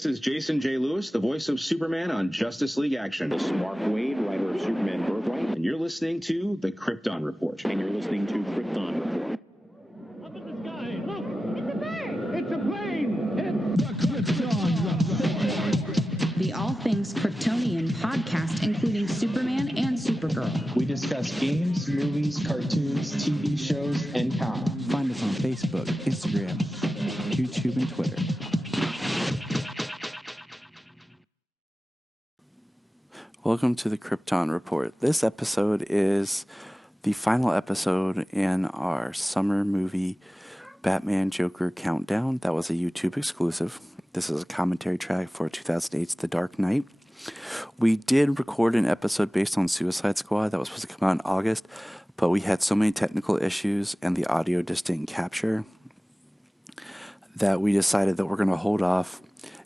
This is Jason J. Lewis, the voice of Superman on Justice League Action. This is Mark Waid, writer of Superman Birthright. And you're listening to the Krypton Report. And you're listening to Krypton Report. Up in the sky, look! It's a bird! It's a plane! It's the Krypton Report. The All Things Kryptonian podcast, including Superman and Supergirl. We discuss games, movies, cartoons, TV shows, and comics. Find us on Facebook, Instagram, YouTube, and Twitter. Welcome to the Krypton Report. This episode is the final episode in our summer movie Batman Joker Countdown. That was a YouTube exclusive. This is a commentary track for 2008's The Dark Knight. We did record an episode based on Suicide Squad that was supposed to come out in August, but we had so many technical issues and the audio just didn't capture that we decided that we're going to hold off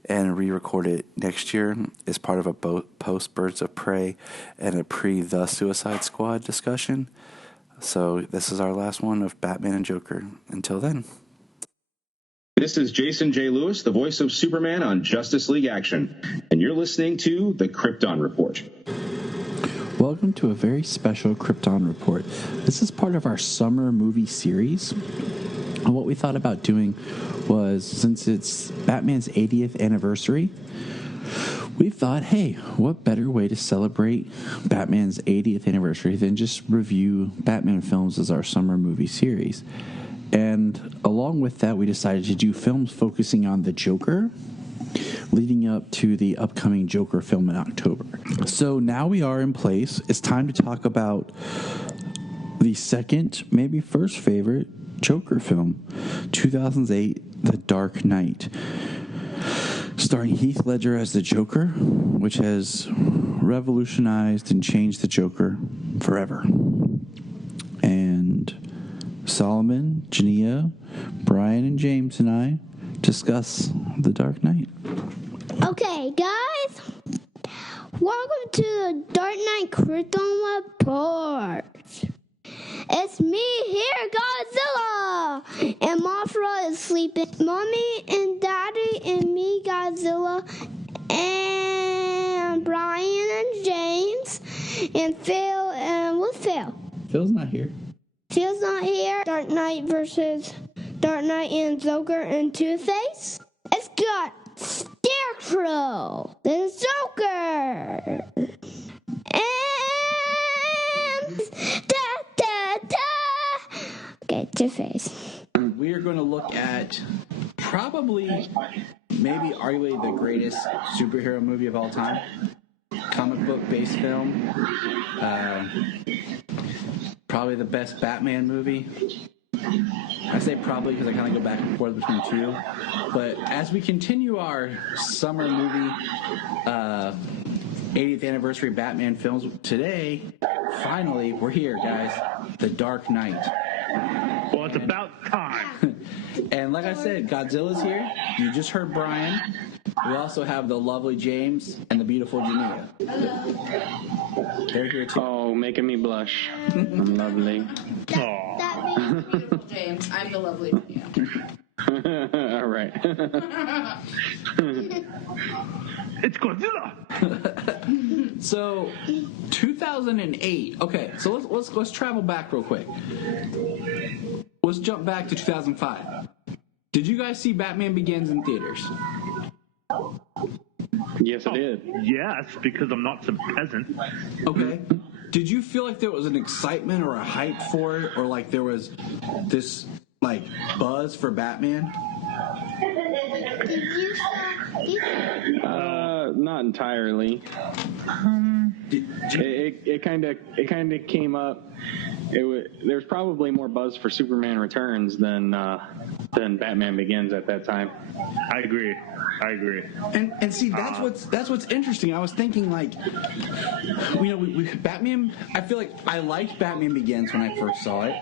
and re-record it next year as part of a post Birds of Prey and a pre-The Suicide Squad discussion. So this is our last one of Batman and Joker. Until then. This is Jason J. Lewis, the voice of Superman on Justice League Action. And you're listening to the Krypton Report. Welcome to a very special Krypton Report. This is part of our summer movie series. And what we thought about doing was, since it's Batman's 80th anniversary, we thought, hey, what better way to celebrate Batman's 80th anniversary than just review Batman films as our summer movie series? And along with that, we decided to do films focusing on the Joker, leading up to the upcoming Joker film in October. So now we are in place. It's time to talk about the second, maybe first favorite Joker film, 2008, The Dark Knight, starring Heath Ledger as the Joker, which has revolutionized and changed the Joker forever. And Solomon, Jania, Bryan, and James and I discuss The Dark Knight. Okay, guys, welcome to the Dark Knight Krypton Report. It's me here, Godzilla, and Mothra is sleeping. Mommy and Daddy and me, Godzilla, and Bryan and James, and Phil, and what's Phil? Phil's not here. Phil's not here. Dark Knight versus Dark Knight and Joker and Two-Face. It's got Scarecrow, the Joker, and okay, Two-Face. We are going to look at probably, maybe arguably the greatest superhero movie of all time. Comic book based film. Probably the best Batman movie. I say probably because I kind of go back and forth between two. But as we continue our summer movie 80th anniversary Batman films, today, finally, we're here, guys. The Dark Knight. Well, it's about time. And like I said, Godzilla's here. You just heard Bryan. We also have the lovely James and the beautiful Jania. They're here too. Oh, making me blush. I'm lovely. Aww. That means beautiful James. I'm the lovely Jania. All right. It's Godzilla. So, 2008. Okay, so let's travel back real quick. Let's jump back to 2005. Did you guys see Batman Begins in theaters? Yes, I did. Yes, because I'm not some peasant. Okay. Did you feel like there was an excitement or a hype for it, or like there was this like buzz for Batman? Not entirely. It kind of came up. There's probably more buzz for Superman Returns than Batman Begins at that time. I agree. And see, that's what's interesting. I was thinking, like, Batman. I feel like I liked Batman Begins when I first saw it.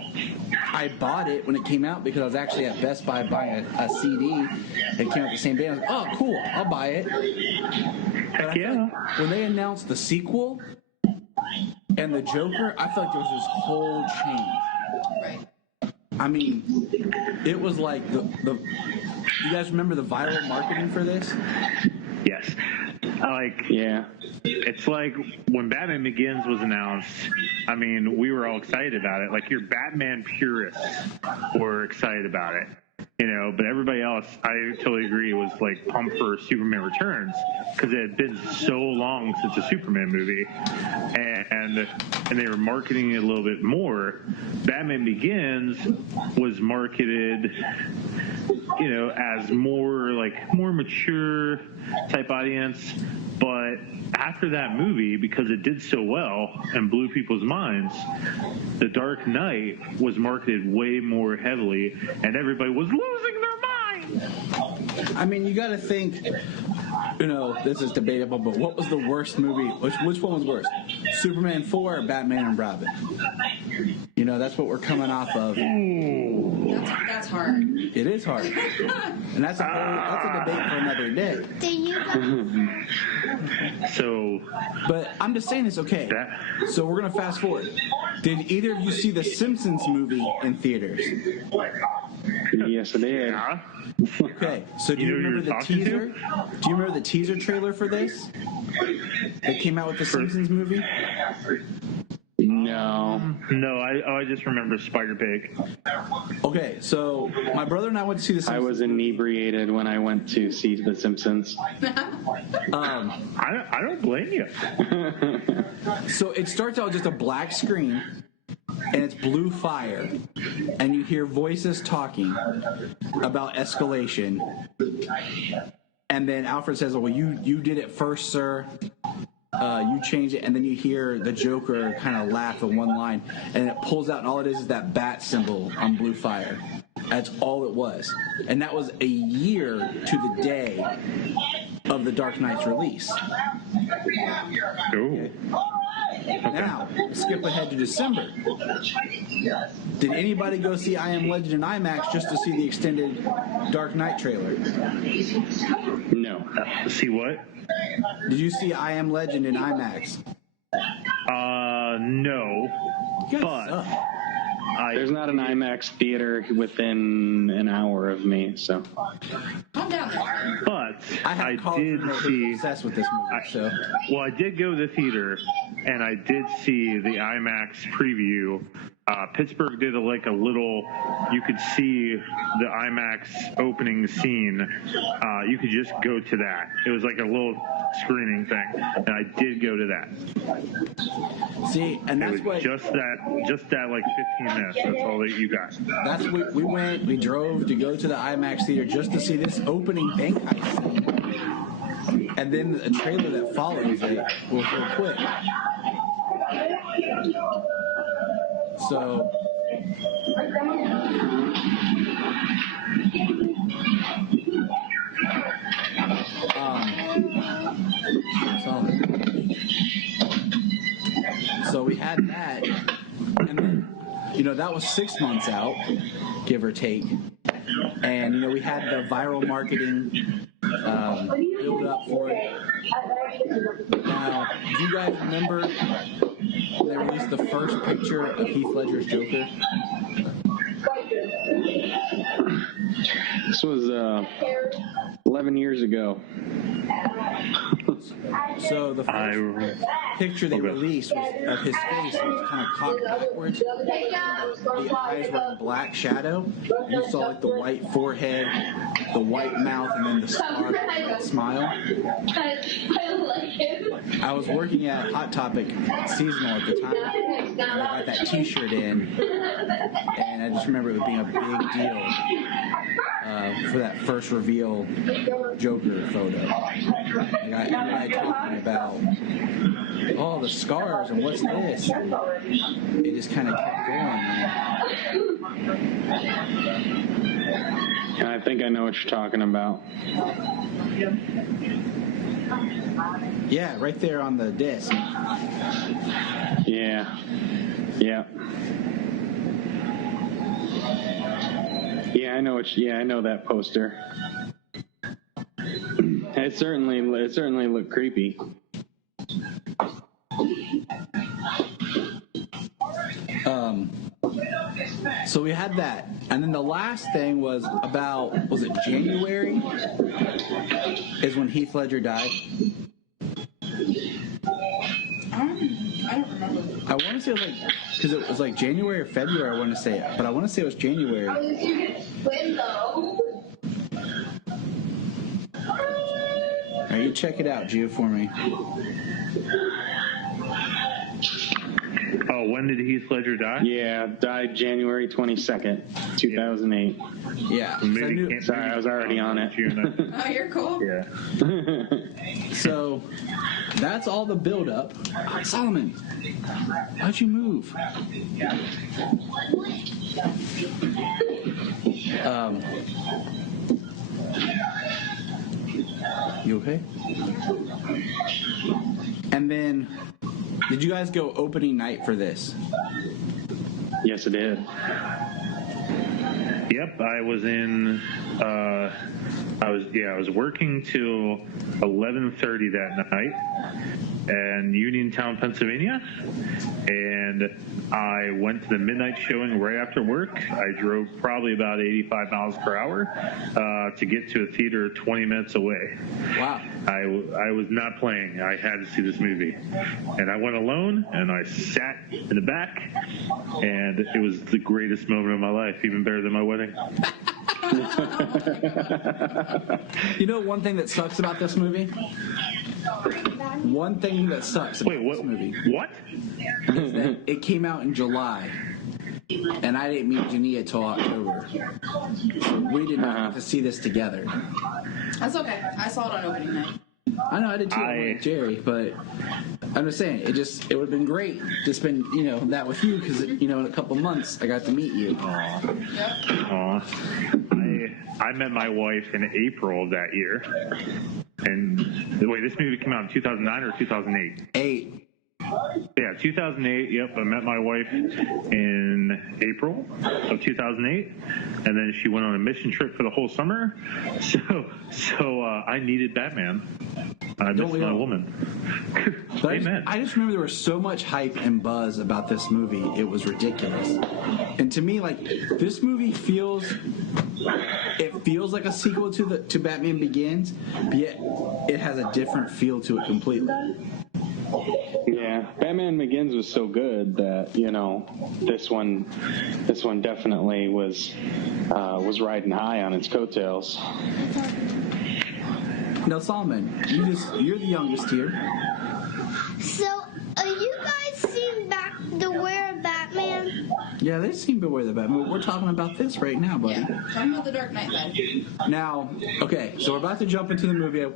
I bought it when it came out because I was actually at Best Buy buying a CD. It came out the same day. I was like, oh, cool, I'll buy it. Heck yeah. Like when they announced the sequel and the Joker, I felt like there was this whole change. Right. I mean, it was like the you guys remember the viral marketing for this? Yes. Yeah. It's like when Batman Begins was announced, I mean, we were all excited about it. Like, your Batman purists were excited about it, you know, but everybody else, I totally agree, was like pumped for Superman Returns because it had been so long since a Superman movie, and they were marketing it a little bit more. Batman Begins was marketed, you know, as more mature type audience, but after that movie, because it did so well and blew people's minds, The Dark Knight was marketed way more heavily, and everybody was losing their minds. I mean, you got to think, you know, this is debatable, but what was the worst movie? Which one was worse? Superman 4 or Batman and Robin? You know, that's what we're coming off of. That's hard. It is hard. And that's a debate for another day. Do you So, But I'm just saying this, okay. So we're going to fast forward. Did either of you see the Simpsons movie in theaters? Yes, I did. yeah. Okay, so do you remember the teaser? Do you remember the teaser trailer for this? That came out with the Simpsons movie? No. No, I just remember Spider Pig. Okay, so my brother and I went to see the Simpsons. I was inebriated when I went to see The Simpsons. I don't blame you. So it starts out with just a black screen, and it's blue fire, and you hear voices talking about escalation, and then Alfred says, well, you did it first, sir. You change it, and then you hear the Joker kind of laugh at one line, and it pulls out, and all it is that bat symbol on blue fire. That's all it was. And that was a year to the day of the Dark Knight's release. Ooh. Now, skip ahead to December. Did anybody go see I Am Legend in IMAX just to see the extended Dark Knight trailer? No. See what? Did you see I Am Legend in IMAX? No. You guys But suck. There's not an IMAX theater within an hour of me, so. Calm down. But I have I college did roommates see. obsessed with this movie, so. Well, I did go to the theater, and I did see the IMAX preview. Pittsburgh did a little. You could see the IMAX opening scene. You could just go to that. It was like a little screening thing, and I did go to that. See, and It that's was what. just that like 15 minutes. That's all that you got. That's what we went. We drove to go to the IMAX theater just to see this opening bank heist scene. And then a trailer that follows it was real quick. So. So we had that, and then, you know, that was 6 months out, give or take. And, you know, we had the viral marketing build up for it. Now, do you guys remember they released the first picture of Heath Ledger's Joker? This was 11 years ago. So the first picture they released was of his face was kind of cocked backwards. The eyes were in black shadow. You saw like the white forehead, the white mouth, and then the scar smile. I was working at Hot Topic seasonal at the time, and I got that T-shirt in, and I just remember it being a big deal for that first reveal Joker photo. Like I talking about, oh, the scars and what's this? And it just kind of kept going. And I think I know what you're talking about. Yeah, right there on the disc. Yeah. Yeah. Yeah, I know I know that poster. It certainly looked creepy. So we had that, and then the last thing was it January? Is when Heath Ledger died. I don't remember. I want to say it was because it was like January or February. I want to say it, but I want to say it was January. All right, you check it out, Gio, for me. Oh, when did Heath Ledger die? Yeah, died January 22nd, 2008. Yeah. Sorry, I was already on it. Oh, you're cool. Yeah. So that's all the build-up. Solomon, how'd you move? You okay? And then, did you guys go opening night for this? Yes, it did. Yep, I was in. I was working till 11:30 that night in Uniontown, Pennsylvania, and I went to the midnight showing right after work. I drove probably about 85 miles per hour to get to a theater 20 minutes away. Wow. I was not playing. I had to see this movie. And I went alone, and I sat in the back, and it was the greatest moment of my life, even better than my wedding. You know one thing that sucks about this movie? One thing that sucks about this movie. What? Is that it came out in July, and I didn't meet Jania till October. So we did not get to see this together. That's okay. I saw it on opening night. I know I did too with Jerry, but I'm just saying it would have been great to spend that with you because in a couple months I got to meet you. Aw. I met my wife in April of that year. And wait, this movie came out in 2009 or 2008? 8. Yeah, 2008. Yep, I met my wife in April of 2008, and then she went on a mission trip for the whole summer. So I needed Batman. I missed my woman. Amen. I just remember there was so much hype and buzz about this movie. It was ridiculous. And to me, this movie feels like a sequel to Batman Begins, but yet it has a different feel to it completely. Yeah, Batman Begins was so good that this one definitely was riding high on its coattails. Now, Solomon, you're the youngest here. So, you guys seen The Wear of Batman? Yeah, they've seen Beware the Batman. We're talking about this right now, buddy. Yeah, talking about The Dark Knight then. Now, okay, so we're about to jump into the movie.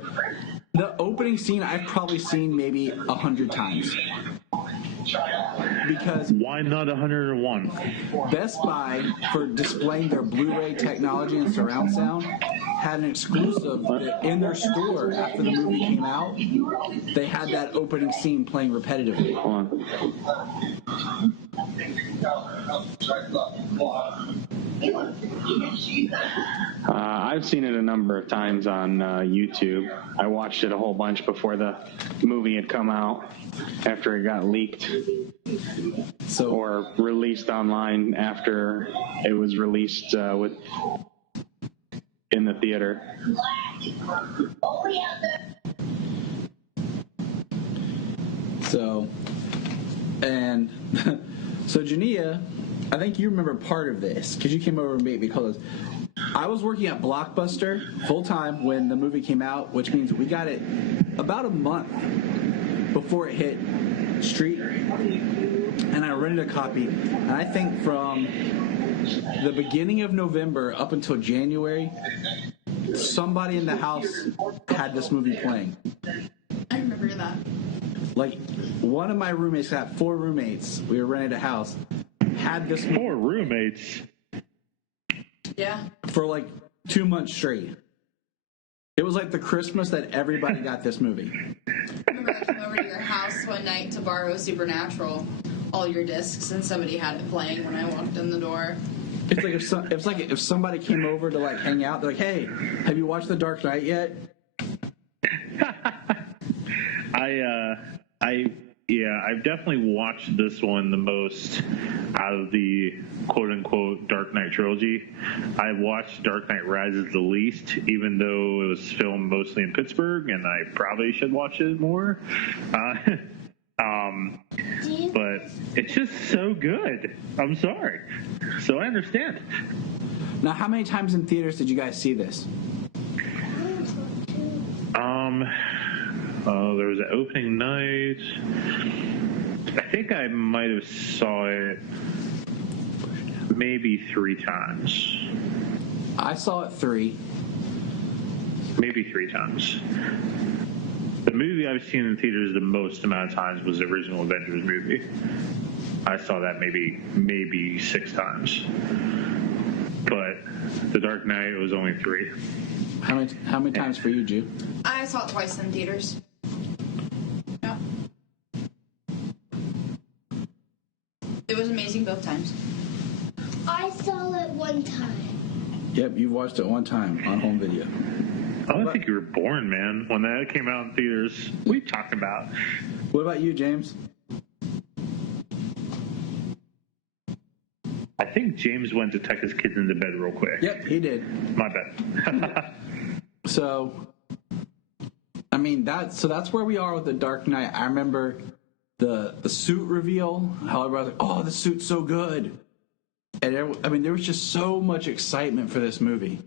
The opening scene I've probably seen maybe 100 times. Because why not 101? Best Buy, for displaying their Blu-ray technology and surround sound, had an exclusive in their store after the movie came out. They had that opening scene playing repetitively. I've seen it a number of times on YouTube. I watched it a whole bunch before the movie had come out, after it got leaked or released online after it was released in the theater. So Jania, I think you remember part of this because you came over and made me because I was working at Blockbuster full time when the movie came out, which means we got it about a month before it hit street, and I rented a copy. And I think from the beginning of November up until January, somebody in the house had this movie playing. I remember that. One of my roommates, got 4 roommates, we were renting a house, had this movie 4 roommates? Yeah. for 2 months straight. It was like the Christmas that everybody got this movie. I remember I came over to your house one night to borrow Supernatural, all your discs, and somebody had it playing when I walked in the door. It's like if somebody came over to hang out, they're like, "Hey, have you watched The Dark Knight yet?" Yeah, I've definitely watched this one the most out of the quote-unquote Dark Knight trilogy. I've watched Dark Knight Rises the least, even though it was filmed mostly in Pittsburgh, and I probably should watch it more. But it's just so good. I'm sorry. So I understand. Now, how many times in theaters did you guys see this? There was an opening night. I think I might have saw it maybe 3 times. I saw it 3. Maybe 3 times. The movie I've seen in theaters the most amount of times was the original Avengers movie. I saw that maybe 6 times. But The Dark Knight was only 3. How many times for you, Ju? I saw it twice in theaters. Yeah. It was amazing both times. I saw it one time. Yep, you've watched it one time on home video. I don't think you were born, man, when that came out in theaters. What are you talking about? What about you, James? I think James went to tuck his kids into bed real quick. Yep, he did. My bad. So, I mean, that's where we are with The Dark Knight. I remember the suit reveal, how everybody was like, oh, the suit's so good. And there was just so much excitement for this movie.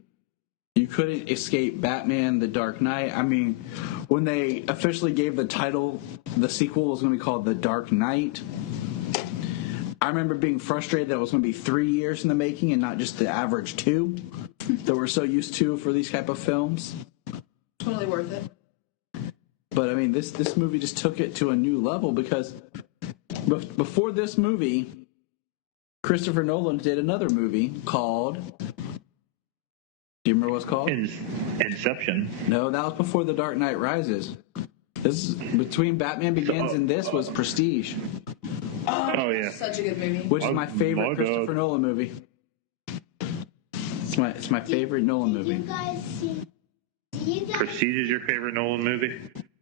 You couldn't escape Batman, The Dark Knight. I mean, when they officially gave the title, the sequel was going to be called The Dark Knight. I remember being frustrated that it was going to be 3 years in the making and not just the average 2 that we're so used to for these type of films. Totally worth it. But I mean, this movie just took it to a new level because before this movie, Christopher Nolan did another movie called... Do you remember what it's called? Inception. No, that was before The Dark Knight Rises. This is between Batman Begins and this was Prestige. Oh yeah, such a good movie. Which is my favorite Christopher Nolan movie. It's my favorite Nolan movie. Prestige is your favorite Nolan movie?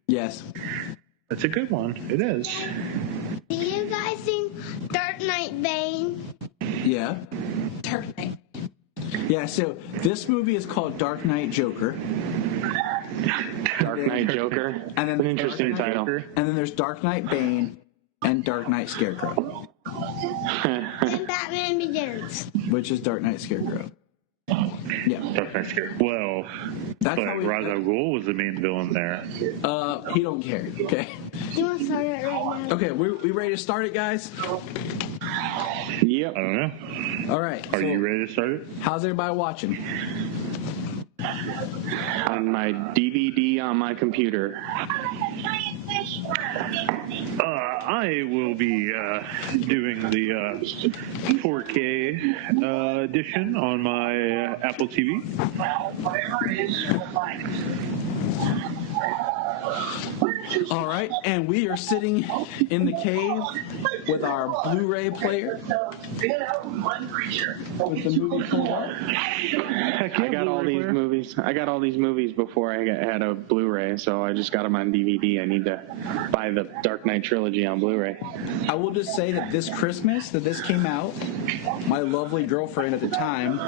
Yes. That's a good one. It is. Do you guys think Dark Knight Bane? Yeah. Dark Knight. Yeah, so this movie is called Dark Knight Joker. Dark Knight Joker. And then an interesting title. And then there's Dark Knight Bane and Dark Knight Scarecrow. And Batman Begins. Which is Dark Knight Scarecrow. Yeah. Dark Knight Scarecrow. Well, That's but how Ra's al Ghul was the main villain there. He don't care, okay? Do you want to start it right now? Okay, we ready to start it, guys? Yep. I don't know. All right. Are you ready to start it? How's everybody watching? On my DVD on my computer. I will be doing the 4K edition on my Apple TV. All right, and we are sitting in the cave with our Blu-ray player with the movie pulled up. I got all these movies. I got all these movies before I had a Blu-ray, so I just got them on DVD. I need to buy the Dark Knight trilogy on Blu-ray. I will just say that this Christmas that this came out, my lovely girlfriend at the time,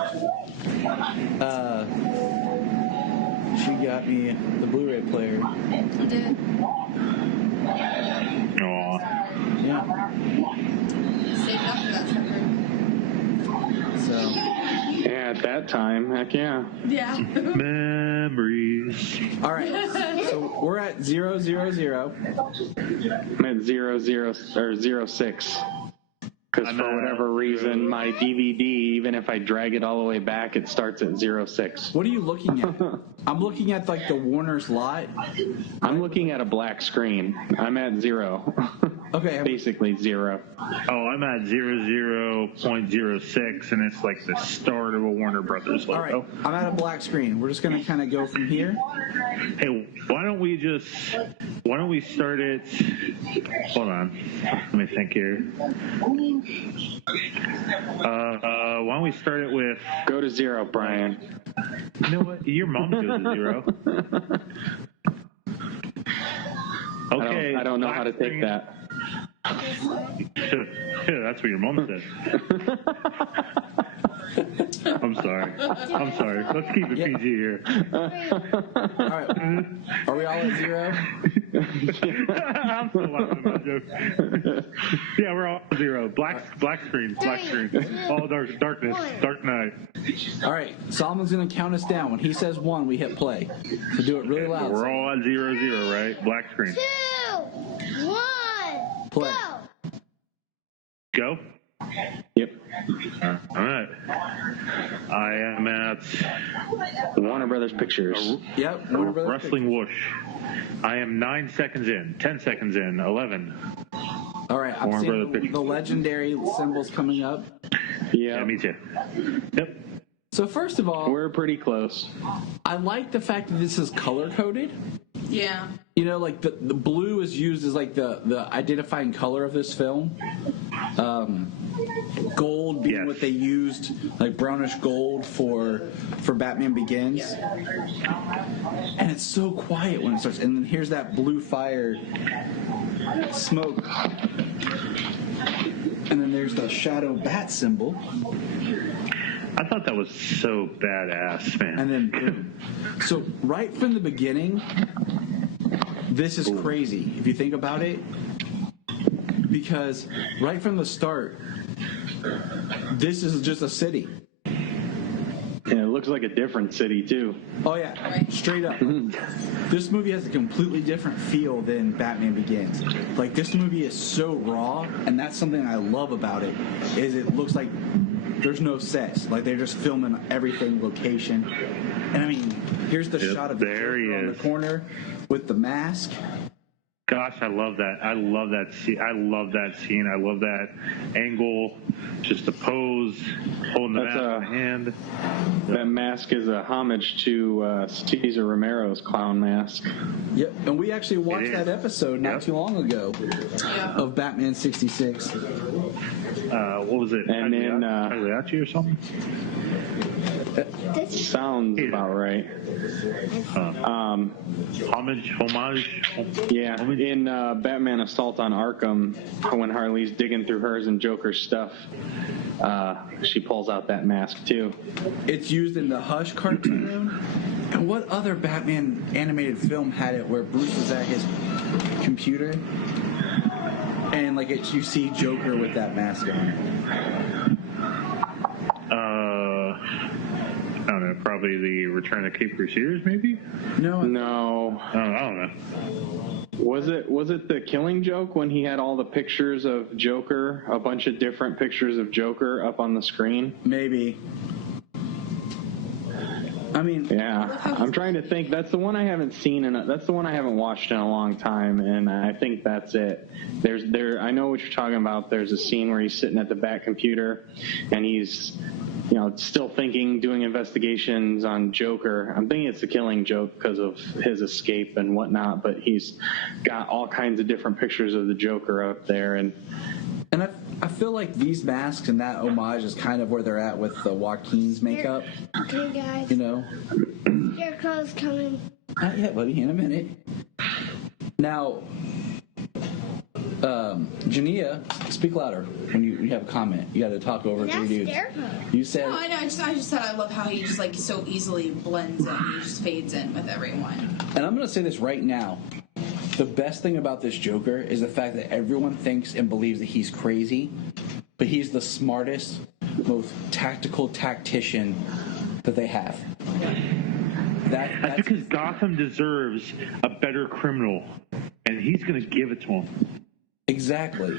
she got me the Blu-ray player. I did. Aww. Yeah. Saved up for that sucker. So. Yeah, at that time, heck yeah. Yeah. Memories. All right. So we're at 000. I'm at 06. Because for whatever reason, my DVD, even if I drag it all the way back, it starts at 06. What are you looking at? I'm looking at like the Warner's lot. I'm looking at a black screen. I'm at 0. Okay. Basically 0. Oh, I'm at 00.06, and it's like the start of a Warner Brothers logo. All right. I'm at a black screen. We're just going to kind of go from here. Hey, why don't we start it? Hold on. Let me think here. Why don't we start it with... Go to 0, Bryan. You know what? Your mom goes to 0. Okay. I don't know how to take that. Yeah, that's what your mom said. I'm sorry. Let's keep it PG here. All right. Are we all at 0? I'm still laughing at my joke. Yeah, we're all 0. Black screen. All darkness, dark night. All right. Solomon's going to count us down. When he says 1, we hit play. So do it really loud. We're all at 0, right? Black screen. 2, 1, Play. Go. Yep. All right. I am at Warner Brothers Pictures. Yep. Warner Brothers Wrestling Whoosh. I am 9 seconds in, 10 seconds in, 11. All right. I'm Warner seeing Brothers Pictures. the legendary symbols coming up. Yeah, me too. Yep. So first of all, We're pretty close. I like the fact that this is color coded. Yeah. You know, like the blue is used as like the identifying color of this film. Gold being what they used, like brownish gold for Batman Begins. And it's so quiet when it starts. And then here's that blue fire smoke. And then there's the shadow bat symbol. I thought that was so badass, man. And then boom. So right from the beginning, this is crazy if you think about it. Because right from the start, this is just a city. And it looks like a different city, too. Oh, yeah. Straight up. This movie has a completely different feel than Batman Begins. Like, this movie is so raw, and that's something I love about it, is it looks like there's no sets. Like, they're just filming everything location. And, I mean, here's the shot of the Joker on the corner with the mask. Gosh, I love that. I love that scene. I love that angle. Just the pose, holding the mask in the hand. That mask is a homage to Cesar Romero's clown mask. Yep, and we actually watched that episode not too long ago of Batman 66. What was it? And then Pagliacci or something? Sounds about right. Homage. Yeah, in Batman Assault on Arkham, when Harley's digging through hers and Joker's stuff, she pulls out that mask too. It's used in the Hush cartoon. And what other Batman animated film had it where Bruce was at his computer and like you see Joker with that mask on? I don't know. Probably the Return of the Cape Crusaders, maybe. No. I don't know. Was it the Killing Joke when he had all the pictures of Joker, a bunch of different pictures of Joker up on the screen? Maybe. I mean, yeah, I'm trying to think. That's the one I haven't seen, and that's the one I haven't watched in a long time, and I think that's it. I know what you're talking about. There's a scene where he's sitting at the Bat computer, and he's, still thinking, doing investigations on Joker. I'm thinking it's the Killing Joke because of his escape and whatnot, but he's got all kinds of different pictures of the Joker up there, and I feel like these masks and that homage is kind of where they're at with the Joaquin's makeup. Okay, guys. Your car's coming. Not yet, buddy. In a minute. Now, Jania, speak louder when you have a comment. You got to talk over three dudes. You said. No, I know. I just said I love how he just like so easily blends in. He just fades in with everyone. And I'm going to say this right now. The best thing about this Joker is the fact that everyone thinks and believes that he's crazy, but he's the smartest, most tactical tactician that they have. That's because Gotham deserves a better criminal, and he's going to give it to him. Exactly.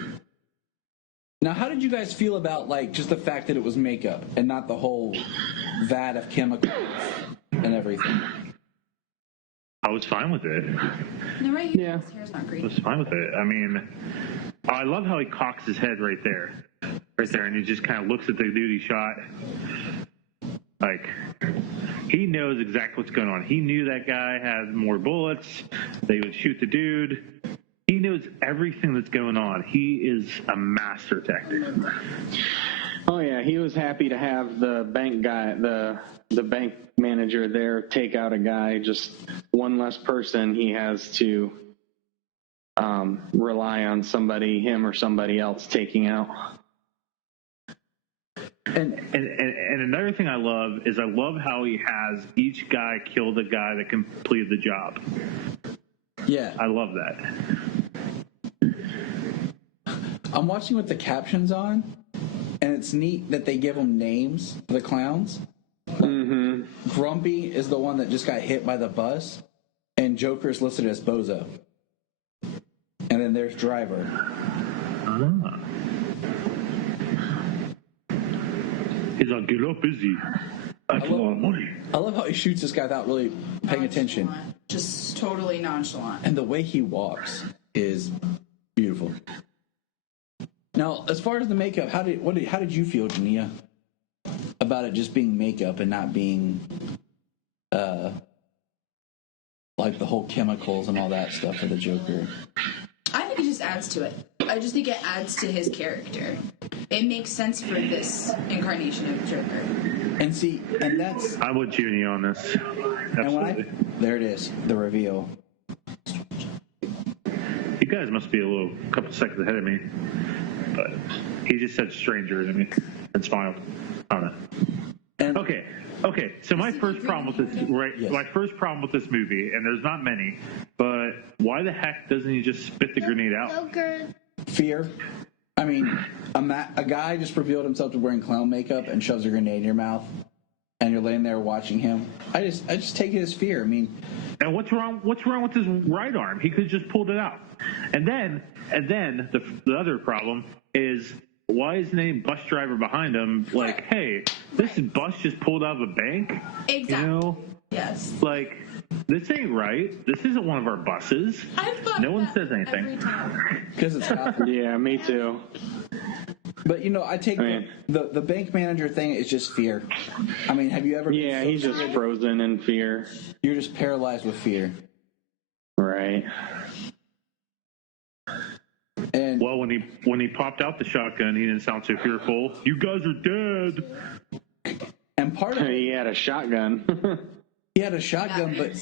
Now, how did you guys feel about just the fact that it was makeup and not the whole vat of chemicals and everything? I was fine with it. No, right here, his hair's not I green. was fine with it. I mean, I love how he cocks his head right there, and he just kind of looks at the dude he shot. Like, he knows exactly what's going on. He knew that guy had more bullets. They would shoot the dude. He knows everything that's going on. He is a master tactic. Oh yeah, he was happy to have the bank guy, the bank manager there take out a guy, just one less person he has to rely on him or somebody else taking out. And another thing I love is how he has each guy kill the guy that completed the job. Yeah. I love that. I'm watching with the captions on, and it's neat that they give them names for the clowns. Mm-hmm. Grumpy is the one that just got hit by the bus, and Joker is listed as Bozo. And then there's Driver. Ah. He's not get up, is he? That's a lot of money. I love how he shoots this guy without really paying attention. Just totally nonchalant. And the way he walks is beautiful. Now, as far as the makeup, how did you feel, Jania, about it just being makeup and not being like the whole chemicals and all that stuff for the Joker? I think it just adds to it. I just think it adds to his character. It makes sense for this incarnation of Joker. And see, and that's... I'm with Junie on this. Absolutely. There it is, the reveal. You guys must be a couple seconds ahead of me. But he just said stranger to me and smiled. I don't know. And Okay. So my first problem with this, my first problem with this movie, and there's not many, but why the heck doesn't he just spit the grenade out? Joker. Fear. I mean, a guy just revealed himself to wearing clown makeup and shoves a grenade in your mouth, and you're laying there watching him. I just take it as fear. I mean, and what's wrong with his right arm? He could have just pulled it out. And then the other problem is, why is the name bus driver behind him? Like, hey, this bus just pulled out of a bank. Exactly. You know? Yes. Like, this ain't right. This isn't one of our buses. No one says anything. Because it's yeah, me too. But I take the bank manager thing is just fear. I mean, have you ever? Yeah, he's just frozen in fear. You're just paralyzed with fear. Right. And well, when he popped out the shotgun, he didn't sound so fearful. You guys are dead. And part of he had a shotgun. He had a shotgun, but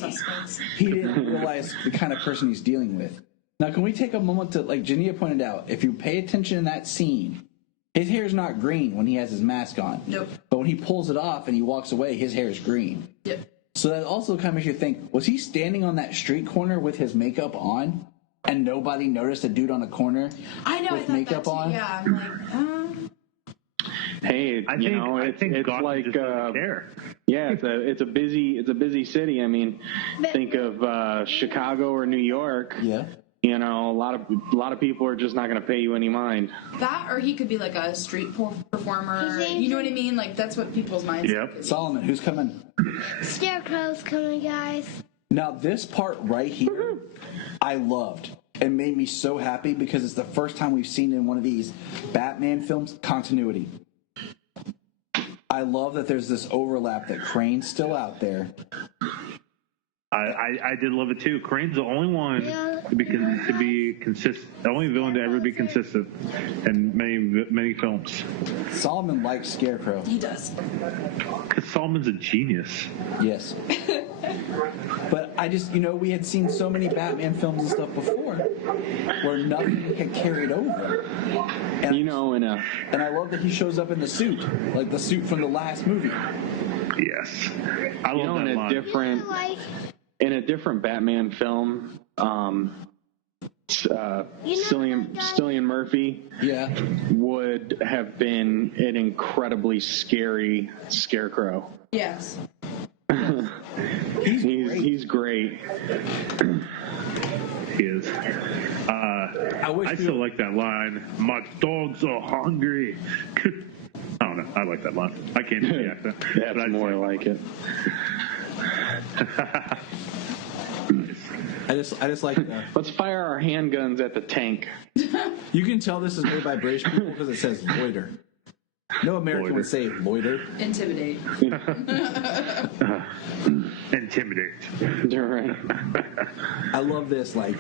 he didn't realize the kind of person he's dealing with. Now, can we take a moment to, like Jania pointed out, if you pay attention in that scene, his hair is not green when he has his mask on. Nope. But when he pulls it off and he walks away, his hair is green. Yep. So that also kind of makes you think, was he standing on that street corner with his makeup on and nobody noticed a dude on the corner with makeup on? Yeah, I'm like, Hey, I think it's God like just doesn't care. Yeah, it's a busy city. I mean, think of Chicago or New York. Yeah. A lot of people are just not going to pay you any mind. that, or he could be like a street performer. You know what I mean? Like, that's what people's minds. Yep. Solomon, who's coming? Scarecrow's coming, guys. Now, this part right here, I loved. It made me so happy because it's the first time we've seen in one of these Batman films continuity. I love that there's this overlap that Crane's still out there. I did love it too. Crane's the only one to be consistent, the only villain to ever be consistent in many films. Solomon likes Scarecrow. He does. Because Solomon's a genius. Yes. But I just, we had seen so many Batman films and stuff before where nothing had carried over. And and I love that he shows up in the suit, like the suit from the last movie. Yes. I love that line. In a different Batman film, Cillian Murphy would have been an incredibly scary Scarecrow. Yes. He's great. He is. I still like that line. My dogs are hungry. I don't know. I like that line. I can't do the accent. That's more like it. I just like that. Let's fire our handguns at the tank. You can tell this is made by British people because it says loiter. No American would say loiter. Intimidate. Intimidate. You're right. I love this, like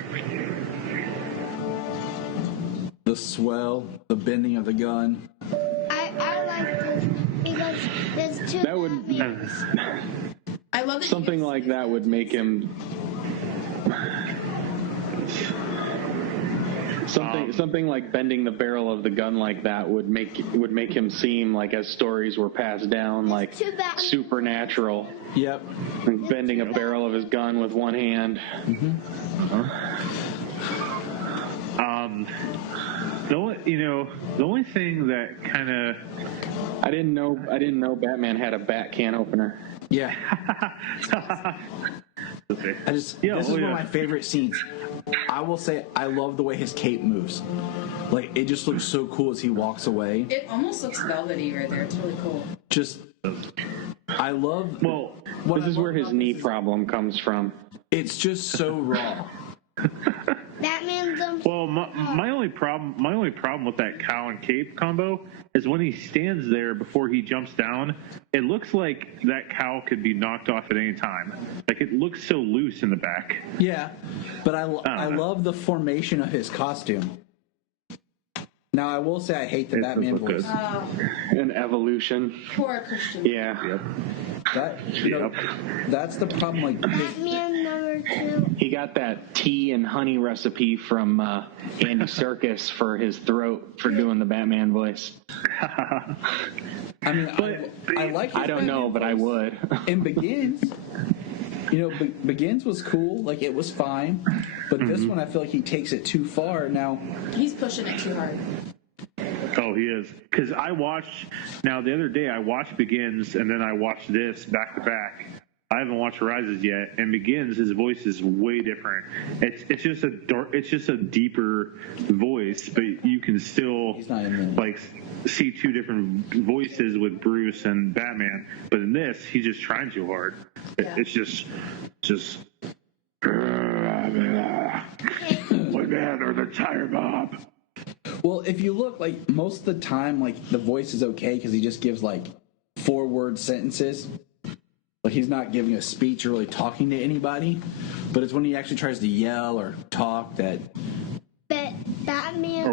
the swell, the bending of the gun. I like this because there's two. That would. I love that something like that would make him. Something like bending the barrel of the gun like that would make him seem like, as stories were passed down, like supernatural. Yep. Like bending a barrel of his gun with one hand. Mm-hmm. The only thing that kind of I didn't know Batman had a bat can opener. Yeah. This is one of my favorite scenes. I will say I love the way his cape moves. Like, it just looks so cool as he walks away. It almost looks velvety right there. It's really cool. I love. Well, this is where his knee problem comes from. It's just so raw. Batman's Well, my only problem with that cowl and cape combo is when he stands there before he jumps down, it looks like that cowl could be knocked off at any time. Like, it looks so loose in the back. Yeah, but I love the formation of his costume. Now, I will say I hate the Batman voice. An evolution. Poor Christian. Yeah. Yep. That's the problem. Like, Batman number 2. He got that tea and honey recipe from Andy Serkis for his throat for doing the Batman voice. I mean, I like. I don't know, but I would. And Begins, Begins was cool. Like, it was fine. But this one, I feel like he takes it too far. Now, he's pushing it too hard. Oh, he is. Because the other day I watched Begins, and then I watched this back to back. I haven't watched Rises yet, and Begins, his voice is way different. It's just a deeper voice, but you can still like see two different voices with Bruce and Batman. But in this, he's just trying too hard. It's just. My man or the tire bomb. well, if you look, like, most of the time, like, the voice is okay because he just gives like 4-word sentences. Like, he's not giving a speech or really talking to anybody, but it's when he actually tries to yell or talk that. But Batman's,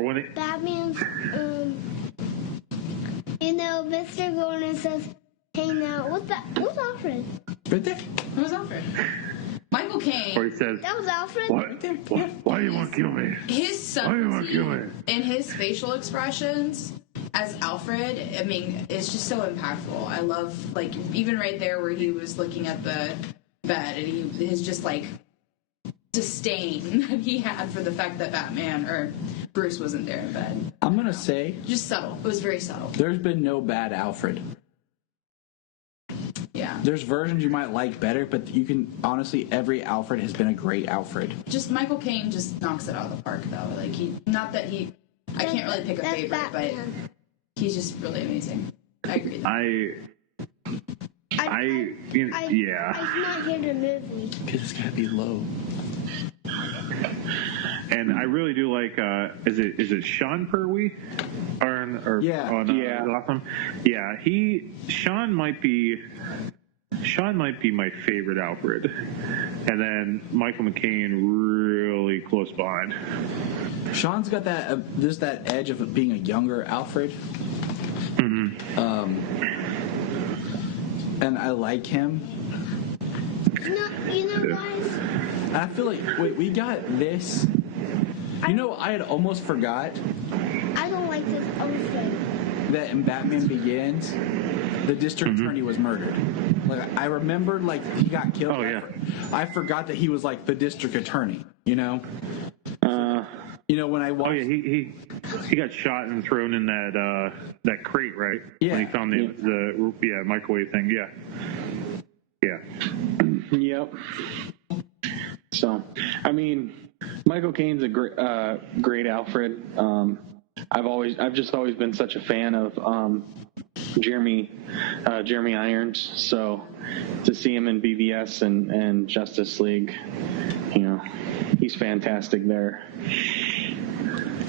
Mr. Gordon says, "Hey, now, what's Alfred?" Right there. What was Alfred? Michael Caine. Or he says, That was Alfred. Why do you want to kill me? His subtlety and his facial expressions as Alfred, I mean, it's just so impactful. I love, like, even right there where he was looking at the bed and his just, like, disdain that he had for the fact that Batman or Bruce wasn't there in bed. I'm going to say. Just subtle. It was very subtle. There's been no bad Alfred. Yeah. There's versions you might like better, but you can, honestly, every Alfred has been a great Alfred. Just Michael Caine just knocks it out of the park, though. Like, I can't really pick a favorite, but he's just really amazing. I agree. He's not here to move me. Because it's got to be low. And I really do like, is it Sean Pertwee? Awesome. Yeah, Sean might be my favorite Alfred. And then Michael McCain really close behind. Sean's got that, there's that edge of being a younger Alfred. Mm-hmm. And I like him. You know, guys. I feel like, we got this. I had almost forgot. I don't like this Alfred. That in Batman Begins, the district attorney was murdered. Like, I remembered, like, he got killed. Oh, yeah. I forgot that he was, like, the district attorney, when I watched... Oh, yeah, he got shot and thrown in that crate, right? Yeah. When he found the microwave thing, yeah. Yeah. Yep. So, I mean, Michael Caine's a great Alfred. I've just always been such a fan of Jeremy Irons. So to see him in BVS and Justice League, he's fantastic there.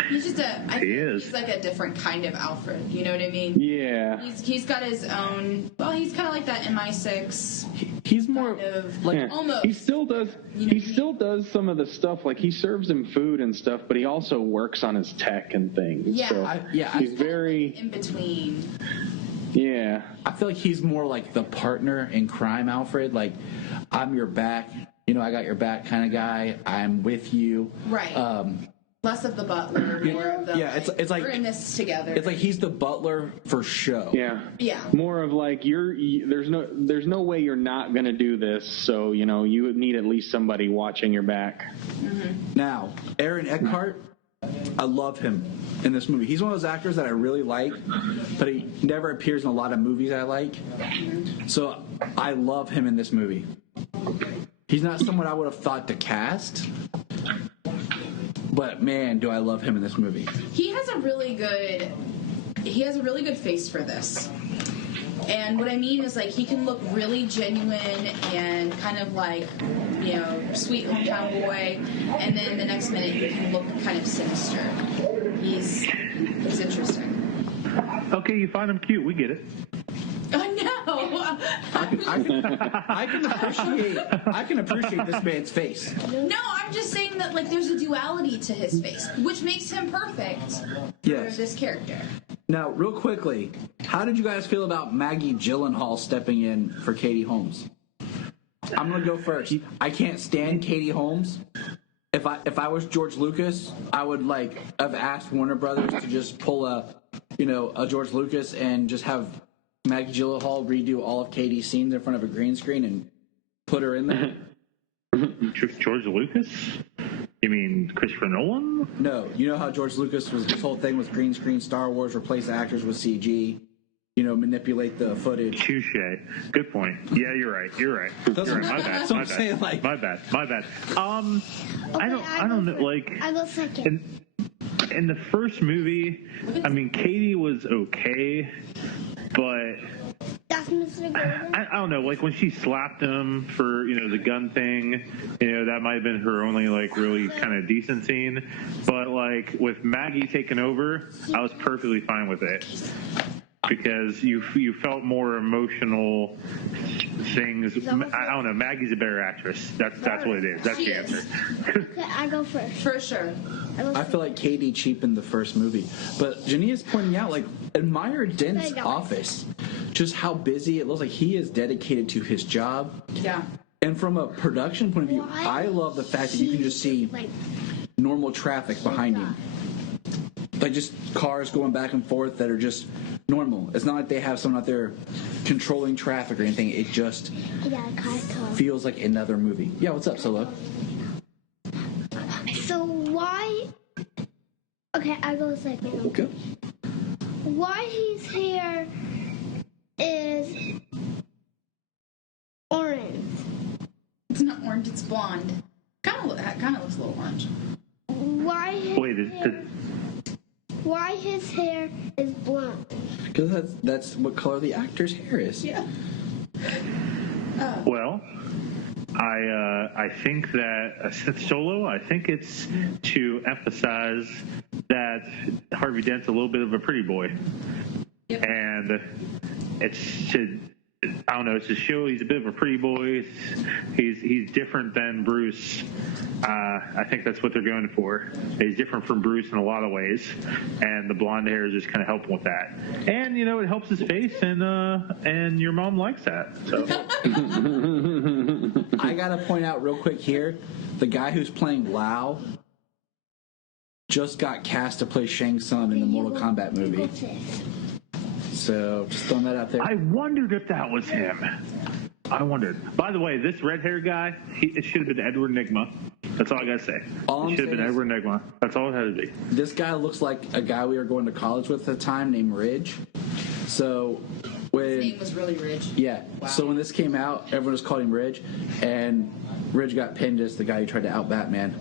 He's just he's like a different kind of Alfred. You know what I mean? Yeah. He's got his own. Well, he's kind of like that MI6. He's more kind of, like almost. He still does. He still does some of the stuff. Like, he serves him food and stuff, but he also works on his tech and things. Yeah. So he's very in between. Yeah. I feel like he's more like the partner in crime, Alfred. Like, I'm your back. I got your back kind of guy. I'm with you. Right. Less of the butler, more of the it's like we're in this together. It's like he's the butler for show. Yeah. Yeah. More of like there's no way you're not gonna do this, so you need at least somebody watching your back. Mm-hmm. Now, Aaron Eckhart, I love him in this movie. He's one of those actors that I really like, but he never appears in a lot of movies I like. So I love him in this movie. He's not someone I would have thought to cast, but man, do I love him in this movie. He has a really good face for this. And what I mean is, like, he can look really genuine and kind of like, sweet hometown boy, and then the next minute he can look kind of sinister. He's interesting. Okay, you find him cute. We get it. Oh, no. I can appreciate this man's face. No, I'm just saying that, like, there's a duality to his face, which makes him perfect for this character. Now, real quickly, how did you guys feel about Maggie Gyllenhaal stepping in for Katie Holmes? I'm gonna go first. I can't stand Katie Holmes. If I was George Lucas, I would have asked Warner Brothers to just pull a George Lucas and just have Maggie Gyllenhaal redo all of Katie's scenes in front of a green screen and put her in there. George Lucas? You mean Christopher Nolan? No, you know how George Lucas his whole thing was green screen Star Wars, replace actors with CG, manipulate the footage. Touche. Good point. Yeah, you're right. That's My bad. That's what I'm saying. My bad. I don't know. Like, I go second. In the first movie, I mean, Katie was okay, but That's Mr. Gordon. I don't know. Like when she slapped him for the gun thing, that might have been her only really kind of decent scene. But like with Maggie taking over, I was perfectly fine with it. Because you felt more emotional things. I don't know. Maggie's a better actress. That's what it is. That's the answer. Okay, I go first. For sure. I feel like Katie cheapened the first movie. But Jania's pointing out, admire Dent's office. Just how busy it looks like he is dedicated to his job. Yeah. And from a production point of view, I love the fact that you can just see normal traffic behind you. Like just cars going back and forth that are just normal. It's not like they have someone out there controlling traffic or anything. It just feels like another movie. Yeah, what's up, Solo? So why... Okay, I go second. Okay. Why his hair is orange? It's not orange, it's blonde. Kind of looks a little orange. Why his hair is blonde? Because that's what color the actor's hair is. Yeah. Well, I think that Solo. I think it's to emphasize that Harvey Dent's a little bit of a pretty boy, and it's to. I don't know. It's to show he's a bit of a pretty boy. He's different than Bruce. I think that's what they're going for. He's different from Bruce in a lot of ways, and the blonde hair is just kind of helping with that. And it helps his face, and your mom likes that. So I gotta point out real quick here, the guy who's playing Lao just got cast to play Shang Tsung in the Mortal Kombat movie. So, just throwing that out there. I wondered if that was him. I wondered. By the way, this red-haired guy, it should have been Edward Nygma. That's all I got to say. It should have been Edward Nygma. That's all it had to be. This guy looks like a guy we were going to college with at the time named Ridge. So, his name was really Ridge. Yeah. Wow. So, when this came out, everyone just called him Ridge. And Ridge got pinned as the guy who tried to out Batman.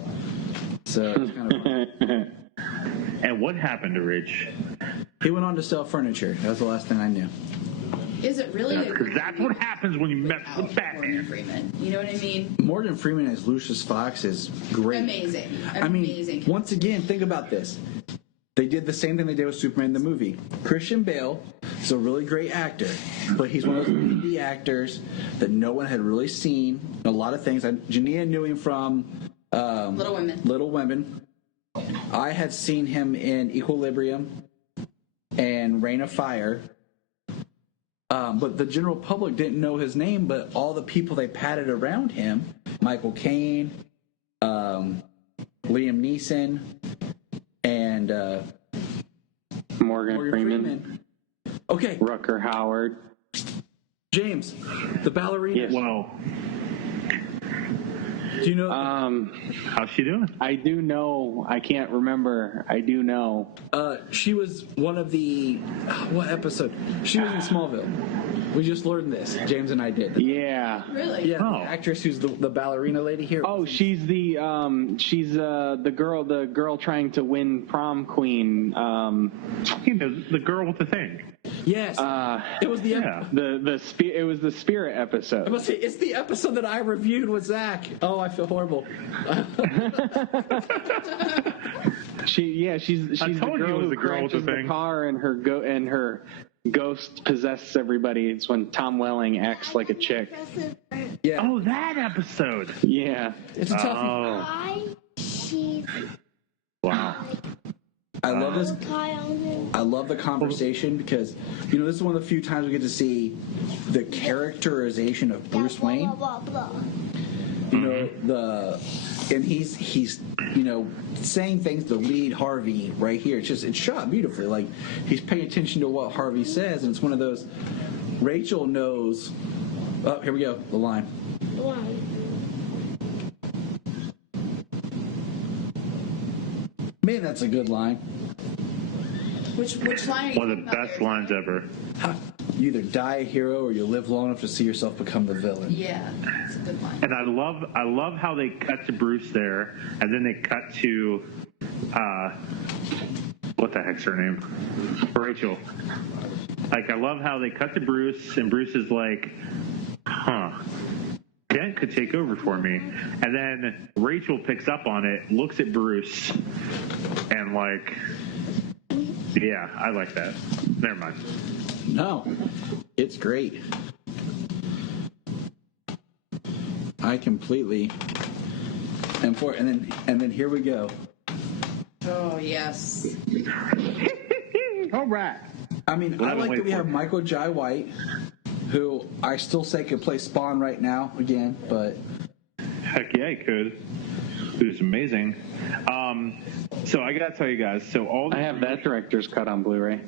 So, it's kind of funny. And what happened to Ridge? He went on to sell furniture. That was the last thing I knew. Is it really? Because that's what happens when you mess with Batman. Morgan Freeman. You know what I mean? Morgan Freeman as Lucius Fox is great. Amazing. I mean, once again, think about this. They did the same thing they did with Superman in the movie. Christian Bale is a really great actor, but he's one of those indie actors that no one had really seen. A lot of things. Jania knew him from Little Women. I had seen him in Equilibrium and Reign of Fire. But the general public didn't know his name, but all the people they patted around him, Michael Caine, Liam Neeson, and Morgan Freeman. Okay, Rucker Howard. James, the ballerina. Yes. Well, Do you know? how's she doing? I do know. I can't remember. I do know. She was one of the what episode? She was in Smallville. We just learned this. James and I did. Yeah. Really? Yeah, Oh. the actress who's the ballerina lady here. Oh, she's the girl trying to win prom queen. You know, the girl with the thing. Yes. It was the Yeah. It was the Spirit episode. I must say, it's the episode that I reviewed with Zach. Oh, I feel horrible. She's I the told you it girl was who the girl with the crashes the thing. car and her ghost possesses everybody. It's when Tom Welling acts like a chick. Yeah. Oh, that episode. Yeah. It's a toughie. Oh, wow. I love this. I love the conversation because, you know, this is one of the few times we get to see the characterization of Bruce Wayne. You know, and he's you know, saying things to lead Harvey right here. It's shot beautifully. Like, he's paying attention to what Harvey says, and it's one of those. Rachel knows. Oh, here we go. The line. Man, that's a good line. Which line are you One of the talking about best there? lines ever. You either die a hero or you live long enough to see yourself become the villain. Yeah, it's a good line. And I love how they cut to Bruce there, and then they cut to, what the heck's her name? Rachel. Like, I love how they cut to Bruce, and Bruce is like, Kent could take over for me. And then Rachel picks up on it, looks at Bruce, and like, yeah, I like that. Never mind. No, it's great. I completely am for it. And then here we go. Oh, yes. All right. I mean, I like that we have Michael Jai White, who I still say could play Spawn right now again, but Heck yeah, he could. It was amazing. So I gotta tell you guys. So all I have that director's cut on Blu-ray.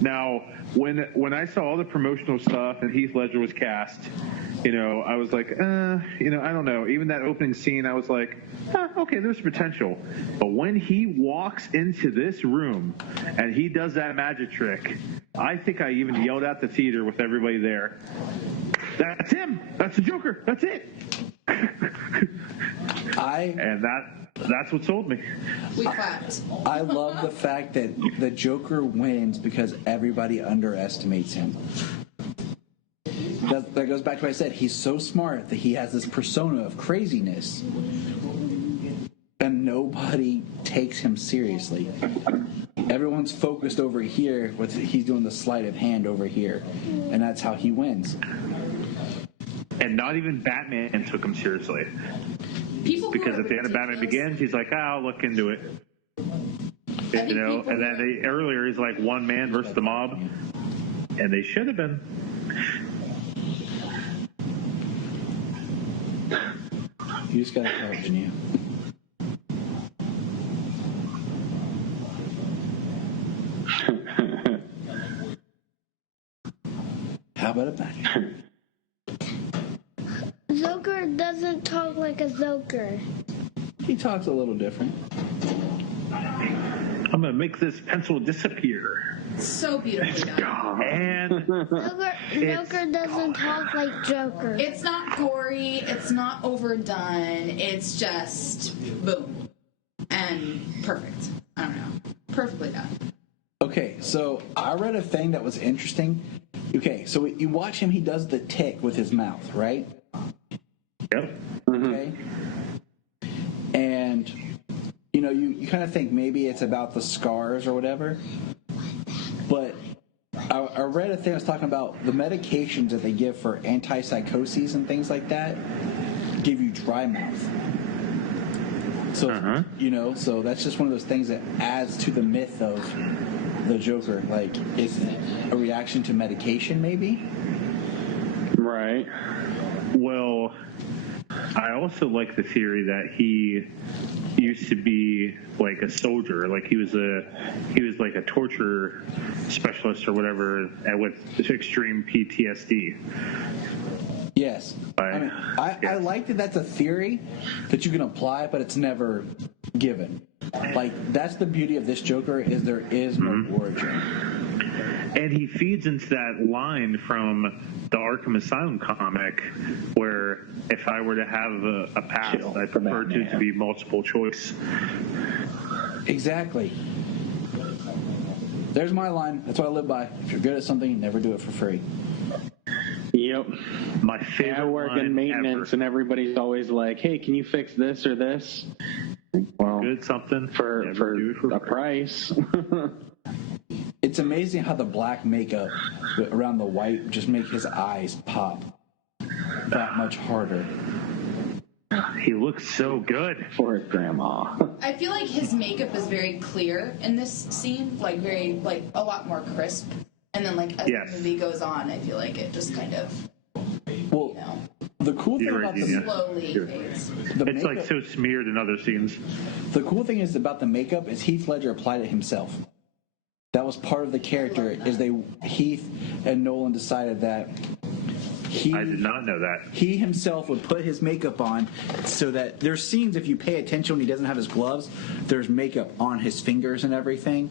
Now, when I saw all the promotional stuff and Heath Ledger was cast, you know, I was like, you know, I don't know. Even that opening scene, I was like, okay, there's potential. But when he walks into this room and he does that magic trick, I think I even yelled at the theater with everybody there. That's him. That's the Joker. That's it. And that's what sold me. We clapped. I love the fact that the Joker wins because everybody underestimates him. That goes back to what I said. He's so smart that he has this persona of craziness, and nobody takes him seriously. Everyone's focused over here. He's doing the sleight of hand over here, and that's how he wins. And not even Batman took him seriously. Because at the end of Batman Begins, he's like, I'll look into it. You know, and then earlier he's like one man versus the mob. And they should have been. You just gotta tell it, Jania. How about a bang? Joker doesn't talk like a Joker. He talks a little different. I'm going to make this pencil disappear. So beautifully done. And Joker doesn't talk like Joker. It's not gory. It's not overdone. It's just boom. And perfect. I don't know. Perfectly done. Okay, so I read a thing that was interesting. Okay, so you watch him, he does the tick with his mouth, right? Yep. Okay. And, you know, you kind of think maybe it's about the scars or whatever. But I read a thing that was talking about the medications that they give for antipsychoses and things like that give you dry mouth. So, you know, so that's just one of those things that adds to the myth of the Joker. Like, is it a reaction to medication, maybe? Right. Well, I also like the theory that he used to be like a soldier, like he was like a torture specialist or whatever, and with extreme PTSD. Yes. I like that that's a theory that you can apply, but it's never given. Like, that's the beauty of this Joker, is there is no origin. And he feeds into that line from the Arkham Asylum comic where if I were to have a past, I prefer to be multiple choice. Exactly. There's my line. That's what I live by. If you're good at something, never do it for free. Yep. My favorite I work in maintenance, and everybody's always like, "Hey, can you fix this or this?" Well, good something for a price. It's amazing how the black makeup around the white just make his eyes pop that much harder. He looks so good for his grandma. I feel like his makeup is very clear in this scene, like very, like a lot more crisp. And then, like, as the movie goes on, I feel like it just kind of, well, the cool thing about the slowly fades. It's like so smeared in other scenes. The cool thing is about the makeup is Heath Ledger applied it himself. That was part of the character. Is Heath and Nolan decided that I did not know that. He himself would put his makeup on so that there's scenes, if you pay attention when he doesn't have his gloves, there's makeup on his fingers and everything.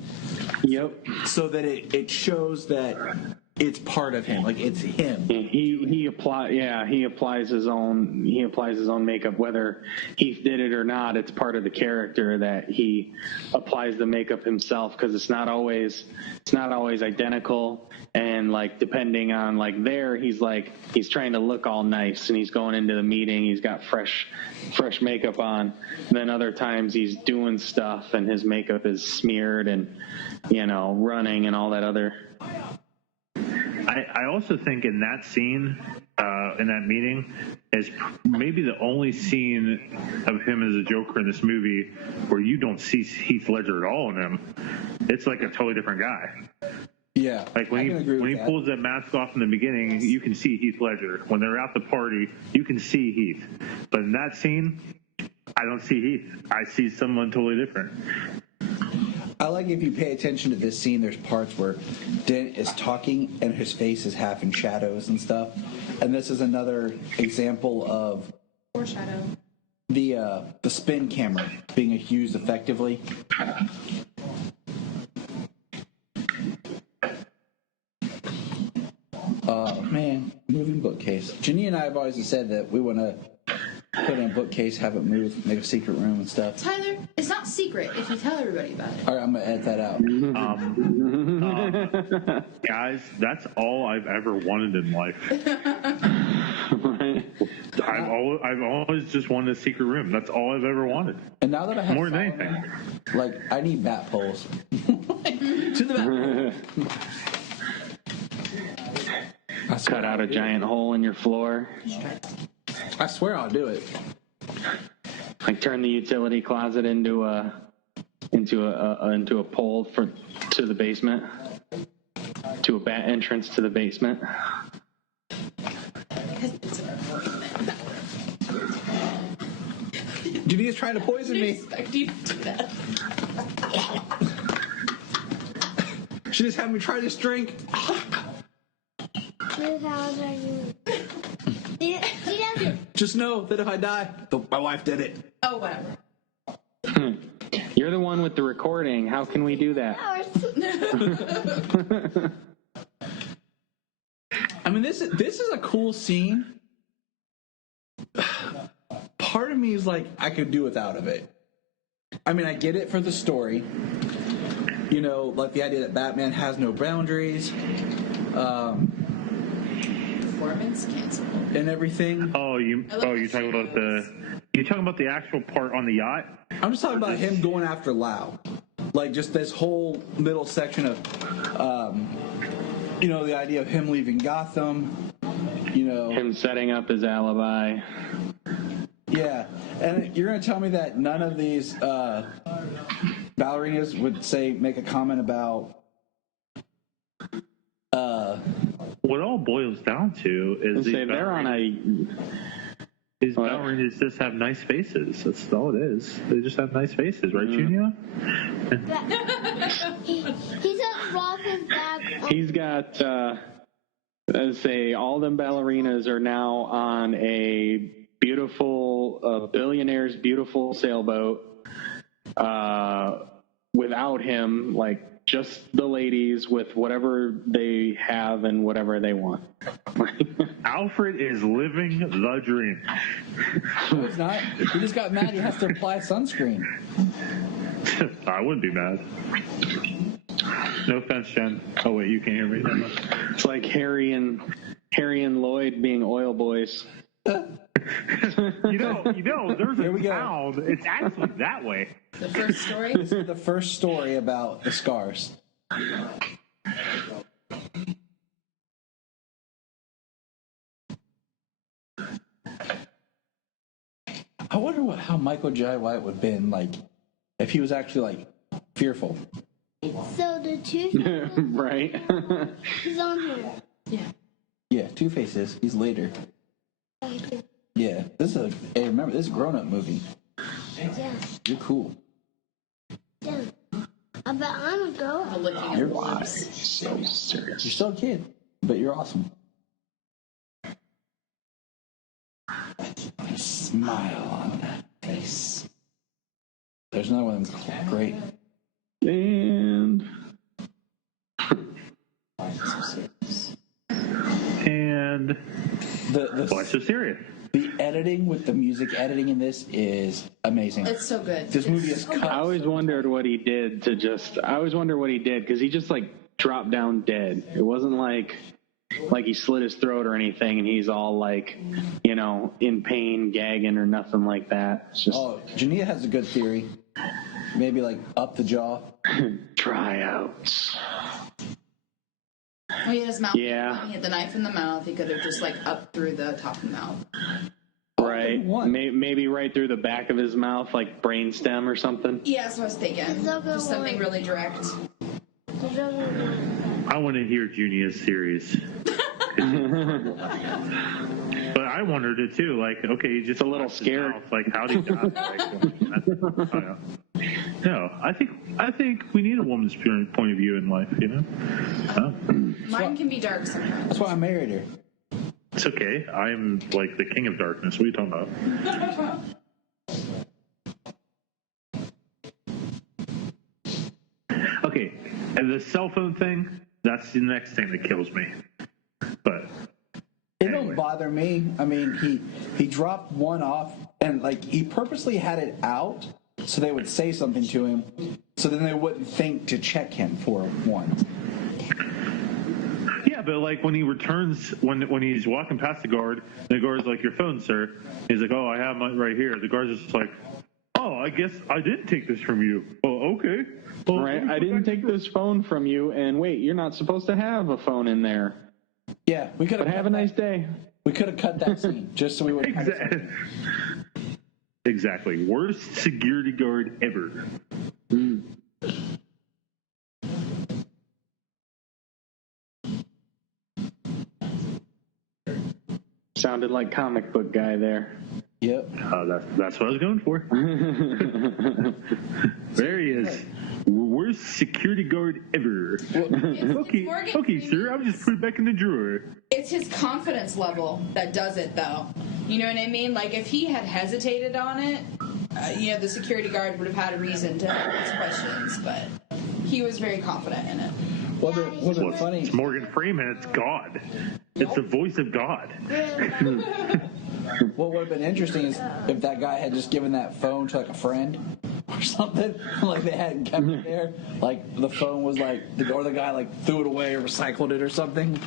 Yep. So that it shows that it's part of him, like it's him. He applies his own makeup, whether Heath did it or not. It's part of the character that he applies the makeup himself, because it's not always identical. And like depending on like he's trying to look all nice and he's going into the meeting, he's got fresh makeup on. And then other times he's doing stuff and his makeup is smeared and running and all that other. I also think in that scene, in that meeting, is maybe the only scene of him as a Joker in this movie where you don't see Heath Ledger at all in him. It's like a totally different guy. Yeah. Like when he pulls that mask off in the beginning, you can see Heath Ledger. When they're at the party, you can see Heath. But in that scene, I don't see Heath. I see someone totally different. I like, if you pay attention to this scene, there's parts where Dent is talking and his face is half in shadows and stuff. And this is another example of foreshadow. The spin camera being used effectively. Man, moving bookcase. Jenny and I have always said that we want to put in a bookcase, have it move, make a secret room and stuff. Tyler, it's not secret if you tell everybody about it. All right, I'm going to edit that out. Guys, that's all I've ever wanted in life. I've always just wanted a secret room. That's all I've ever wanted. And now that I have more than anything, like I need bat poles. To the bat pole. Cut out a giant hole in your floor. I swear I'll do it. Like turn the utility closet into a pole to the basement, to a bat entrance to the basement. Jania's trying to poison me. I didn't expect you to do that. She just had me try this drink. Just know that if I die, my wife did it. Oh, whatever. You're the one with the recording. How can we do that? I mean, this is a cool scene. Part of me is like, I could do without of it. I mean, I get it for the story. Like the idea that Batman has no boundaries. Performance canceled. And everything. You're talking about the actual part on the yacht? I'm just talking about him going after Lau. Like just this whole middle section of the idea of him leaving Gotham, him setting up his alibi. Yeah. And you're going to tell me that none of these ballerinas would make a comment about what it all boils down to is they're on a These ballerinas just have nice faces. That's all it is. They just have nice faces, right, Junior? He says Robin's back. He's got, let's say, all them ballerinas are now on a beautiful, billionaire's beautiful sailboat. Without him, like, just the ladies with whatever they have and whatever they want. Alfred is living the dream. No, it's not. He just got mad he has to apply sunscreen. I wouldn't be mad. No offense, Jen. Oh, wait, you can't hear me that much. It's like Harry and Lloyd being oil boys. You know, there's a town. It's actually that way. The first story? This is the first story about the scars. I wonder how Michael Jai White would have been like if he was actually like fearful. So the two Right. is on here. Yeah, Two Faces. He's later. Yeah, this is hey, remember this is a grown-up movie. Yeah. You're cool. Yeah. I bet I'm a girl. Looking at You're boobs. So serious. You're still a kid, but you're awesome. Smile on that face. There's another one. Great. And Why so serious? The editing with the music editing in this is amazing. It's so good. This movie is cut. I always wondered what he did because he just like dropped down dead. It wasn't like he slit his throat or anything and he's all like, you know, in pain, gagging or nothing like that. It's just Jania has a good theory. Maybe like up the jaw. tryouts. Oh, he had his mouth. Yeah. He had the knife in the mouth. He could have just like up through the top of the mouth. Right. Maybe right through the back of his mouth, like brainstem or something. Yeah, that's what I was thinking. Just something really direct. I want to hear Junior's series. But I wondered it too. Like, okay, you just a little scared. Like, how did he die? No, I think we need a woman's point of view in life. You know. Mine can be dark sometimes. That's why I married her. It's okay. I'm like the king of darkness. What are you talking about? Okay, and the cell phone thing, that's the next thing that kills me. But it don't bother me. I mean, he dropped one off and like he purposely had it out so they would say something to him so then they wouldn't think to check him for one. Yeah, but like when he returns, when he's walking past the guard's like, "Your phone, sir." He's like, "Oh, I have mine right here." The guard's just like, "Oh, I guess I didn't take this from you." "Oh, okay." Well, right, I didn't take this phone from you, and wait, you're not supposed to have a phone in there. Yeah, we could have. But have a nice day. We could have cut that scene just so we would. Exactly. Worst security guard ever. Sounded like comic book guy there. Yep. That's what I was going for. There he is. Worst security guard ever. Okay, sir. I'll just put it back in the drawer. It's his confidence level that does it, though. You know what I mean? Like, if he had hesitated on it, the security guard would have had a reason to ask questions, but he was very confident in it. Wasn't funny. It's Morgan Freeman. It's God. It's the voice of God. What would have been interesting is if that guy had just given that phone to like a friend or something, like they hadn't kept it there, like the phone was like, or the guy like threw it away or recycled it or something.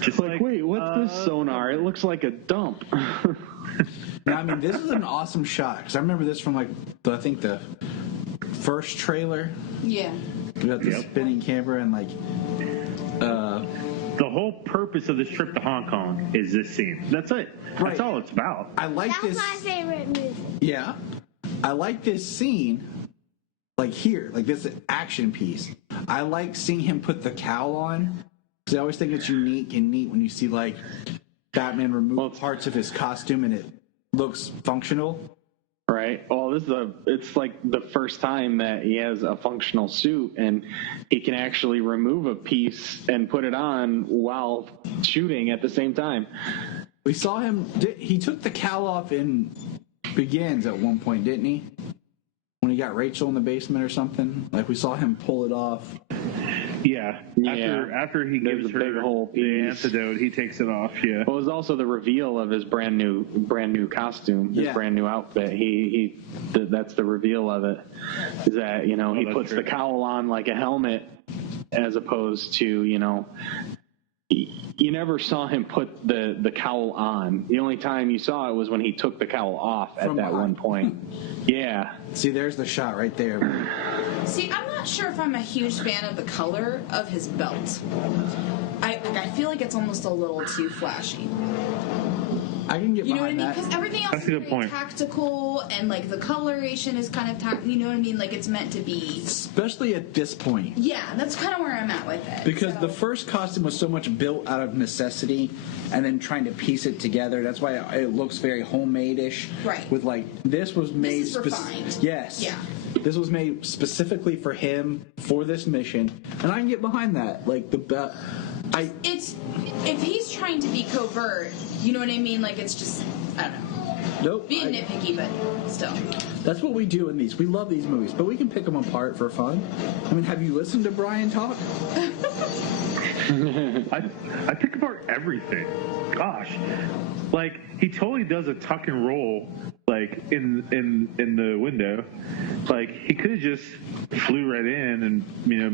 Just like, wait, what's this sonar? It looks like a dump. Now, I mean, this is an awesome shot because I remember this from like I think the first trailer. Yeah. We got the spinning camera and like. The whole purpose of this trip to Hong Kong is this scene. That's it. Right. That's all it's about. I like That's my favorite movie. Yeah. I like this scene, like here, like this action piece. I like seeing him put the cowl on 'Cause I always think it's unique and neat when you see, like, Batman remove parts of his costume and it looks functional. Right. Well, it's like the first time that he has a functional suit and he can actually remove a piece and put it on while shooting at the same time. We saw him, he took the cowl off in Begins at one point, didn't he? When he got Rachel in the basement or something. Like, we saw him pull it off. Yeah. After he gives her the antidote, he takes it off. Yeah. Well, it was also the reveal of his brand new costume, his brand new outfit. That's the reveal of it. Is that he puts the cowl on like a helmet, as opposed to you never saw him put the cowl on. The only time you saw it was when he took the cowl off at that one point. Yeah. See, there's the shot right there. See, I'm not sure if I'm a huge fan of the color of his belt. I feel like it's almost a little too flashy. I can get you know what I behind mean? that. Because everything else is very tactical, and like the coloration is kind of you know what I mean? Like it's meant to be. Especially at this point. Yeah, that's kind of where I'm at with it. Because the first costume was so much built out of necessity, and then trying to piece it together. That's why it looks very homemade-ish. Right. With like this was made. This is refined. Yes. Yeah. This was made specifically for him for this mission, and I can get behind that. Like the it's if he's trying to be covert, you know what I mean? Like it's just I don't know. Nope. Being nitpicky, but still. That's what we do in these. We love these movies, but we can pick them apart for fun. I mean, have you listened to Bryan talk? I pick apart everything. Gosh, like he totally does a tuck and roll, like in the window. Like he could have just flew right in and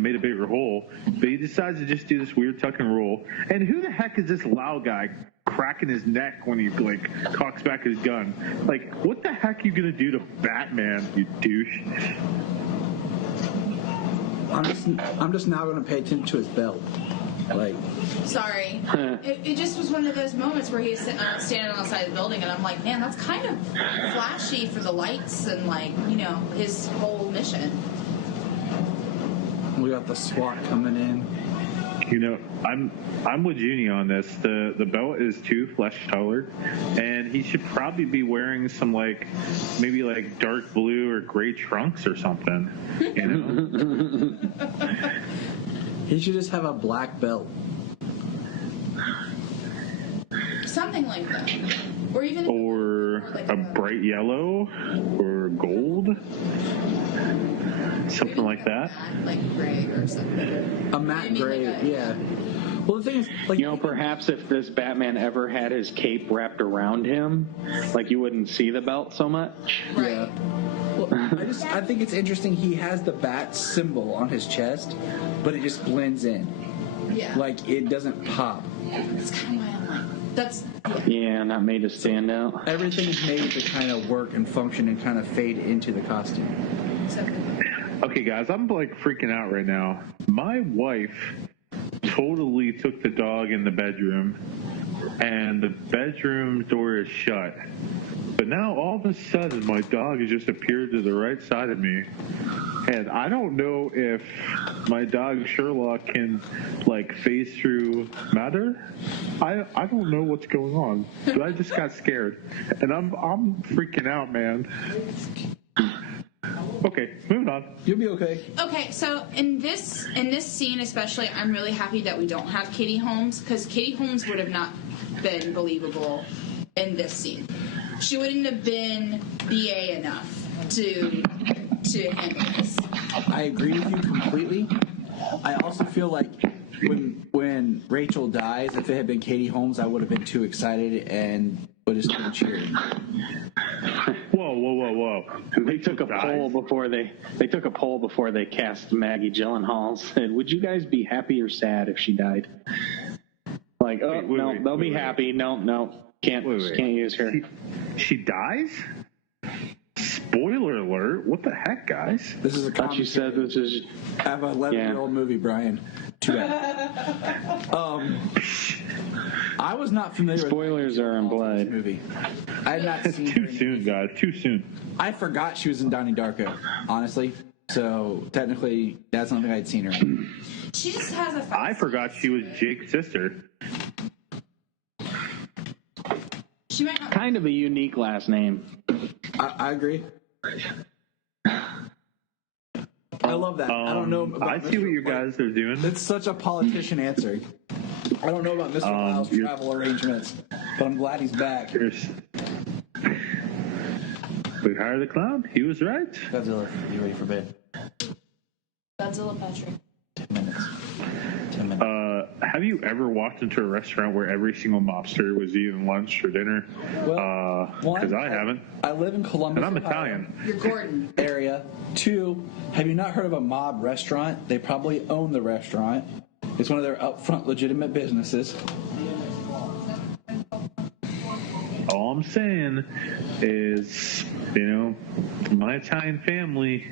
made a bigger hole, but he decides to just do this weird tuck and roll. And who the heck is this loud guy cracking his neck when he like cocks back his gun? Like, what the heck are you gonna do to Batman, you douche? I'm just now going to pay attention to his belt. Like, sorry, it just was one of those moments where he's standing on the side of the building, and I'm like, man, that's kind of flashy for the lights and like his whole mission. We got the SWAT coming in. I'm with Junie on this. The belt is too flesh colored, and he should probably be wearing some maybe dark blue or gray trunks or something. He should just have a black belt. Something like that. Or a bright yellow or gold. Something like that. Like gray or something. A matte gray, yeah. Well, the thing is, perhaps if this Batman ever had his cape wrapped around him, you wouldn't see the belt so much. Right. Yeah. Well, I think it's interesting. He has the bat symbol on his chest, but it just blends in. Yeah. Like it doesn't pop. That's kind of why I'm like, that's. Yeah, not made to stand out. Everything is made to kind of work and function and kind of fade into the costume. Okay, guys, I'm freaking out right now. My wife totally took the dog in the bedroom, and the bedroom door is shut. But now all of a sudden, my dog has just appeared to the right side of me, and I don't know if my dog Sherlock can phase through matter. I don't know what's going on, but I just got scared, and I'm freaking out, man. Okay, moving on. You'll be okay. Okay, so in this scene especially, I'm really happy that we don't have Katie Holmes, because Katie Holmes would have not been believable in this scene. She wouldn't have been BA enough to handle this. I agree with you completely. I also feel like when Rachel dies, if it had been Katie Holmes, I would have been too excited and would have been cheering. Whoa! They took a poll before they cast Maggie Gyllenhaal. Said, "Would you guys be happy or sad if she died?" They'll be happy. No, can't use her. She dies? Spoiler alert! What the heck, guys? This is a thought you said this is. I have an 11-year-old movie, Bryan. Too bad. I was not familiar. Spoilers are implied. Movie. I had not seen. Too soon, guys. Too soon. I forgot she was in Donnie Darko, honestly. So technically, that's something I'd seen her in. She just has a. I forgot she was Jake's sister. She might not. Kind of a unique last name. I agree. I love that. I don't know. I see what you guys are doing. It's such a politician answer. I don't know about Mr. Lyle's travel arrangements, but I'm glad he's back. We hired the clown. He was right. Godzilla, you ready for bed? Godzilla Patrick. 10 minutes. 10 minutes. Have you ever walked into a restaurant where every single mobster was eating lunch or dinner? Because I haven't. I live in Columbus, and I'm Ohio Italian. You're Gordon. area. 2, have you not heard of a mob restaurant? They probably own the restaurant. It's one of their upfront legitimate businesses. All I'm saying is, my Italian family,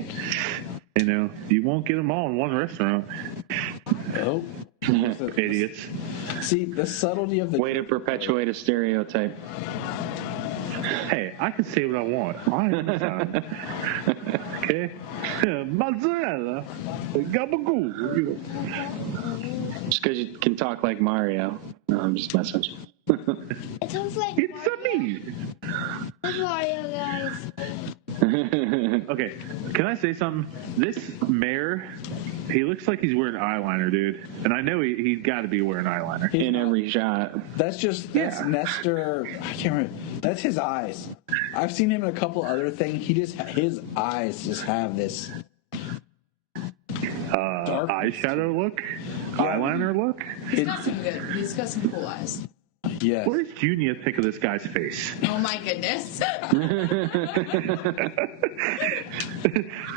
you won't get them all in one restaurant. Nope. Idiots. See, the subtlety of the... Way to perpetuate a stereotype. Hey, I can say what I want. I am Italian. Okay? Mozzarella. Gabagool. Just because you can talk like Mario. No, I'm just messing with you. It sounds like It's a me. Mario, guys. Okay, can I say something? This mayor, he looks like he's wearing eyeliner, dude. And I know he's got to be wearing eyeliner. In every shot. That's Nestor... I can't remember. That's his eyes. I've seen him in a couple other things. His eyes just have this... eyeshadow look? Eyeliner look? He's got some cool eyes. Yes. What does Junior think of this guy's face? Oh my goodness.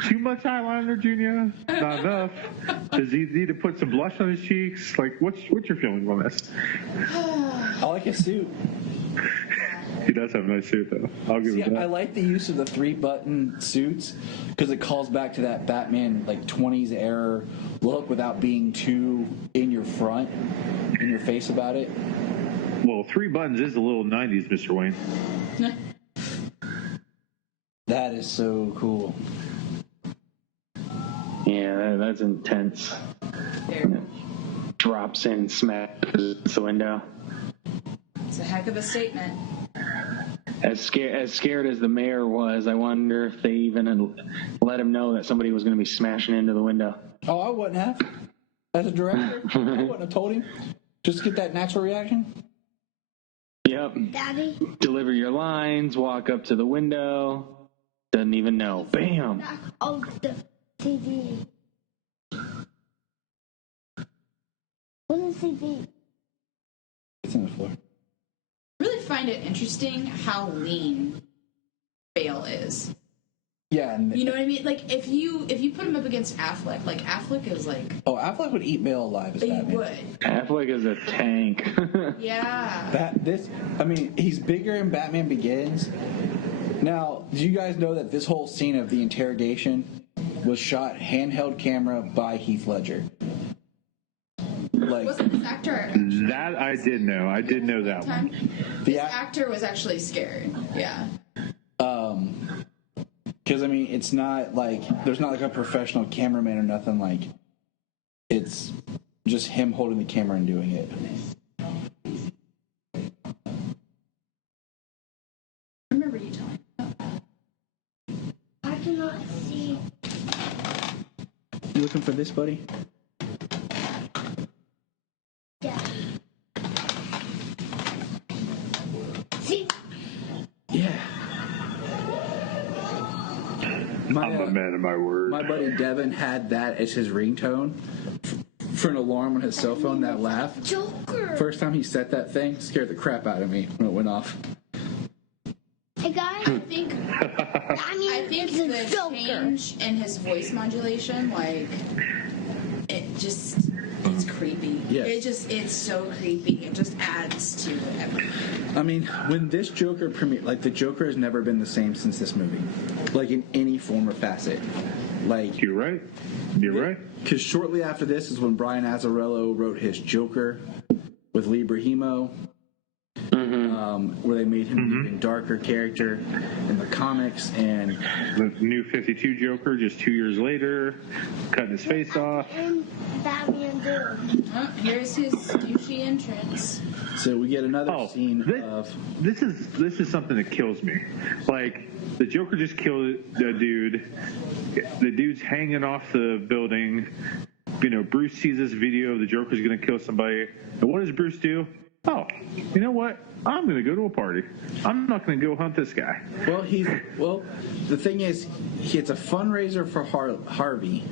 Too much eyeliner, Junior? Not enough. Does he need to put some blush on his cheeks? Like, what's your feeling on this? I like his suit. He does have a nice suit, though. I'll give him that. I like the use of the 3-button suits because it calls back to that Batman, 20s era look without being too in your face about it. Well, 3 buttons is a little 90s, Mr. Wayne. That is so cool. Yeah, that's intense. Drops in, smacks the window. It's a heck of a statement. As scared as the mayor was, I wonder if they even let him know that somebody was going to be smashing into the window. Oh, I wouldn't have. As a director, I wouldn't have told him. Just to get that natural reaction. Yep. Daddy. Deliver your lines, walk up to the window, doesn't even know. Bam! Oh, the TV. What is TV? It's on the floor. I really find it interesting how lean Bale is. Yeah. And you know what I mean? Like, if you put him up against Affleck, Affleck is like... Oh, Affleck would eat Bale alive as Batman. He would. Affleck is a tank. Yeah. He's bigger in Batman Begins. Now, do you guys know that this whole scene of the interrogation was shot handheld camera by Heath Ledger? Wasn't this actor... That I did know. I did know that one. This actor was actually scared. Yeah. Because, it's not there's not a professional cameraman or nothing. It's just him holding the camera and doing it. I remember you telling me. I cannot see. You looking for this, buddy? Yeah. See? Yeah. I'm a man of my word. My buddy Devin had that as his ringtone for an alarm on his cell phone, that laugh. Joker. First time he set that thing, scared the crap out of me when it went off. Hey guys, I think it's the the Joker. change in his voice modulation, it's creepy. Yes. It's so creepy. It just adds to everything. When this Joker premiered, the Joker has never been the same since this movie. In any form or facet. You're right. You're right. Because shortly after this is when Brian Azzarello wrote his Joker with Lee Brahimo. where they made him an even darker character in the comics, and the new 52 Joker just 2 years later, cutting his face off. And Batman too. Oh, here's his douchey entrance. so we get another scene of This is something that kills me. Like, the Joker just killed the dude. The dude's hanging off the building. You know, Bruce sees this video of the Joker's going to kill somebody. And what does Bruce do? Oh, you know what? I'm going to go to a party. I'm not going to go hunt this guy. Well, the thing is, it's a fundraiser for Harvey,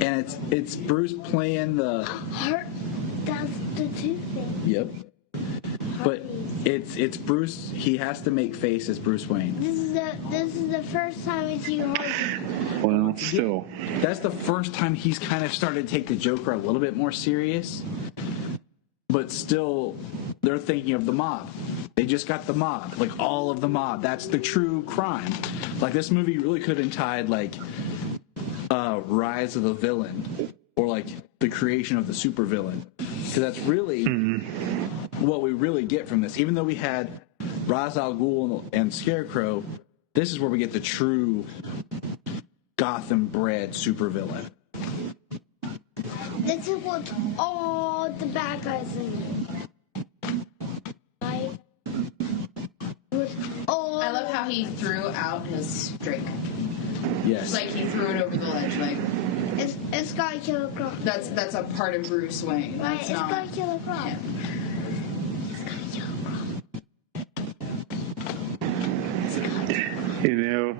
and it's Bruce playing the. That's the two things. Yep. But it's Bruce. He has to make face as Bruce Wayne. This is the first time we see Harvey. Well, still. That's the first time he's kind of started to take the Joker a little bit more serious. But still, they're thinking of the mob. They just got the mob, like all of the mob. That's the true crime. Like, this movie really could have been tied, like, Rise of the Villain, or like the creation of the supervillain, because that's really what we really get from this. Even though we had Ra's al Ghul and Scarecrow, this is where we get the true Gotham-bred supervillain. This is what all the bad guys in it. I love how he threw out his drink. Yes. Just like he threw it over the ledge. Like, it's gotta kill a crop. that's a part of Bruce Wayne. Right, That's it's not. gotta kill a crop. Yeah. You know,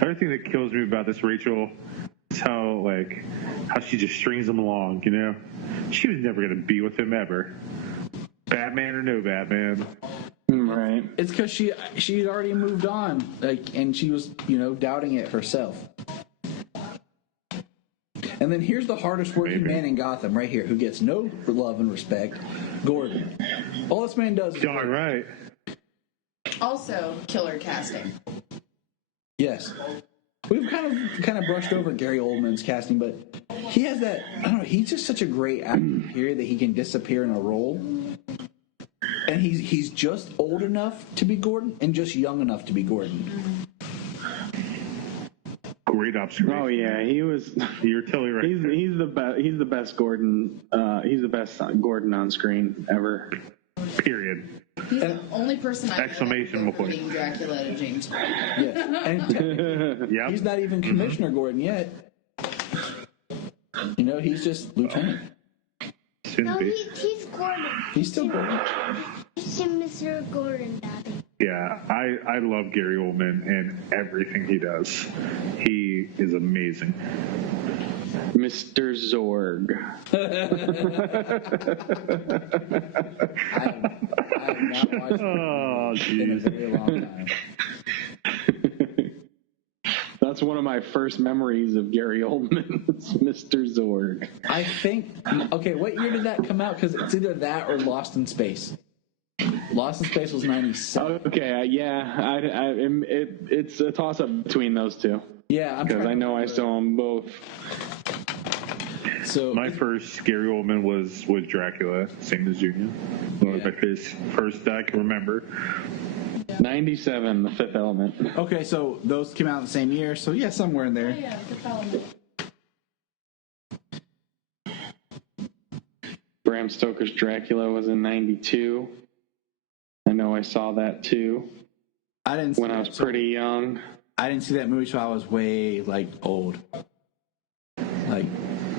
everything that kills me about this Rachel is how she just strings him along, you know? She was never going to be with him ever. Batman or no Batman. Right. It's because she'd already moved on, like, and she was, doubting it herself. And then here's the hardest working man in Gotham, right here, who gets no love and respect, Gordon. All this man does is Darn right. Also, killer casting. yes. We've kind of brushed over Gary Oldman's casting, but he has that. I don't know. He's just such a great actor here that he can disappear in a role, and he's just old enough to be Gordon and just young enough to be Gordon. Great observation. Oh yeah, he was. You're totally right. He's the best. He's the best Gordon. He's the best Gordon on screen ever. Period. He's the only person I've Exclamation point. reading Dracula to James Bond. Yes, and technically, Yep. he's not even Commissioner Gordon yet. He's just Lieutenant. Soon No, to be. he's Gordon. He's still Gordon. He's Mr. Gordon, Daddy. Yeah, I love Gary Oldman and everything he does. He is amazing. Mr. Zorg. I have not watched Oh, in a jeez. very long time. That's one of my first memories of Gary Oldman. Mr. Zorg. I think. Okay, what year did that come out? Because it's either that or Lost in Space. Lost in Space was 97. Okay, yeah, it's a toss-up between those two. Yeah, I'm Because trying I to know I remember. saw them both. So My first Gary Oldman was Dracula, same as Junior. One of his first that I can remember. 97, The Fifth Element. okay, so those came out the same year. So yeah, somewhere in there. Yeah, the film. Bram Stoker's Dracula was in 92. I know I saw that too I didn't see when I was that, so pretty young. I didn't see that movie till I was way old.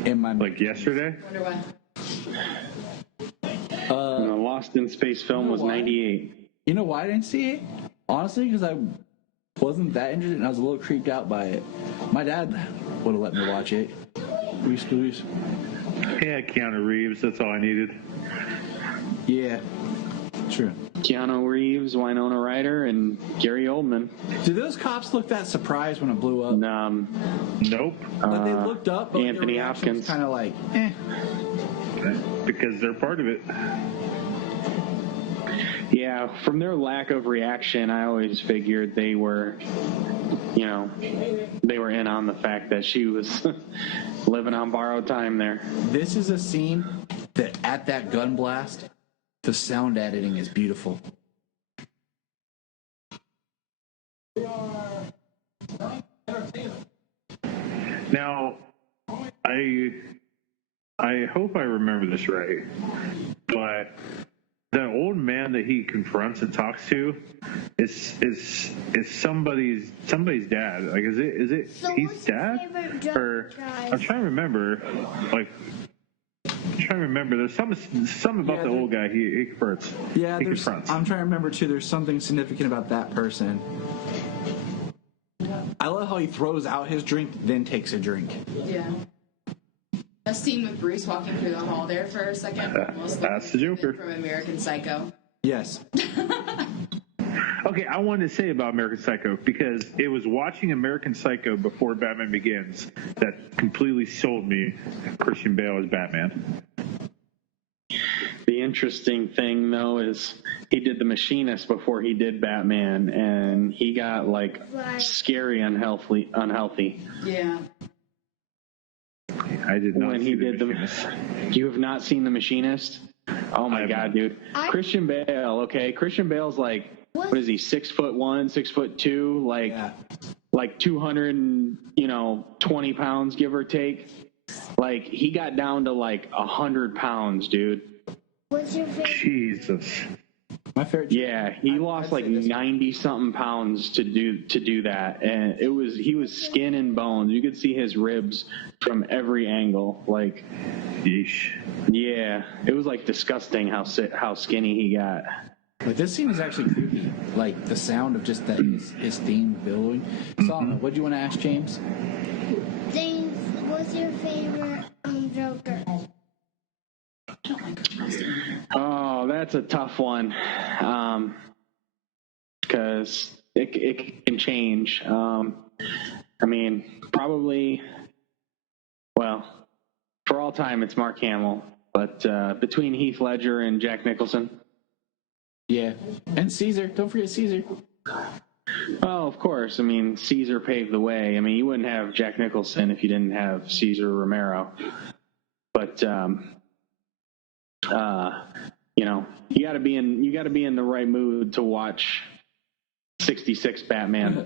In my Like yesterday? Wonder why. And the Lost in Space film was why? 98. You know why I didn't see it? Honestly, because I wasn't that interested and I was a little creeped out by it. My dad would have let me watch it. Please. Yeah, Keanu Reeves. That's all I needed. Yeah, true. Keanu Reeves, Winona Ryder, and Gary Oldman. Did those cops look that surprised when it blew up? Nope. Like they looked up, but Anthony Hopkins. kind of like, eh. Because they're part of it. Yeah, from their lack of reaction, I always figured they were, they were in on the fact that she was living on borrowed time there. This is a scene that at that gun blast, The sound editing is beautiful. Now, I hope I remember this right, but the old man that he confronts and talks to is somebody's dad. Like, is it So he's what's your dad? favorite joke, Or guys? I'm trying to remember. There's something about the old guy he confronts. Yeah, he confronts. I'm trying to remember too. There's something significant about that person. I love how he throws out his drink, then takes a drink. Yeah. A scene with Bruce walking through the hall there for a second. That's the Joker from American Psycho. Yes. Okay, I wanted to say about American Psycho because it was watching American Psycho before Batman Begins that completely sold me Christian Bale as Batman. The interesting thing, though, is he did The Machinist before he did Batman, and he got, like, scary unhealthy. Yeah. I did not when see he The did Machinist. You have not seen The Machinist? Oh, my God, dude. Christian Bale, okay? Christian Bale's, like, what is he, 6'1", 6'2", like 220 pounds, give or take? Like, he got down to, like, 100 pounds, dude. What's your favorite? Jesus. My favorite. Yeah, he lost like 90-something pounds to do that, and he was skin and bones. You could see his ribs from every angle. Like, yeesh. Yeah, it was like disgusting how skinny he got. Like, this scene is actually creepy. Like, the sound of just that his theme billowing. Solomon, what do you want to ask James? James, what's your favorite Joker? Oh, that's a tough one, because it can change. I mean, probably, well, for all time, it's Mark Hamill, but between Heath Ledger and Jack Nicholson. Yeah, and Caesar. Don't forget Caesar. Oh, of course. I mean, Caesar paved the way. I mean, you wouldn't have Jack Nicholson if you didn't have Caesar Romero. But you know, you got to be in the right mood to watch 66 Batman.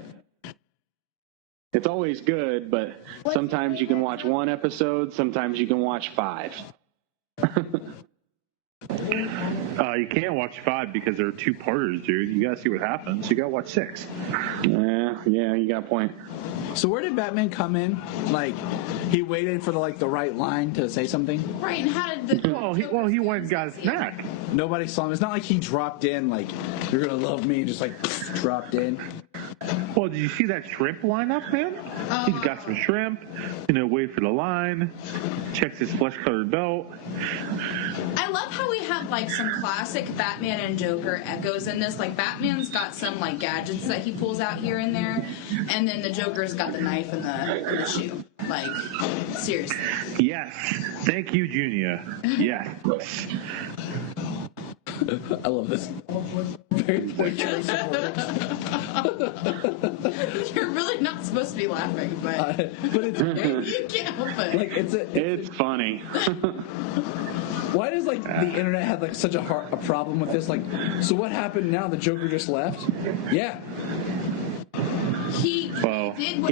It's always good, but sometimes you can watch one episode, sometimes you can watch 5. You can't watch 5 because there are 2-parters, dude. You gotta see what happens. You gotta watch 6. Yeah, you got a point. So where did Batman come in? Like, he waited for the right line to say something? Right, and how did the... Well, he went and got his snack. Nobody saw him. It's not like he dropped in, like, you're gonna love me, and just, like, dropped in. Well, did you see that shrimp lineup, man? He's got some shrimp, wait for the line, checks his flesh-colored belt. I love how we have, like, some classic Batman and Joker echoes in this. Like, Batman's got some, like, gadgets that he pulls out here and there, and then the Joker's got the knife and the shoe. Like, seriously. Yes. Thank you, Junior. Yes. I love this. Very poor choice of words. You're really not supposed to be laughing, but it's you can't help it. Like, it's funny. Why does the internet have such a problem with this? Like, so what happened now? The Joker just left? Yeah. He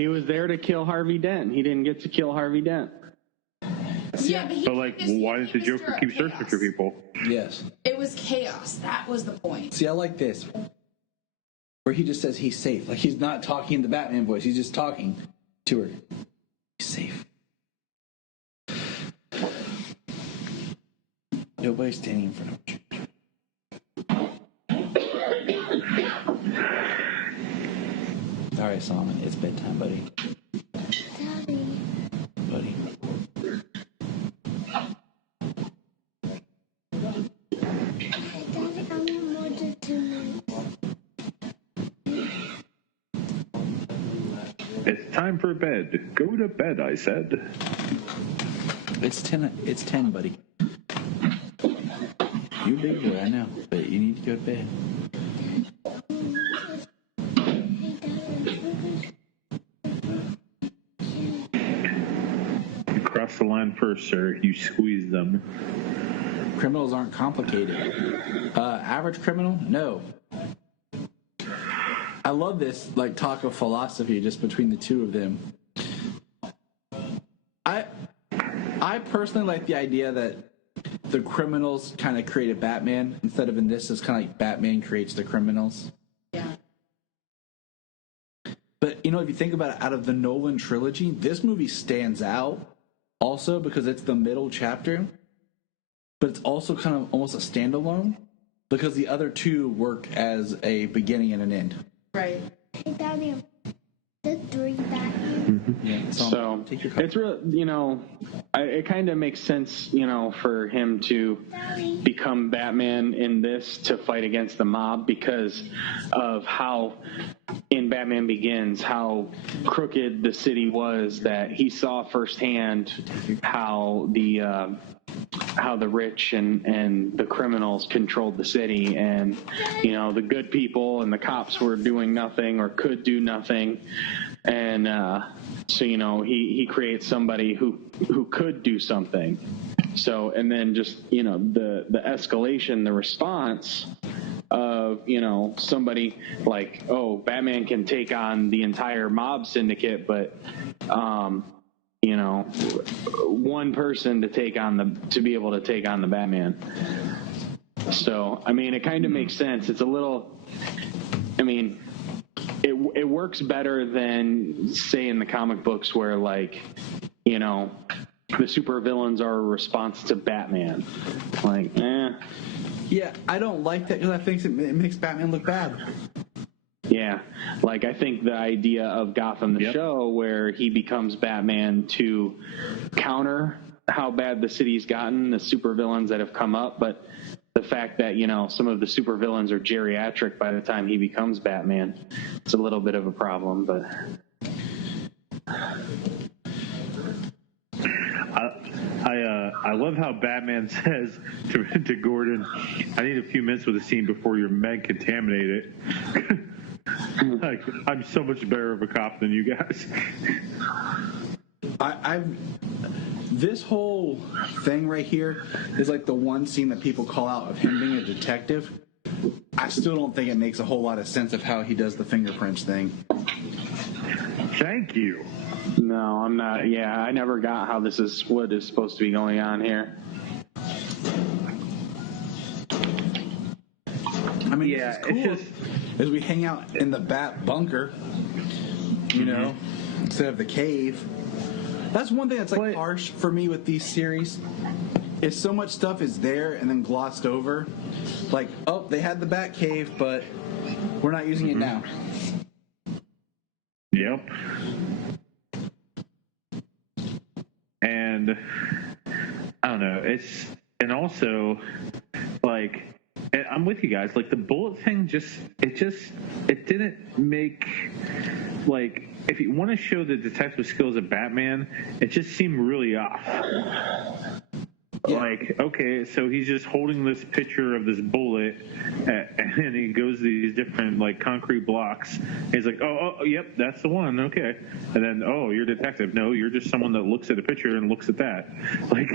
was there to kill Harvey Dent. He didn't get to kill Harvey Dent. Yeah, but why did the Joker keep searching for people? Yes. It was chaos. That was the point. See, I like this. Where he just says he's safe. Like, he's not talking in the Batman voice. He's just talking to her. He's safe. Nobody's standing in front of you. All right, Solomon, it's bedtime, buddy. Daddy. Buddy. Daddy, I want more than 2 minutes. It's time for bed. Go to bed, I said. It's 10, buddy. You're a big boy, I know, but you need to go to bed. You cross the line first, sir. You squeeze them. Criminals aren't complicated. Average criminal? No. I love this like talk of philosophy just between the two of them. I personally like the idea that the criminals kind of created Batman instead of in this it's kind of like Batman creates the criminals. Yeah. But if you think about it, out of the Nolan trilogy, this movie stands out also because it's the middle chapter, but it's also kind of almost a standalone because the other two work as a beginning and an end. Right. Hey, Daddy, the three Batman. Yeah, so it's real, it kind of makes sense, for him to become Batman in this to fight against the mob because of how in Batman Begins, how crooked the city was, that he saw firsthand how the rich and the criminals controlled the city, and the good people and the cops were doing nothing or could do nothing, and so he creates somebody who could do something. So and then just the escalation, the response of somebody like, oh, Batman can take on the entire mob syndicate, but one person to be able to take on the Batman. So, it kind of makes sense. It's a little, it works better than, say, in the comic books where, like, the supervillains are a response to Batman. Like, Yeah, I don't like that because I think it makes Batman look bad. Yeah, like I think the idea of Gotham the show where he becomes Batman to counter how bad the city's gotten, the supervillains that have come up, but the fact that, some of the supervillains are geriatric by the time he becomes Batman, it's a little bit of a problem, but... I love how Batman says to Gordon, I need a few minutes with the scene before your men contaminate it. Like, I'm so much better of a cop than you guys. This whole thing right here is like the one scene that people call out of him being a detective. I still don't think it makes a whole lot of sense of how he does the fingerprints thing. Thank you. No, I'm not. Yeah, I never got how this is what is supposed to be going on here. This is cool. It's just as we hang out in the Bat bunker, instead of the cave. That's one thing that's like harsh for me with these series. Is so much stuff is there and then glossed over. Like, oh, they had the Bat cave, but we're not using it now. Yep. And I don't know. And also, like, I'm with you guys. Like, the bullet thing it didn't make, like, if you want to show the detective skills of Batman, it just seemed really off. Yeah. Like, okay, so he's just holding this picture of this bullet, and he goes to these different, like, concrete blocks. He's like, oh, yep, that's the one, okay. And then, oh, you're a detective. No, you're just someone that looks at a picture and looks at that. Like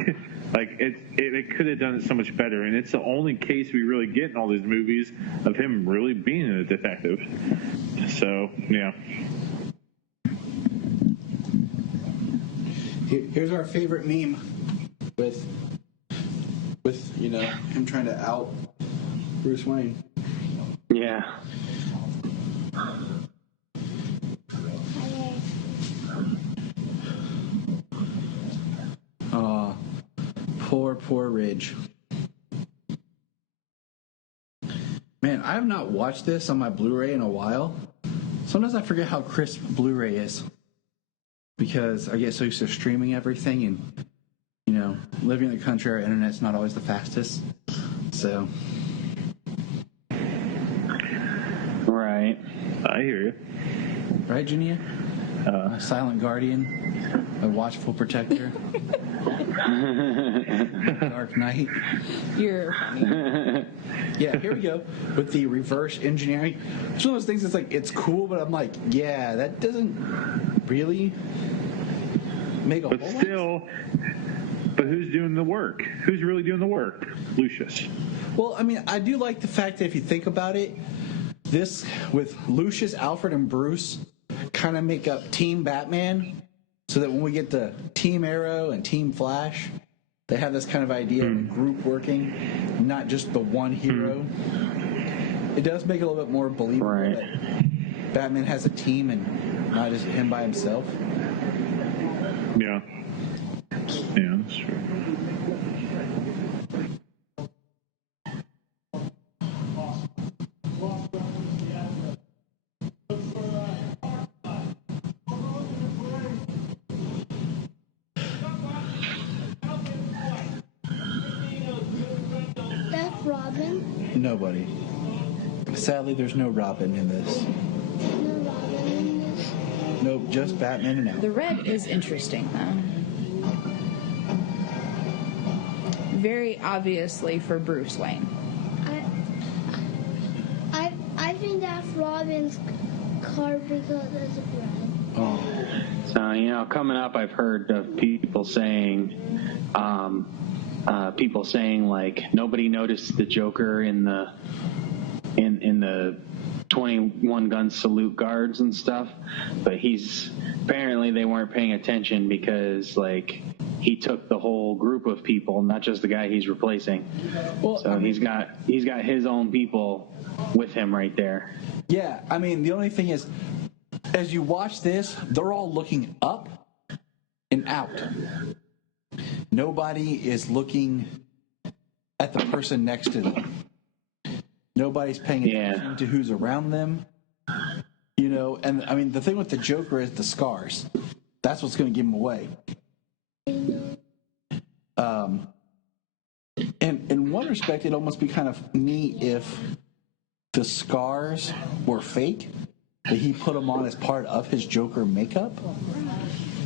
it could have done it so much better, and it's the only case we really get in all these movies of him really being a detective. So, yeah. Here's our favorite meme with him trying to out Bruce Wayne. Yeah. Poor Ridge. Man, I have not watched this on my Blu-ray in a while. Sometimes I forget how crisp Blu-ray is because I get so used to streaming everything, and living in the country, our internet's not always the fastest. So, right, I hear you. Right, Jania? A silent guardian, a watchful protector. Dark Knight. You're funny. Yeah, here we go with the reverse engineering. It's one of those things that's like, it's cool, but I'm like, yeah, that doesn't really make a whole lot. But who's doing the work? Who's really doing the work? Lucius. Well, I mean, I do like the fact that if you think about it, this with Lucius, Alfred, and Bruce kind of make up Team Batman, so that when we get to Team Arrow and Team Flash, they have this kind of idea of a group working, not just the one hero. It does make it a little bit more believable that Batman has a team and not just him by himself. Yeah. Yeah, that's true. That's Robin. Nobody. Sadly, there's no Robin in this. No Robin in this. Nope, just Batman and Alfred. The red is interesting, though. Very obviously for Bruce Wayne. I think that's Robin's car because it's red. Oh. So, coming up, I've heard of people saying, like, nobody noticed the Joker in the 21 gun salute guards and stuff, but apparently they weren't paying attention because, like, he took the whole group of people, not just the guy he's replacing. Well, so he's got his own people with him right there. Yeah, I mean, the only thing is, as you watch this, they're all looking up and out. Nobody is looking at the person next to them. Nobody's paying attention to who's around them. And I mean, the thing with the Joker is the scars. That's what's going to give him away. And in one respect, it'd almost be kind of neat if the scars were fake, that he put them on as part of his Joker makeup,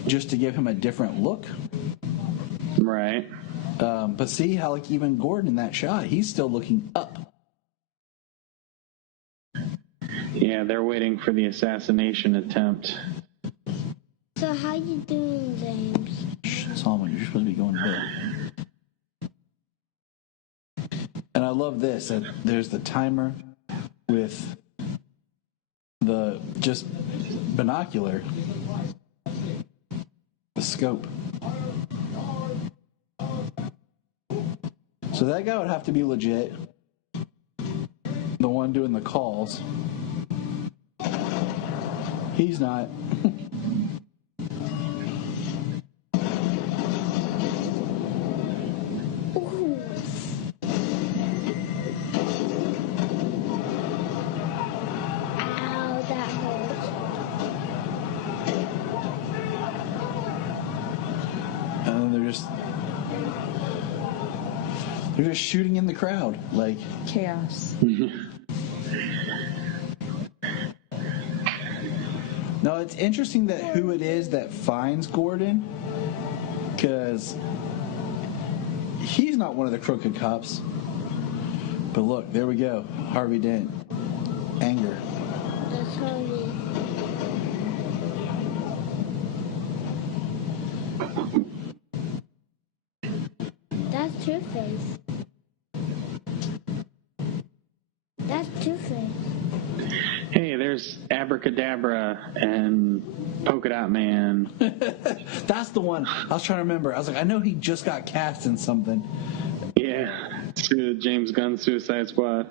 just to give him a different look. Right. But see how, like, even Gordon in that shot, he's still looking up. Yeah, they're waiting for the assassination attempt. So how you doing, James? Shh, Solomon, you're supposed to be going to bed. And I love this, that there's the timer with the just binocular, the scope. So that guy would have to be legit. The one doing the calls. He's not. Ooh. Ow, that hurts. And then they're just shooting in the crowd, like Chaos. No, it's interesting that who it is that finds Gordon, because he's not one of the crooked cops. But look, there we go. Harvey Dent. Anger. That's Harvey. That's Two-Face. That's Two-Face. Hey, there's Abracadabra and Polka Dot Man. That's the one. I was trying to remember. I was like, I know he just got cast in something. Yeah, James Gunn's Suicide Squad.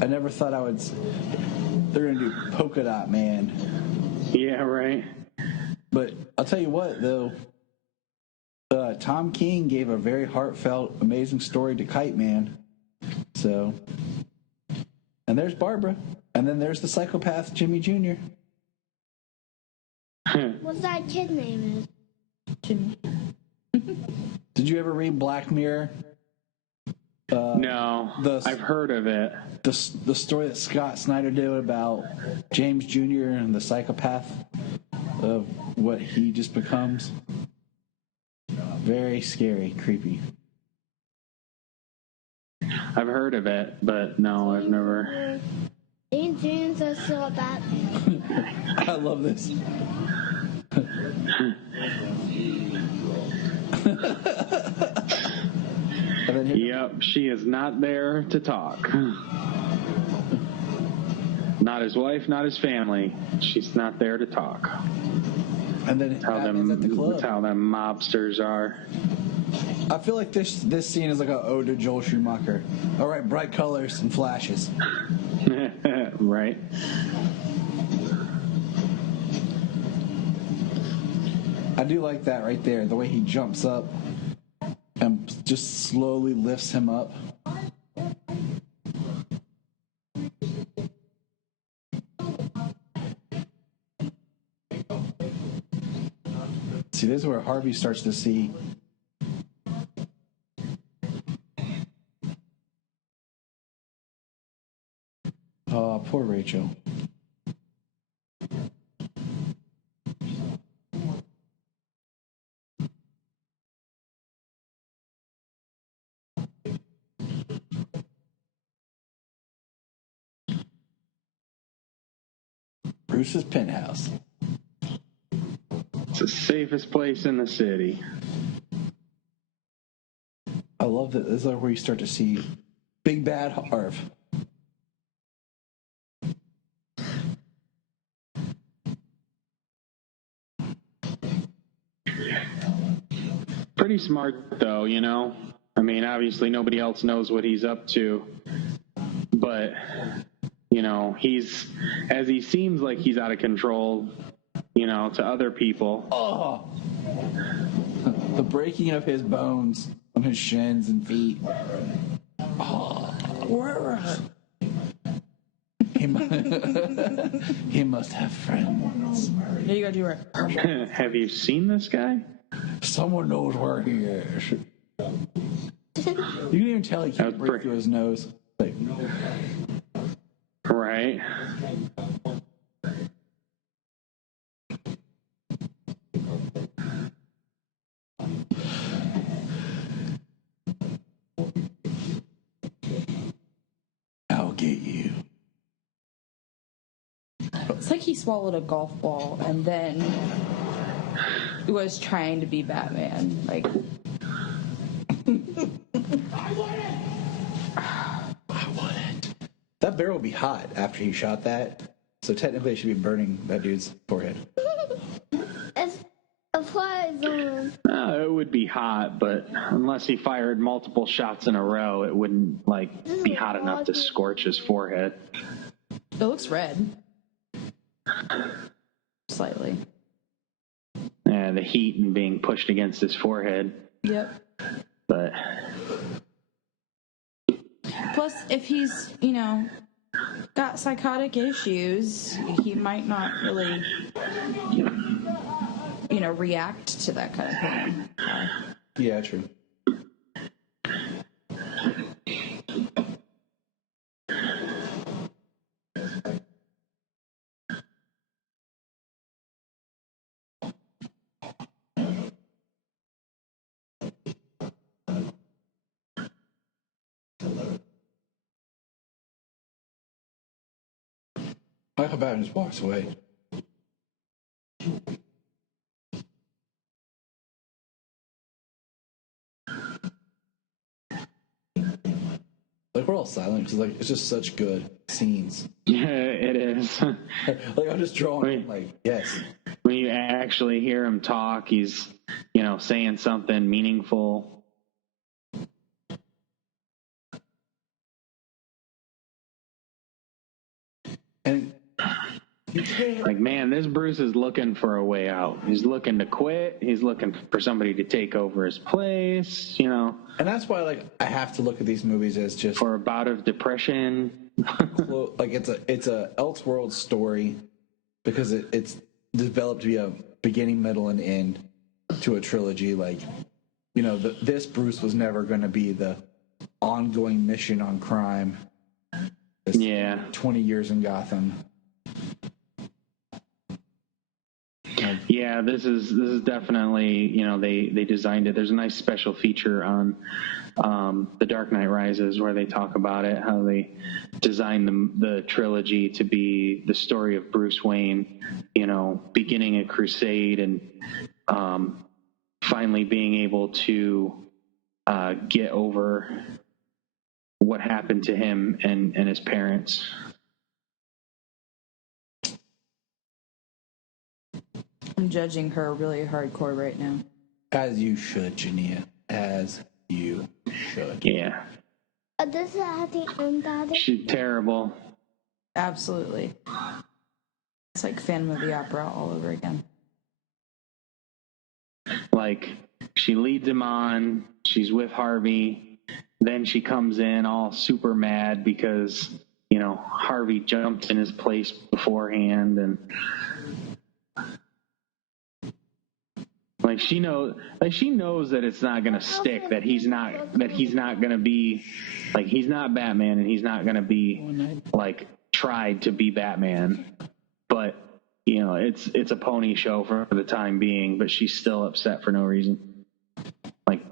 I never thought they're going to do Polka Dot Man. Yeah, right. But I'll tell you what, though. Tom King gave a very heartfelt, amazing story to Kite Man. So, and there's Barbara. And then there's the psychopath, Jimmy Jr. What's that kid name is? Jimmy. Did you ever read Black Mirror? No, I've heard of it. The story that Scott Snyder did about James Jr. and the psychopath of what he just becomes. Very scary, creepy. I've heard of it, but no, I've never. In James, I saw that. I love this. Yep, she is not there to talk. Not his wife, not his family. She's not there to talk. And then Batman's at the club. That's how them mobsters are. I feel like this scene is like an ode to Joel Schumacher. All right, bright colors and flashes. Right. I do like that right there, the way he jumps up and just slowly lifts him up. See, this is where Harvey starts to see. Oh, poor Rachel. Bruce's penthouse. It's the safest place in the city. I love that. This is where you start to see Big Bad Harv. Pretty smart, though, you know? I mean, obviously nobody else knows what he's up to. But, you know, as he seems like he's out of control, you know, to other people. Oh! The breaking of his bones on his shins and feet. Oh, he must have friends. Yeah, you gotta do it. Have you seen this guy? Someone knows where he is. You can even tell he can't breathe through his nose. Like, right. I'll get you. It's like he swallowed a golf ball and then was trying to be Batman. Like, I wouldn't. That barrel would be hot after he shot that. So technically it should be burning that dude's forehead. It's a fly zone. It would be hot, but unless he fired multiple shots in a row, it wouldn't, be hot enough to scorch his forehead. it looks red. Slightly. The heat and being pushed against his forehead. Yep. But Plus, if he's, got psychotic issues, he might not really, react to that kind of thing. Yeah, true. Michael Batman just walks away. We're all silent because it's just such good scenes. Yeah, it is. I'm just drawing. Yes. When you actually hear him talk, he's saying something meaningful. And man, this Bruce is looking for a way out. He's looking to quit. He's looking for somebody to take over his place, And that's why, I have to look at these movies as just for a bout of depression. It's a Elseworld story because it's developed to be a beginning, middle, and end to a trilogy. This Bruce was never going to be the ongoing mission on crime. 20 years in Gotham. Yeah, this is definitely, they designed it. There's a nice special feature on The Dark Knight Rises where they talk about it, how they designed the trilogy to be the story of Bruce Wayne, beginning a crusade and finally being able to get over what happened to him and his parents. I'm judging her really hardcore right now. As you should, Jania. As you should. Yeah. This is at the end, Daddy. She's terrible. Absolutely. It's like Phantom of the Opera all over again. Like, she leads him on, she's with Harvey, then she comes in all super mad because, you know, Harvey jumped in his place beforehand, and she knows that it's not gonna stick, that he's not gonna be, like, he's not Batman, and he's not gonna be, like, tried to be Batman. But, you know, it's a pony show for the time being, but she's still upset for no reason. Like,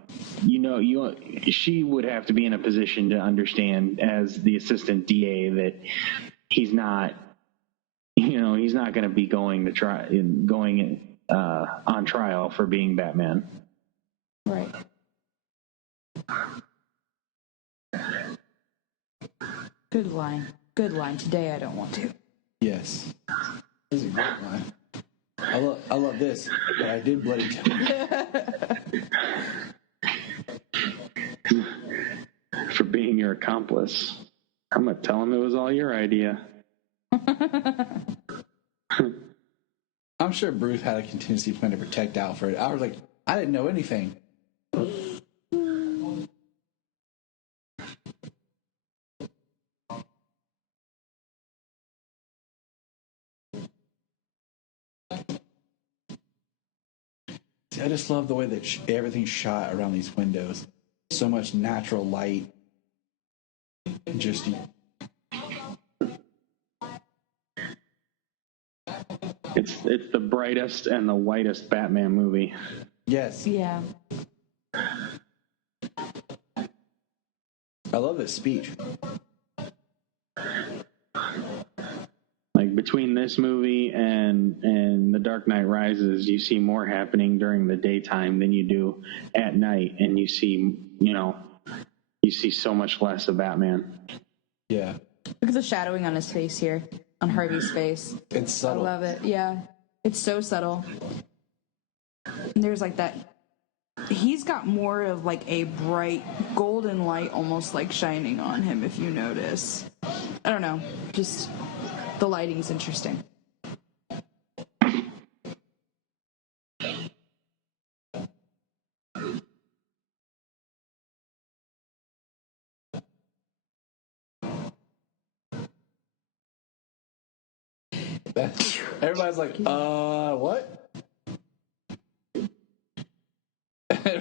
she would have to be in a position to understand, as the assistant DA, that he's not going to be going on trial for being Batman. Right. Good line. Today I don't want to. Yes. This is a great line. I love this, but I did bloody For being your accomplice. I'm going to tell him it was all your idea. I'm sure Bruce had a contingency plan to protect Alfred. I was like, I didn't know anything. See, I just love the way that everything's shot around these windows. So much natural light. Just it's the brightest and the whitest Batman movie. Yes. Yeah. I love this speech. Like, between this movie and The Dark Knight Rises, you see more happening during the daytime than you do at night, and you see so much less of Batman. Yeah. Look at the shadowing on his face here, on Harvey's face. It's subtle. I love it. Yeah. It's so subtle. And there's like that. He's got more of like a bright golden light almost like shining on him, if you notice. I don't know. Just the lighting's interesting. Everybody's like, what?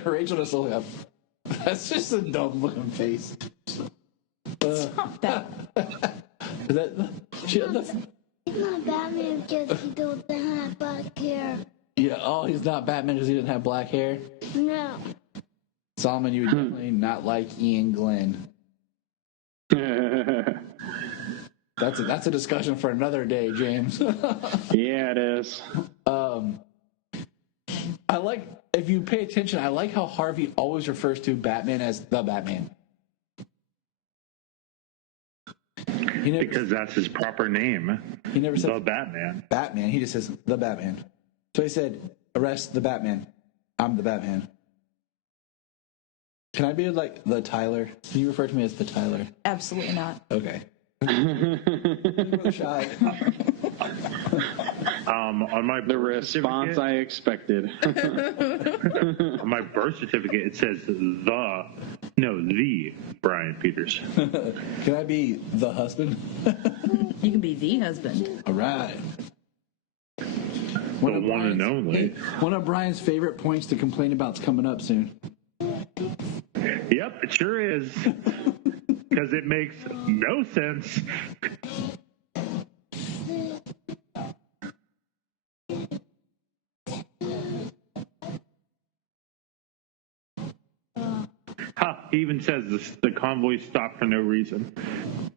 Rachel just looked up. That's just a dumb looking face. Stop that. He's not Batman because he doesn't have black hair. Yeah, he's not Batman because he didn't have black hair? No. Solomon, you would definitely not like Ian Glenn. That's a discussion for another day, James. Yeah, it is. I like, if you pay attention, I like how Harvey always refers to Batman as the Batman. Because that's his proper name. He never says the Batman. Batman. He just says the Batman. So he said, arrest the Batman. I'm the Batman. Can I be like the Tyler? Can you refer to me as the Tyler? Absolutely not. Okay. Shy. On my the response I expected. On my birth certificate, it says the Bryan Peters. Can I be the husband? You can be the husband. All right. One and only. One of Bryan's favorite points to complain about is coming up soon. Yep, it sure is. Because it makes no sense. He even says the convoy stopped for no reason.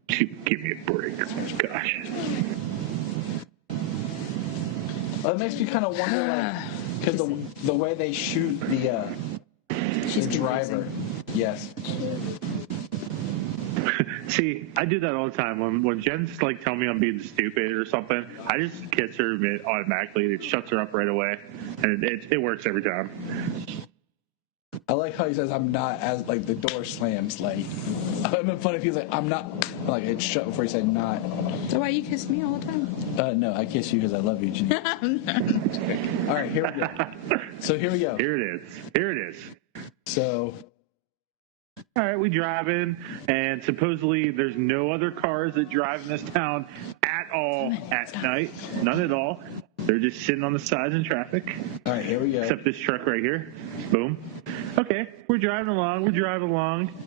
Give me a break. Gosh. Well, it makes me kind of wonder, Because the way they shoot the driver. Yes. See, I do that all the time. When Jen's like telling me I'm being stupid or something, I just kiss her automatically. It shuts her up right away, and it works every time. I like how he says I'm not, as like the door slams. Like, I've been funny if he was like I'm not, like it's shut before he said not. So why you kiss me all the time? No, I kiss you because I love you, Jenny. All right, here we go. So here we go. Here it is. So. All right, we drive in, and supposedly there's no other cars that drive in this town at all at night. None at all. They're just sitting on the sides in traffic. All right, here we go. Except this truck right here. Boom. Okay, we're driving along.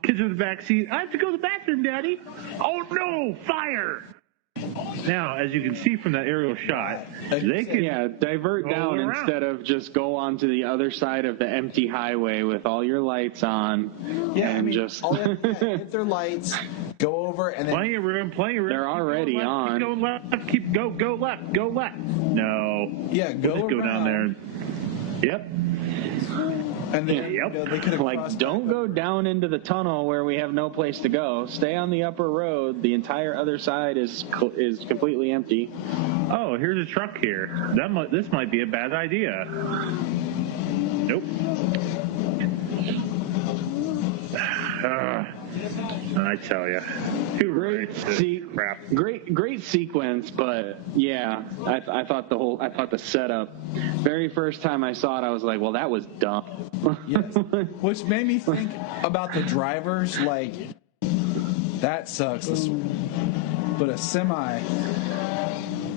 Kids are in the back seat. I have to go to the bathroom, Daddy. Oh, no, fire. Now, as you can see from that aerial shot, they can divert down around. Instead of just go onto the other side of the empty highway with all your lights on. Yeah, and just all they have to do is hit their lights, go over, and then plenty of room. They're already on. Keep going left. Go left. No. Yeah, We'll just go down there. Yep. And then they could have like, don't go down into the tunnel where we have no place to go. Stay on the upper road. The entire other side is completely empty. Oh, here's a truck here. This might be a bad idea. Nope. I tell you, great sequence, but yeah, I thought the setup. Very first time I saw it, I was like, well, that was dumb. Yes, which made me think about the drivers. Like, that sucks. But a semi,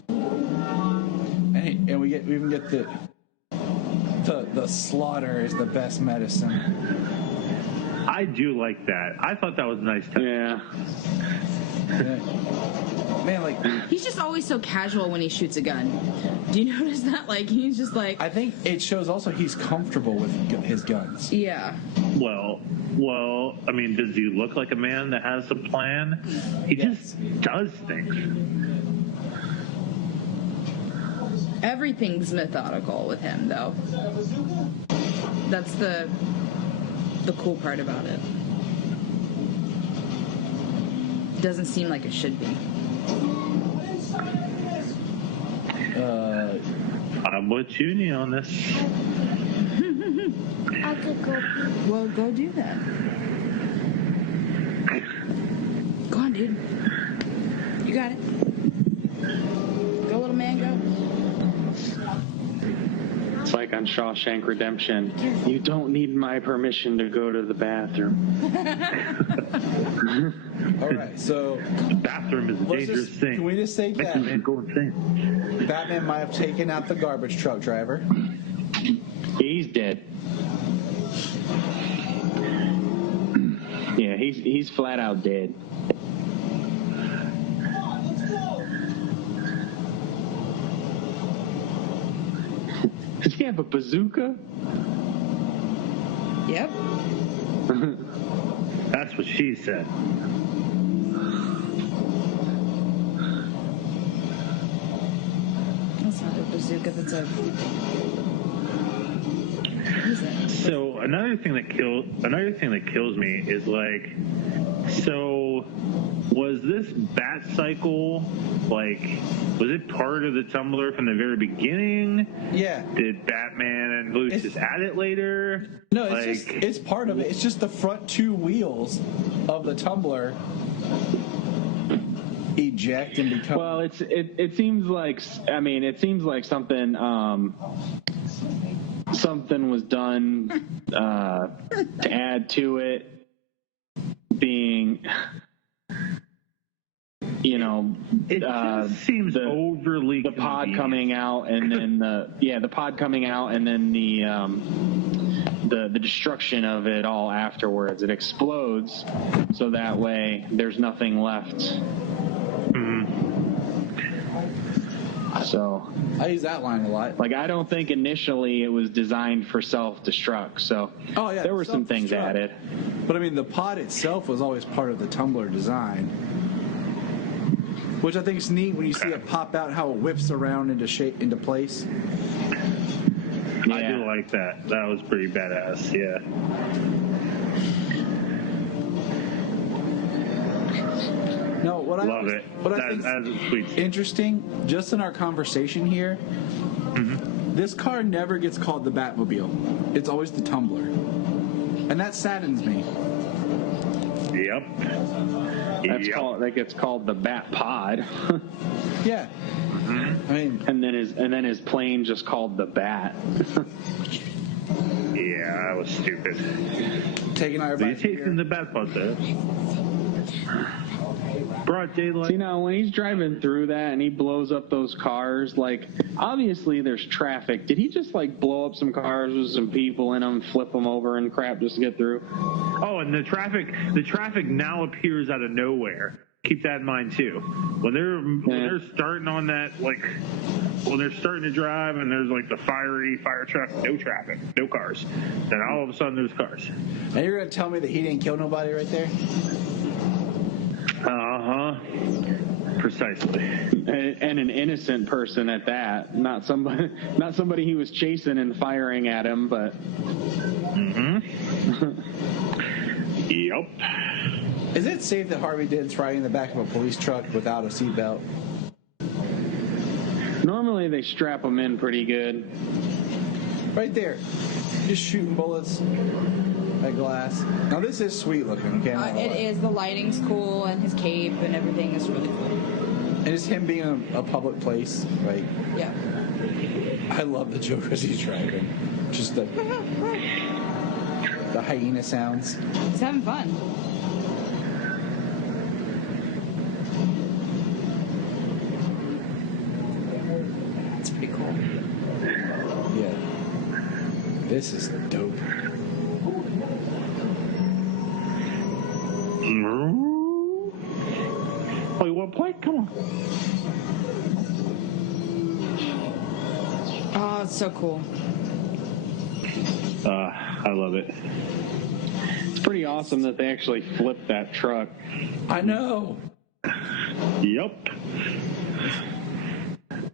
and we even get the slaughter is the best medicine. I do like that. I thought that was a nice touch. Yeah. Man, like, he's just always so casual when he shoots a gun. Do you notice that? Like, he's just like, I think it shows also he's comfortable with his guns. Yeah. Well, I mean, does he look like a man that has a plan? He just does things. Everything's methodical with him, though. That's the cool part about it. Doesn't seem like it should be. I'm with Junie on this. I could go. Well, go do that. Go on, dude. You got it. Go, little man, go. It's like on Shawshank Redemption. You don't need my permission to go to the bathroom. All right, so the bathroom is a dangerous thing. Can we just say that man go insane? Batman might have taken out the garbage truck driver. He's dead. Yeah, he's flat out dead. Does he have a bazooka? Yep. That's what she said. That's not a bazooka. That's a. What is it? So another thing that kills me is like, so was this bat cycle was it part of the tumbler from the very beginning? Yeah. Did Batman and Lucius just add it later? No, it's part of it. It's just the front two wheels of the tumbler eject and become. Well, it seems like something was done to add to it, being, it just seems overly the pod coming out, and then the pod coming out, and then the destruction of it all afterwards. It explodes, so that way there's nothing left. Mm-hmm. So I use that line a lot. Like, I don't think initially it was designed for self-destruct. So there were some things added. But I mean, the pod itself was always part of the tumbler design, which I think is neat when you see it pop out, how it whips around into place. I do like that. That was pretty badass. Yeah. No, what Love it. I think That's sweet. interesting, just in our conversation here, this car never gets called the Batmobile. It's always the Tumbler. And that saddens me. Yep. That gets called the Bat Pod. Yeah. I mean, and then his plane just called the Bat. Yeah, that was stupid. Taking our So you're taking the bad part there. Broad daylight. See, now when he's driving through that and he blows up those cars, like, obviously there's traffic. Did he just like blow up some cars with some people in them, flip them over and crap just to get through? Oh, and the traffic now appears out of nowhere. Keep that in mind too. When they're starting on that, like when they're starting to drive and there's like the fire truck, no traffic, no cars. Then all of a sudden there's cars. And you're gonna tell me that he didn't kill nobody right there? Precisely. And an innocent person at that, not somebody he was chasing and firing at him, but. Yep. Is it safe that Harvey Dent's riding in the back of a police truck without a seatbelt? Normally they strap them in pretty good. Right there. Just shooting bullets at glass. Now this is sweet looking, okay? It is. The lighting's cool and his cape and everything is really cool. And it's him being in a public place, right? Yeah. I love the Joker as he's driving. Just the hyena sounds. He's having fun. It's pretty cool. Yeah. This is dope. Oh, you want to play? Come on. Oh, it's so cool. I love it. It's pretty awesome that they actually flipped that truck. I know. Yep.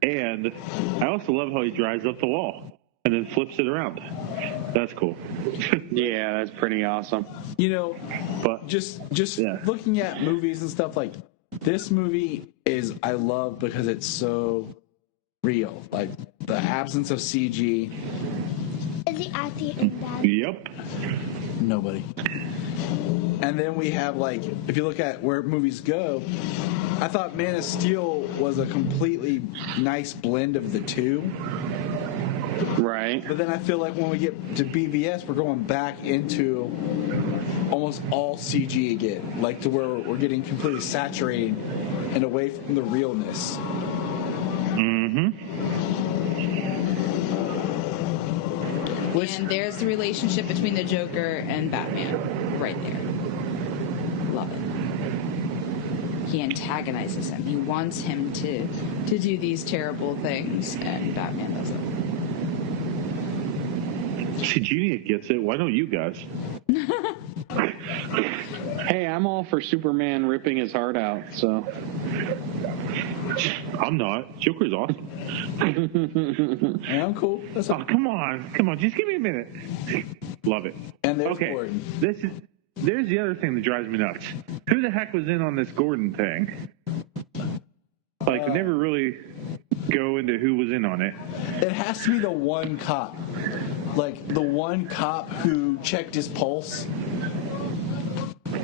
And I also love how he drives up the wall and then flips it around. That's cool. Yeah, that's pretty awesome. You know, but just looking at movies and stuff, like this movie I love because it's so real. Like the absence of CG. Is he acting in that? Yep. Nobody. And then we have, like, if you look at where movies go, I thought Man of Steel was a completely nice blend of the two. Right. But then I feel like when we get to BVS, we're going back into almost all CG again, like to where we're getting completely saturated and away from the realness. And there's the relationship between the Joker and Batman right there. Love it. He antagonizes him. He wants him to do these terrible things, and Batman does it. See, Genie gets it. Why don't you guys? Hey, I'm all for Superman ripping his heart out, so. I'm not. Joker's awesome. Yeah, I'm cool. That's oh, come on. Just give me a minute. Love it. And there's Gordon. There's the other thing that drives me nuts. Who the heck was in on this Gordon thing? Like, they never really go into who was in on it. It has to be the one cop. Like, the one cop who checked his pulse.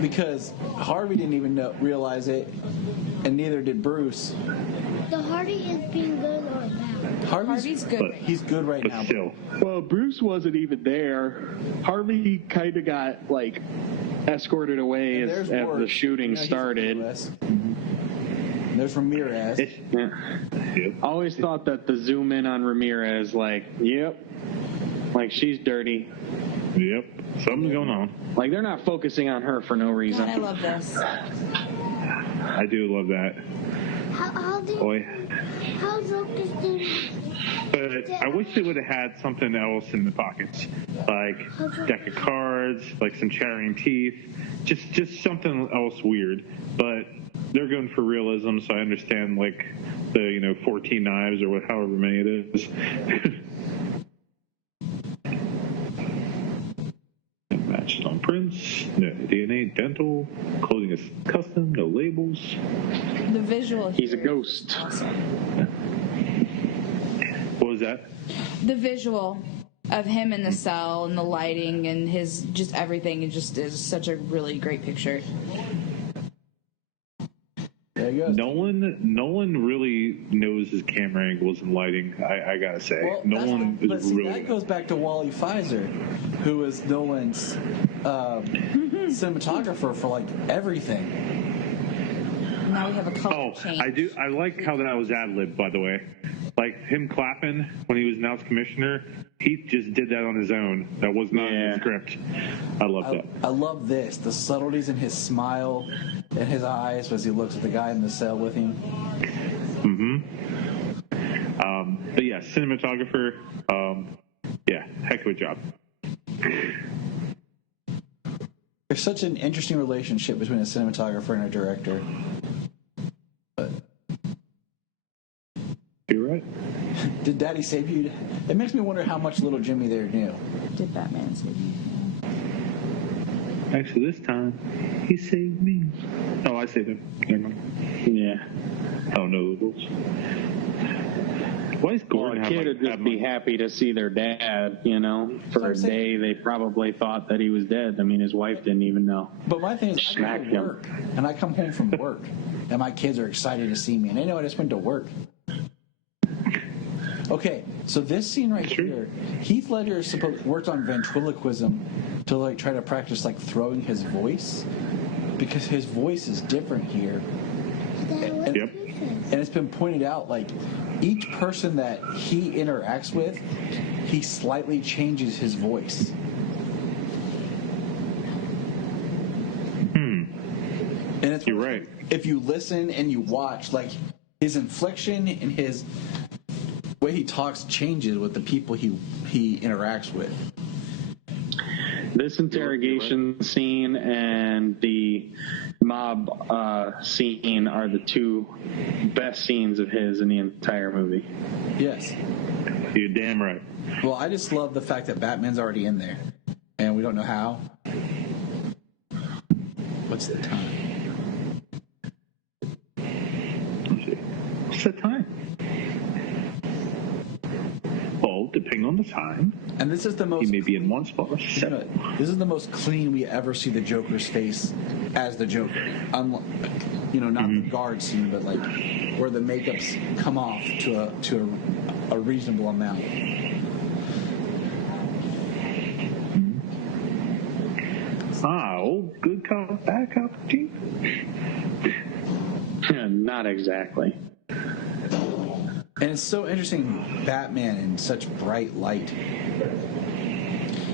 Because Harvey didn't even realize it, and neither did Bruce. So Harvey is being good or bad? Harvey's good. He's good right now. Still. Well, Bruce wasn't even there. Harvey kind of got, like, escorted away as the shooting started. There's Ramirez. I always thought that the zoom in on Ramirez, like, yep, like she's dirty. Yep, something's going on. Like they're not focusing on her for no reason. God, I love this. I do love that. How's Joker's doing? But I wish they would have had something else in the pockets, like deck of cards, like some chattering teeth, just something else weird. But they're going for realism, so I understand like the 14 knives or however many it is. prints, no DNA, dental, clothing is custom, no labels. The visual. He's a ghost. Awesome. What was that? The visual of him in the cell and the lighting and his just everything, it just is such a really great picture. There you go. Nolan really knows his camera angles and lighting. I gotta say, Well, Nolan but is see, really. that goes back to Wally Pfizer, who was Nolan's cinematographer for like everything. Now we have a color Oh, change. I do. I like how that was ad-lib, by the way. Like him clapping when he was announced commissioner. He just did that on his own. That was not in the script. I love that. I love this. The subtleties in his smile and his eyes as he looks at the guy in the cell with him. But yeah, cinematographer. Yeah, heck of a job. There's such an interesting relationship between a cinematographer and a director. But You're right. did Daddy save you? It makes me wonder how much little Jimmy there knew. Did Batman save you? Actually, this time he saved me. Oh, I saved him. Never mind. Yeah. I don't know the rules. Why is Well, Gordon a kid would just be happy to see their dad, you know. For a day, they probably thought that he was dead. I mean, his wife didn't even know. But my thing is, I go Smacked to him. work, and I come home from work, and my kids are excited to see me, and they know I just went to work. Okay, so this scene right here, Heath Ledger is worked on ventriloquism to like try to practice like throwing his voice, because his voice is different here. Yep. And it's been pointed out, like, each person that he interacts with, he slightly changes his voice. And it's You're right. If you listen and you watch, like, his inflection and his way he talks changes with the people he interacts with. This interrogation scene and the mob scene are the two best scenes of his in the entire movie. Yes. You're damn right. Well, I just love the fact that Batman's already in there, and we don't know how. What's the time? Let's see. What's the time? Well, depending on the time. And this is the most. He may be in one spot or seven. This is the most clean we ever see the Joker's face as the Joker. You know, not the guard scene, but like where the makeups come off to a reasonable amount. Old good cop, bad cop, chief. Not exactly. And it's so interesting, Batman in such bright light.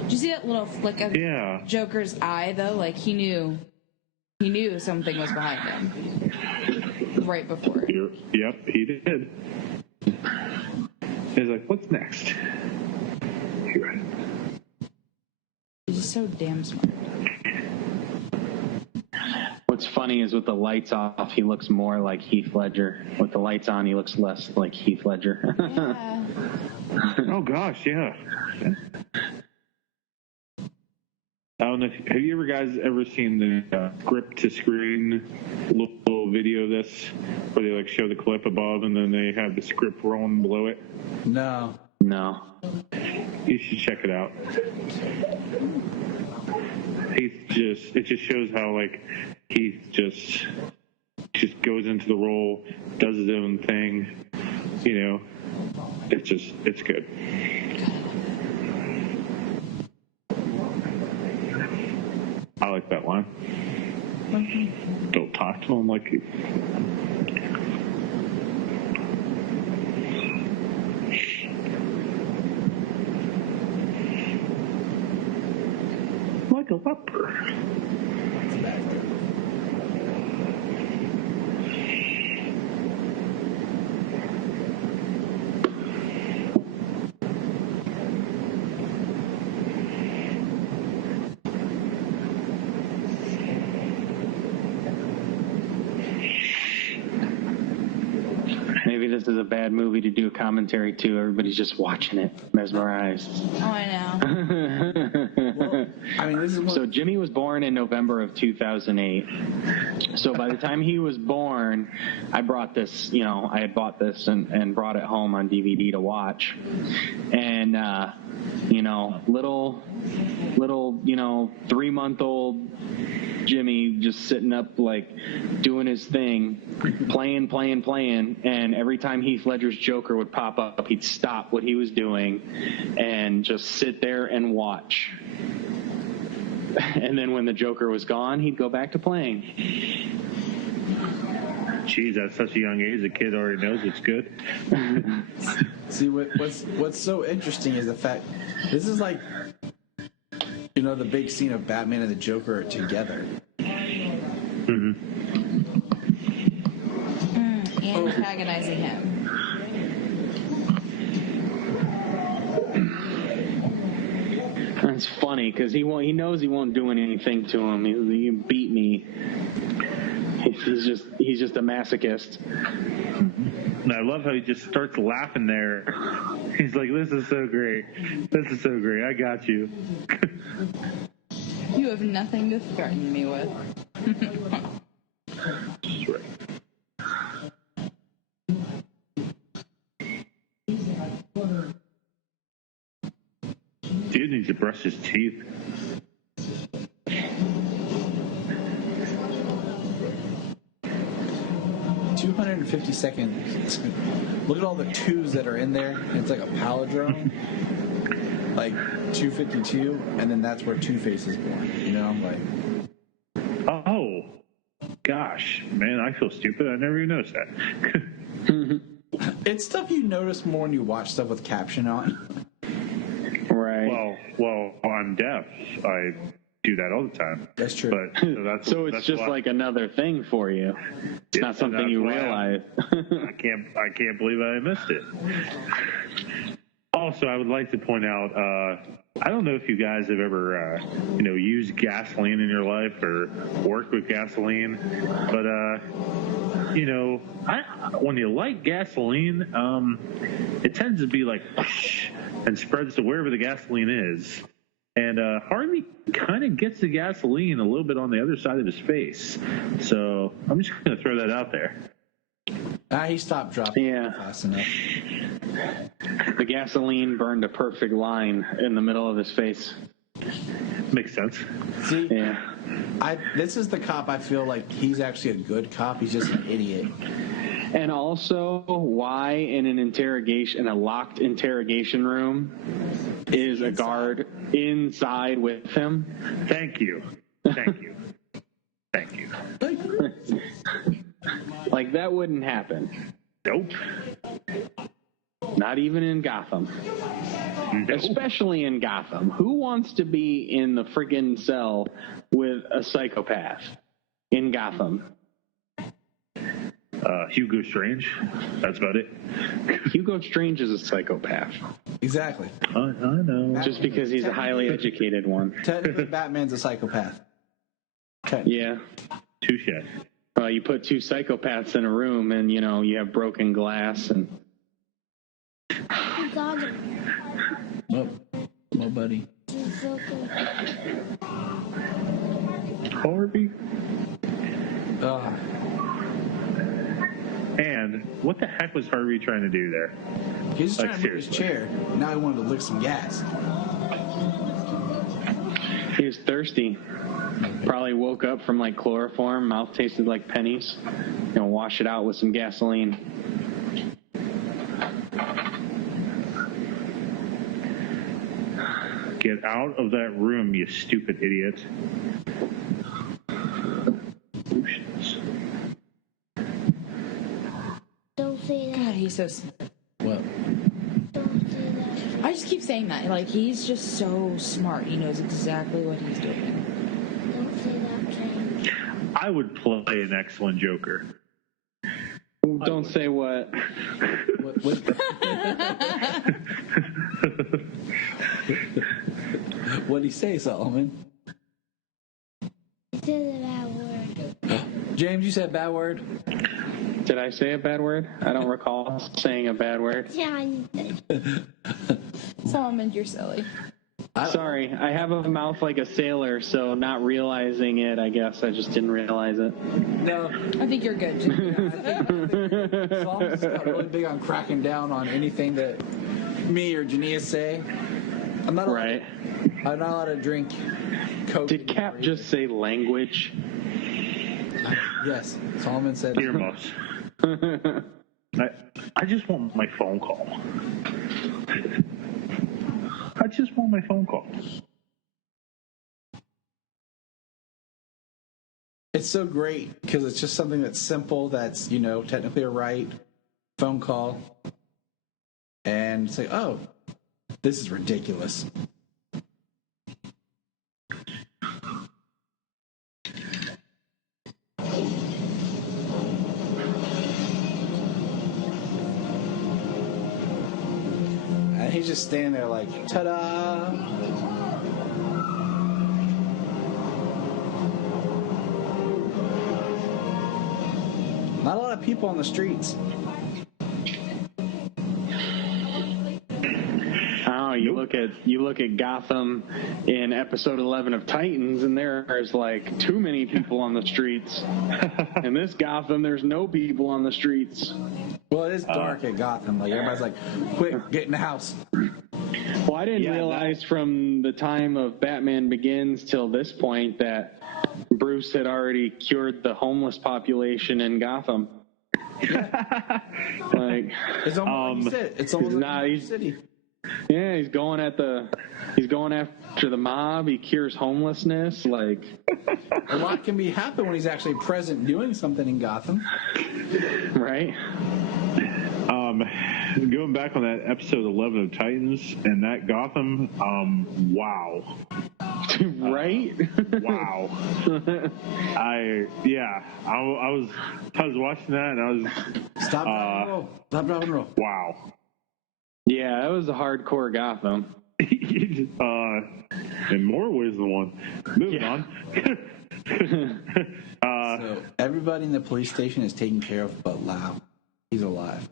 Did you see that little flick of Joker's eye though? Like he knew something was behind him right before. Yep, he did. He's like, "What's next?" You're right. He's just so damn smart. What's funny is with the lights off, he looks more like Heath Ledger. With the lights on, he looks less like Heath Ledger. Yeah. Oh gosh, yeah. I don't know. Have you guys ever seen the script to screen little video of this, where they like show the clip above and then they have the script rolling below it? No. No. You should check it out. It just shows how like Heath just goes into the role, does his own thing. You know, it's good. I like that line. Don't talk to him like you. Like a leper. Maybe this is a bad movie to do a commentary to. Everybody's just watching it, mesmerized. Oh, I know. Well, I mean, this is So Jimmy was born in November of 2008. So by the time he was born, I brought this, I had bought this and brought it home on DVD to watch. And, little, 3-month-old Jimmy just sitting up, like, doing his thing, playing. And every time Heath Ledger's Joker would pop up, he'd stop what he was doing and just sit there and watch. And then when the Joker was gone, he'd go back to playing. Jeez, at such a young age, the kid already knows it's good. See, what's so interesting is the fact this is like, the big scene of Batman and the Joker together. Mm-hmm. Antagonizing him. That's funny because he knows he won't do anything to him. He beat me. He's just a masochist. And I love how he just starts laughing there. He's like, "This is so great. I got you." You have nothing to threaten me with. That's right. Dude needs to brush his teeth. $250 seconds. Look at all the twos that are in there. It's like a palindrome. Like 252, and then that's where Two-Face is born. Oh, gosh, man, I feel stupid. I never even noticed that. It's stuff you notice more when you watch stuff with caption on. Right. Well, I'm deaf. I do that all the time. That's true. But so it's just like another thing for you. It's not something you realize. I can't believe I missed it. Also, I would like to point out, I don't know if you guys have ever, used gasoline in your life or worked with gasoline, but, when you light gasoline, it tends to be like, and spreads to wherever the gasoline is. And Harvey kind of gets the gasoline a little bit on the other side of his face. So I'm just going to throw that out there. He stopped dropping fast enough. The gasoline burned a perfect line in the middle of his face. Makes sense. See, yeah. This is the cop I feel like he's actually a good cop. He's just an idiot. And also, why in a locked interrogation room is a guard inside with him? Thank you. Like, that wouldn't happen. Nope. Not even in Gotham. Nope. Especially in Gotham. Who wants to be in the friggin' cell with a psychopath in Gotham? Hugo Strange. That's about it. Hugo Strange is a psychopath. Exactly. I know. Just because he's a highly educated one. Technically, Batman's a psychopath. Yeah. Touche. You put two psychopaths in a room and, you have broken glass and... Oh, God. Well, buddy. Harvey. Ugh. And what the heck was Harvey trying to do there? He was just trying to move his chair. Now he wanted to lick some gas. He was thirsty. Probably woke up from like chloroform, mouth tasted like pennies. Wash it out with some gasoline. Get out of that room, you stupid idiot. Don't say that. God, he's so smart. What? Don't say that. I just keep saying that. Like, he's just so smart. He knows exactly what he's doing. Don't say that, Jay. I would play an excellent Joker. Don't say what. What'd he say, Solomon? He said a bad word. James, you said a bad word? Did I say a bad word? I don't recall saying a bad word. Yeah, I did. Solomon, you're silly. Sorry, I have a mouth like a sailor, so not realizing it, I guess I just didn't realize it. No, I think you're good. I think Psalms got really big on cracking down on anything that me or Jania say. I'm not allowed to drink Coke. Did Cap just say language? Yes, Solomon said earmuffs. I just want my phone call. I just want my phone call. It's so great because it's just something that's simple, that's, you know, technically a right phone call. And say, oh, this is ridiculous. And he's just standing there like, ta-da! Not a lot of people on the streets. Oh, you look at Gotham in episode 11 of Titans, and there's like too many people on the streets. In this Gotham, there's no people on the streets. Well, it is dark at Gotham. Like everybody's like, quick, get in the house. Well, I didn't realize from the time of Batman Begins till this point that Bruce had already cured the homeless population in Gotham. Like, it's almost like you said, it's almost like a city. Yeah, he's going after the mob. He cures homelessness. Like, a lot can happen when he's actually present doing something in Gotham. Right. Going back on that episode 11 of Titans and that Gotham, wow. Right? Wow. I was watching that and I was Stop, drop, and roll. Wow. Yeah, that was a hardcore Gotham. In more ways than one. Moving on. So everybody in the police station is taken care of, but Lau, he's alive.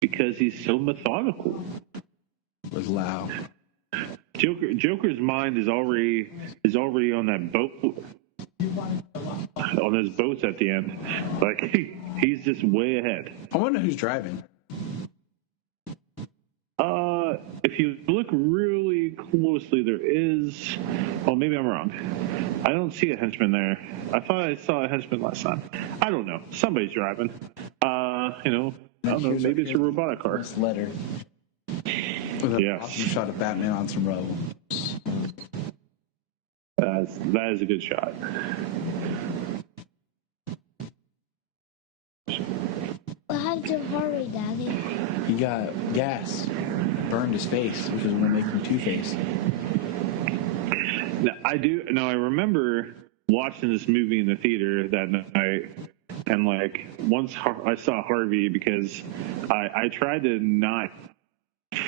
Because he's so methodical. Was Lau. Joker's mind is already on that boat, on those boats at the end. Like he's just way ahead. I wonder who's driving. If you look really closely, there is. Well, maybe I'm wrong. I don't see a henchman there. I thought I saw a henchman last time. I don't know. Somebody's driving. I don't know. Maybe it's a robotic car. This letter. With a awesome shot of Batman on some rubble. That is a good shot. What happened to Harvey, Daddy? He got gas. Burned his face, which is going to make him Two-Face. Now, I remember watching this movie in the theater that night, and like once I saw Harvey, because I tried to not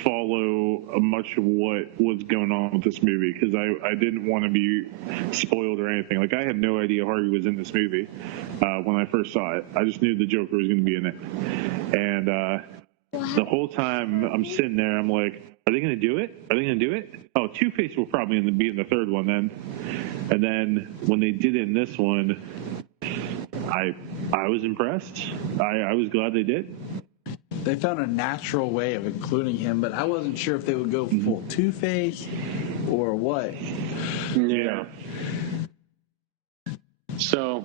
follow much of what was going on with this movie because I didn't want to be spoiled or anything. Like, I had no idea Harvey was in this movie when I first saw it. I just knew the Joker was going to be in it, and the whole time I'm sitting there, I'm like, are they going to do it? Are they going to do it? Oh, Two-Face will probably be in the third one then. And then when they did it in this one, I was impressed. I was glad they did. They found a natural way of including him, but I wasn't sure if they would go full Two-Face or what. Yeah. So,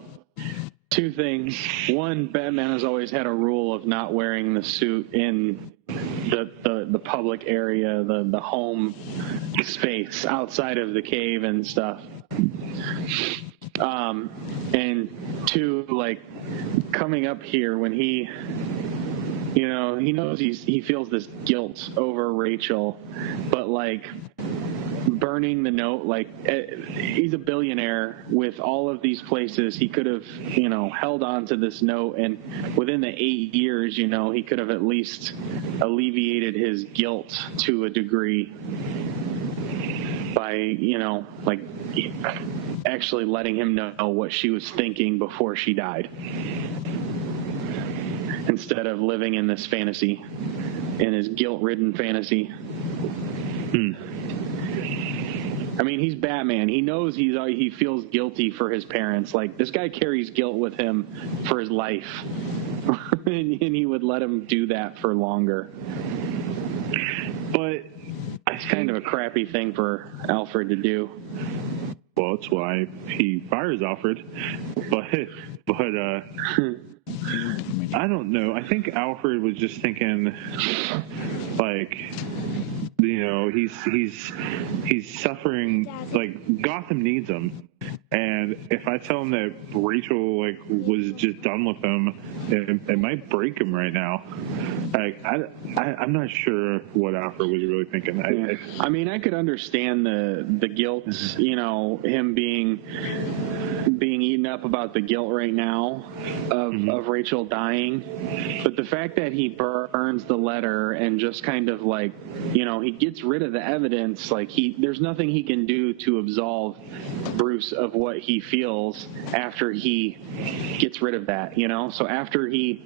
two things. One, Batman has always had a rule of not wearing the suit in the public area, the home space outside of the cave and stuff. And two, like, coming up here when he knows he feels this guilt over Rachel, but like burning the note, like he's a billionaire with all of these places. He could have, held on to this note, and within the 8 years, he could have at least alleviated his guilt to a degree by, like actually letting him know what she was thinking before she died, instead of living in this fantasy. in his guilt-ridden fantasy. I mean, he's Batman. He knows he feels guilty for his parents. Like, this guy carries guilt with him for his life. and he would let him do that for longer. But it's kind of a crappy thing for Alfred to do. Well, that's why he fires Alfred. But I don't know. I think Alfred was just thinking, like, you know, he's suffering. Like, Gotham needs him, and if I tell him that Rachel was just done with him, it might break him right now. Like, I'm not sure what Alfred was really thinking. I mean, I could understand the guilt. You know, him being eaten up about the guilt right now of Rachel dying, but the fact that he burns the letter and just kind of like, you know, he gets rid of the evidence. Like, there's nothing he can do to absolve Bruce of what he feels after he gets rid of that, you know. So after he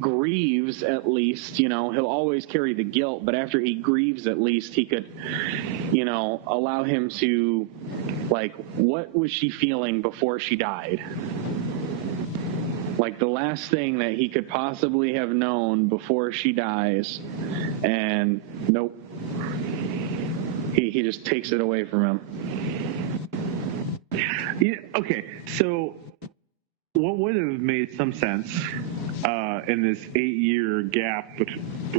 grieves, at least, you know, he'll always carry the guilt, but after he grieves, at least he could, you know, allow him to, like, what was she feeling before she died? Like, the last thing that he could possibly have known before she dies, and nope. He just takes it away from him. Yeah, okay, so what would have made some sense in this 8-year gap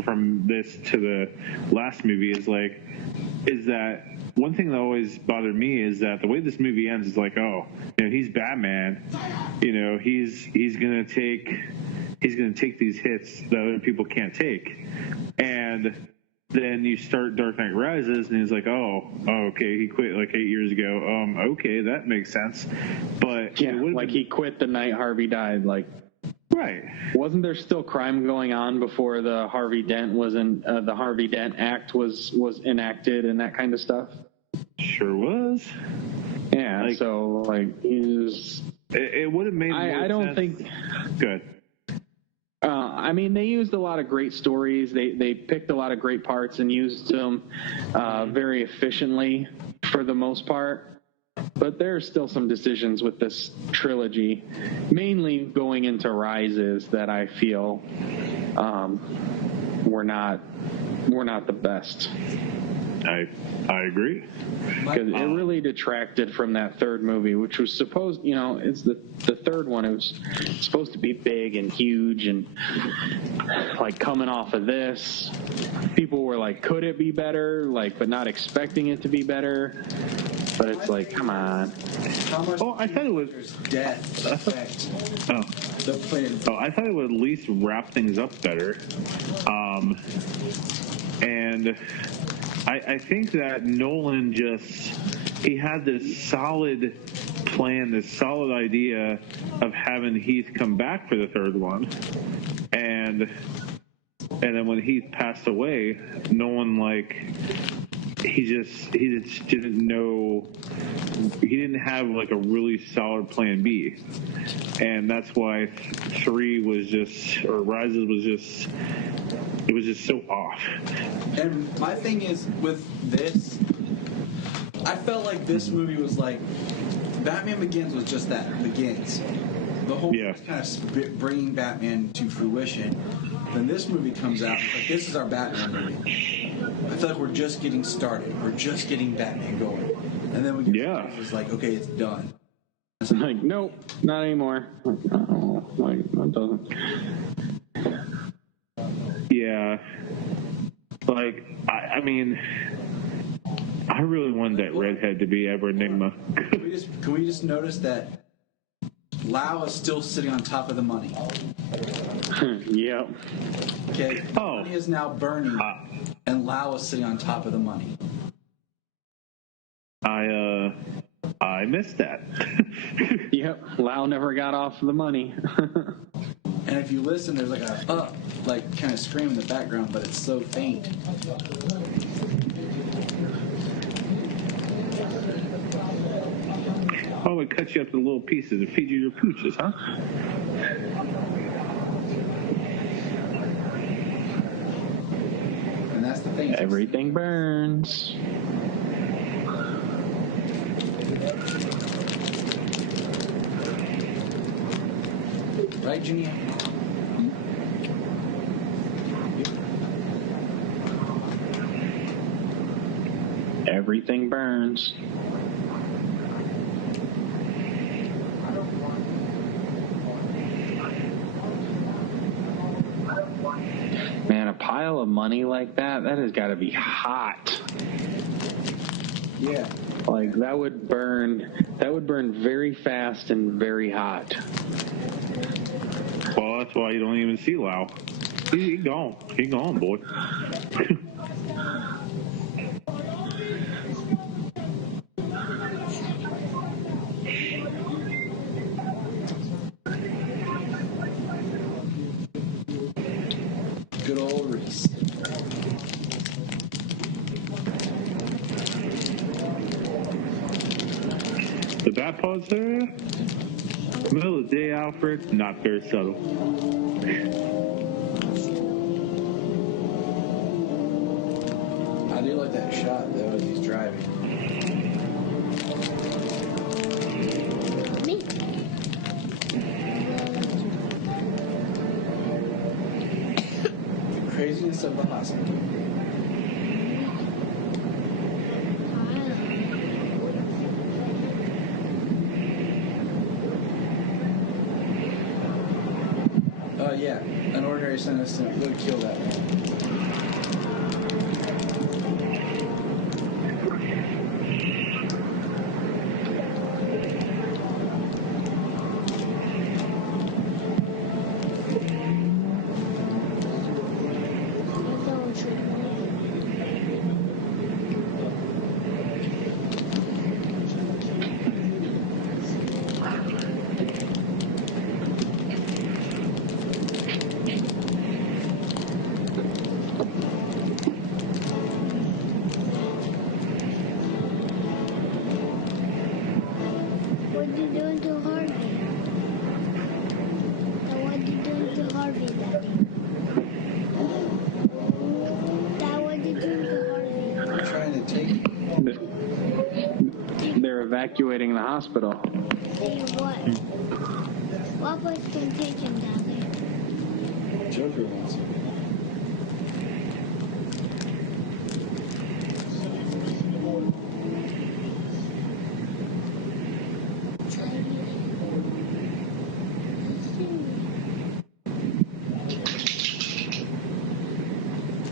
from this to the last movie is that one thing that always bothered me is that the way this movie ends is like, oh, you know, he's Batman, you know, he's gonna take these hits that other people can't take, and then you start Dark Knight Rises, and he's like, oh, okay, he quit like 8 years ago. Okay, that makes sense. But yeah, like he quit the night Harvey died. Like, right? Wasn't there still crime going on before the Harvey Dent the Harvey Dent Act was enacted and that kind of stuff? Sure was. Yeah. Like, so like, it would have made. I don't think. Good. I mean, they used a lot of great stories. They picked a lot of great parts and used them very efficiently for the most part. But there are still some decisions with this trilogy, mainly going into Rises, that I feel were not the best. I agree. Because it really detracted from that third movie, which was supposed, you know, it's the third one. It was supposed to be big and huge, and like coming off of this, people were like, could it be better? Like, but not expecting it to be better. But it's like, come on. Oh, I thought it was death effect. The plan. Oh, I thought it would at least wrap things up better. And I think that Nolan he had this solid plan, this solid idea of having Heath come back for the third one. And then when Heath passed away, Nolan, he just didn't know, he didn't have like a really solid plan B. And that's why Rises was just, it was just so off. And my thing is, with this, I felt like this movie was like, Batman Begins was just that, Begins. The whole was kind of bringing Batman to fruition. Then this movie comes out, like, this is our Batman movie. I feel like we're just getting started. We're just getting Batman going. And then we get it's like, okay, it's done. It's like, nope, not anymore. Like, that doesn't. Yeah. Like, I mean, I really wanted that redhead to be Ever Enigma. Can we just notice that Lau is still sitting on top of the money? Yep. Okay. The money is now burning, and Lau is sitting on top of the money. I missed that. Yep. Lau never got off the money. And if you listen, there's like a kind of scream in the background, but it's so faint. Oh, it cuts you up to little pieces and feeds you your pooches, huh? Everything burns. Right, Junior? Everything burns. Man, a pile of money like that has got to be hot. Yeah. Like that would burn very fast and very hot. Well, that's why you don't even see Lau. He gone. He gone, boy. Good old Reese. The bat pause there. Middle of the day, Alfred. Not very subtle. I do like that shot, though, as he's driving. Me. The craziness of the hospital. Yeah, an ordinary sentence would kill that man. What you doing to Harvey? Dad, what you doing to Harvey, Daddy? Dad, what you doing to Harvey? They're trying to take. They're evacuating the hospital. Say what? What was going to take him down there? Joker wants him.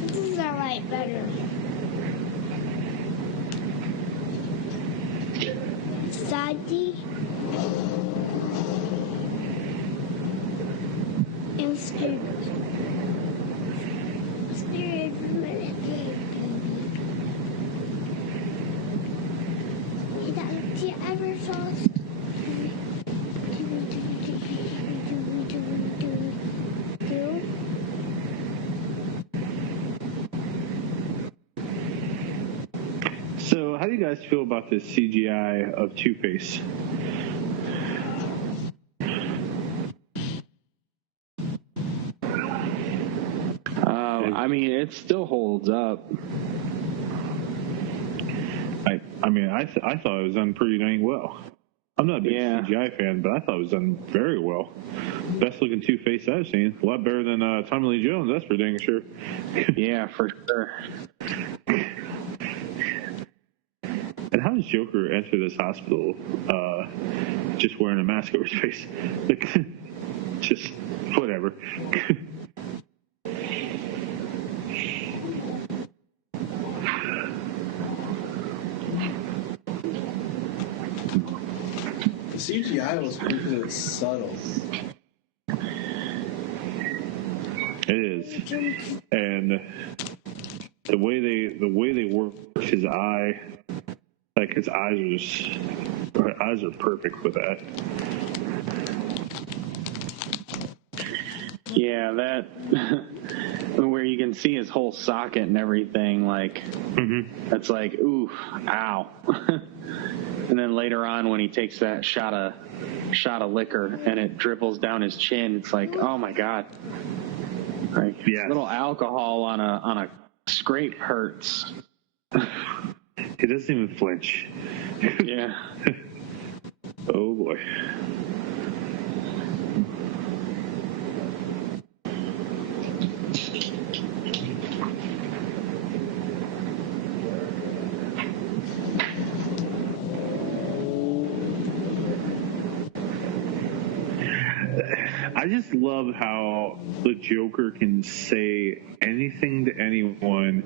This is alright, better. Sadie and Spirit. Spirit from it. Do you ever saw So, how do you guys feel about this CGI of Two-Face? I mean, it still holds up. I thought it was done pretty dang well. I'm not a big CGI fan, but I thought it was done very well. Best looking Two-Face I've seen. A lot better than Tommy Lee Jones, that's for dang sure. Yeah, for sure. And how does Joker enter this hospital just wearing a mask over his face? Like, just whatever. The CGI was really subtle. It is, and the way they worked his eye, like his eyes are perfect with that. Yeah, that where you can see his whole socket and everything, like that's like ooh, ow. And then later on, when he takes that shot of liquor and it dribbles down his chin, it's like, oh my god, like a little alcohol on a scrape hurts. He doesn't even flinch. Yeah. Oh boy. I just love how the Joker can say anything to anyone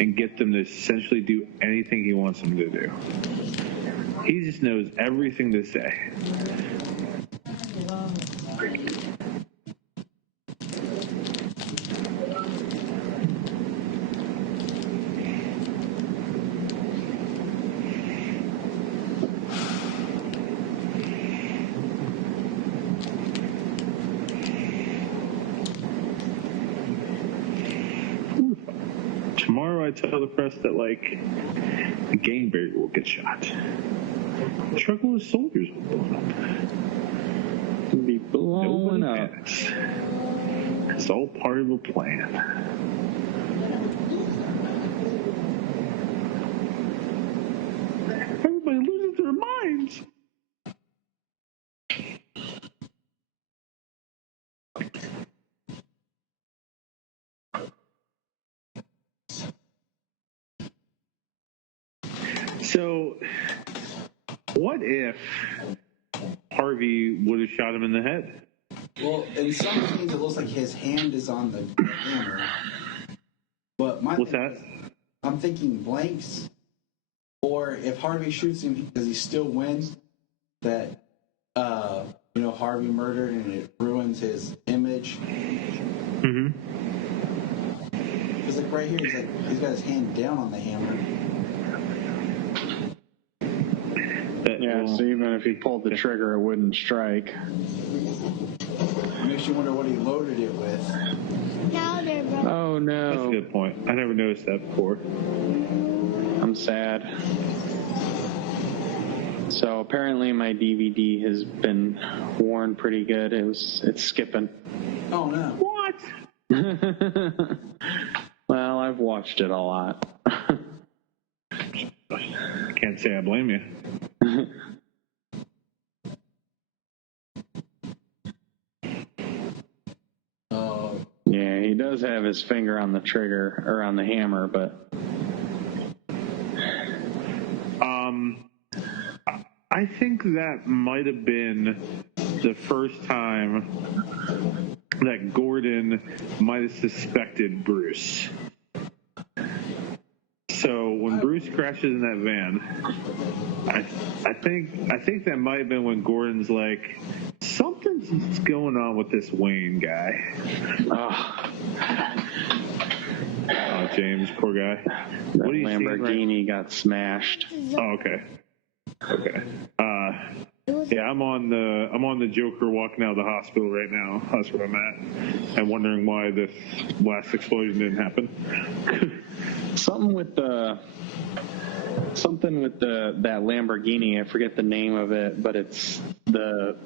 and get them to essentially do anything he wants them to do. He just knows everything to say. Tomorrow I tell the press that, like, the Gainberry will get shot. The truck with his soldiers will blow up. It'll be blown up. Panics. It's all part of a plan. Everybody loses their minds. So, what if Harvey would have shot him in the head? Well, in some scenes it looks like his hand is on the hammer. But What's that? I'm thinking blanks. Or if Harvey shoots him because he still wins, that Harvey murdered and it ruins his image. Mm-hmm. Because like right here, he's got his hand down on the hammer. Yeah, so even if he pulled the trigger, it wouldn't strike. It makes you wonder what he loaded it with. Oh, no. That's a good point. I never noticed that before. I'm sad. So apparently my DVD has been worn pretty good. It's skipping. Oh, no. What? Well, I've watched it a lot. Can't say I blame you. Yeah, he does have his finger on the trigger, or on the hammer, but... I think that might have been the first time that Gordon might have suspected Bruce. So when Bruce crashes in that van, I think that might have been when Gordon's like, something's going on with this Wayne guy. Oh, James, poor guy. What do you Lamborghini got smashed. Oh, okay. Okay. Yeah, I'm on the Joker walking out of the hospital right now. That's where I'm at, and wondering why this last explosion didn't happen. Something with that Lamborghini. I forget the name of it, but it's the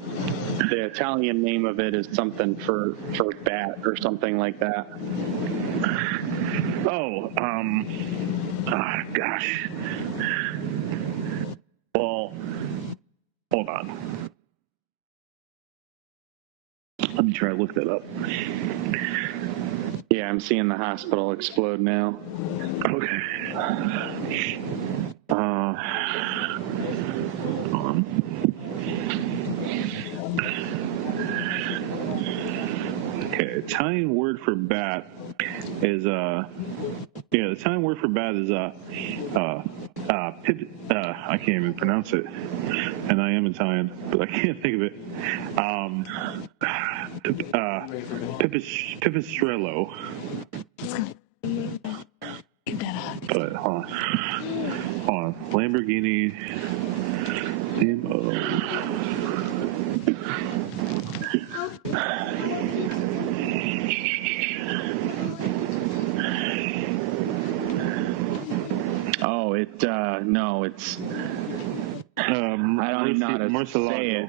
Italian name of it is something for bat or something like that. Oh, gosh. Well, hold on. Let me try to look that up. Yeah, I'm seeing the hospital explode now. Okay. Hold on. Okay, Italian word for bat is the Italian word for bat is I can't even pronounce it, and I am Italian, but I can't think of it. Pipistrello. But hold on. Lamborghini. Name of. Oh, no, it's. I don't even know how to say it.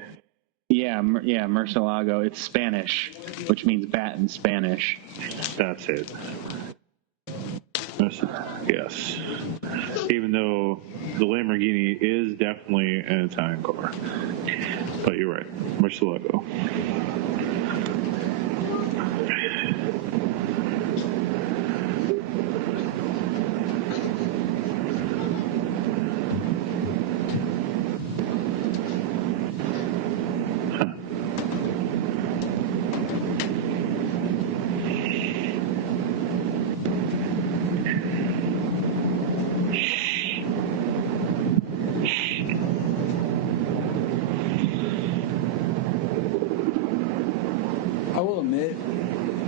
Yeah, Murcielago. It's Spanish, which means bat in Spanish. That's it. Yes. Even though the Lamborghini is definitely an Italian car. But you're right. Murcielago. I will admit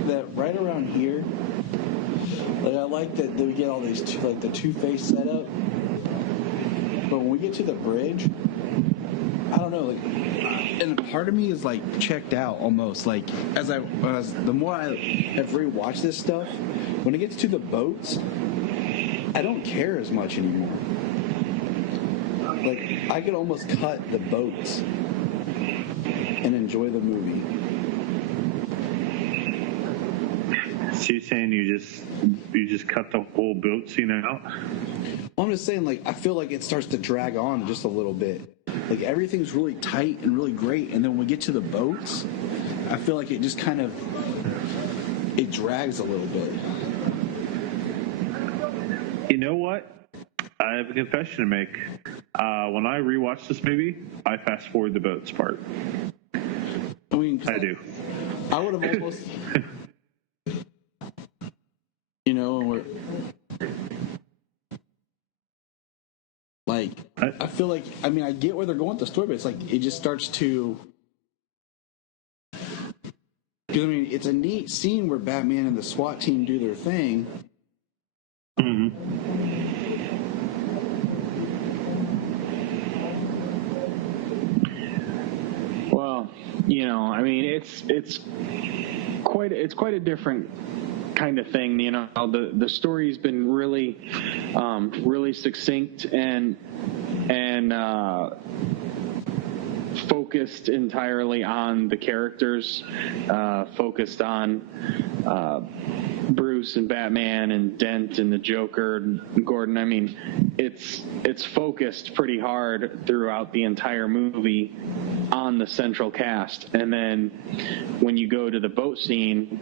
that right around here, like I like that we get all these the Two-Face setup, but when we get to the bridge, I don't know, like, and a part of me is like checked out almost. Like the more I have rewatched this stuff, when it gets to the boats, I don't care as much anymore. Like I could almost cut the boats and enjoy the movie. So you're saying you just cut the whole boat scene out? Well, I'm just saying, like, I feel like it starts to drag on just a little bit. Like, everything's really tight and really great, and then when we get to the boats, I feel like it just kind of, it drags a little bit. You know what? I have a confession to make. When I rewatch this movie, I fast forward the boats part. I mean, I do. I would have almost... You know, like, I feel like, I mean, I get where they're going with the story, but it's like, it just starts to, because, I mean, it's a neat scene where Batman and the SWAT team do their thing. Mm-hmm. Well, you know, I mean, it's quite a different kind of thing. You know, the story's been really succinct and focused entirely on the characters, focused on Bruce and Batman and Dent and the Joker and Gordon. I mean, it's focused pretty hard throughout the entire movie on the central cast, and then when you go to the boat scene,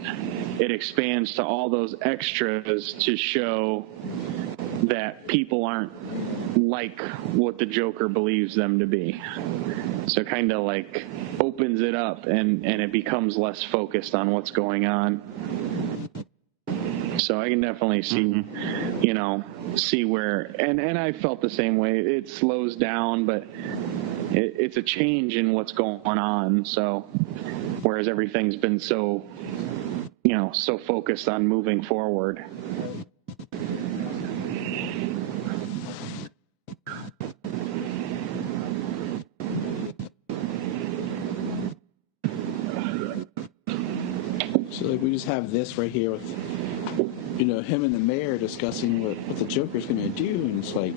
it expands to all those extras to show that people aren't like what the Joker believes them to be. So kind of like opens it up and it becomes less focused on what's going on. So I can definitely see, you know, see where, and I felt the same way. It slows down, but it's a change in what's going on. So whereas everything's been so, you know, so focused on moving forward. So, like, we just have this right here with, you know, him and the mayor discussing what the Joker's going to do, and it's like,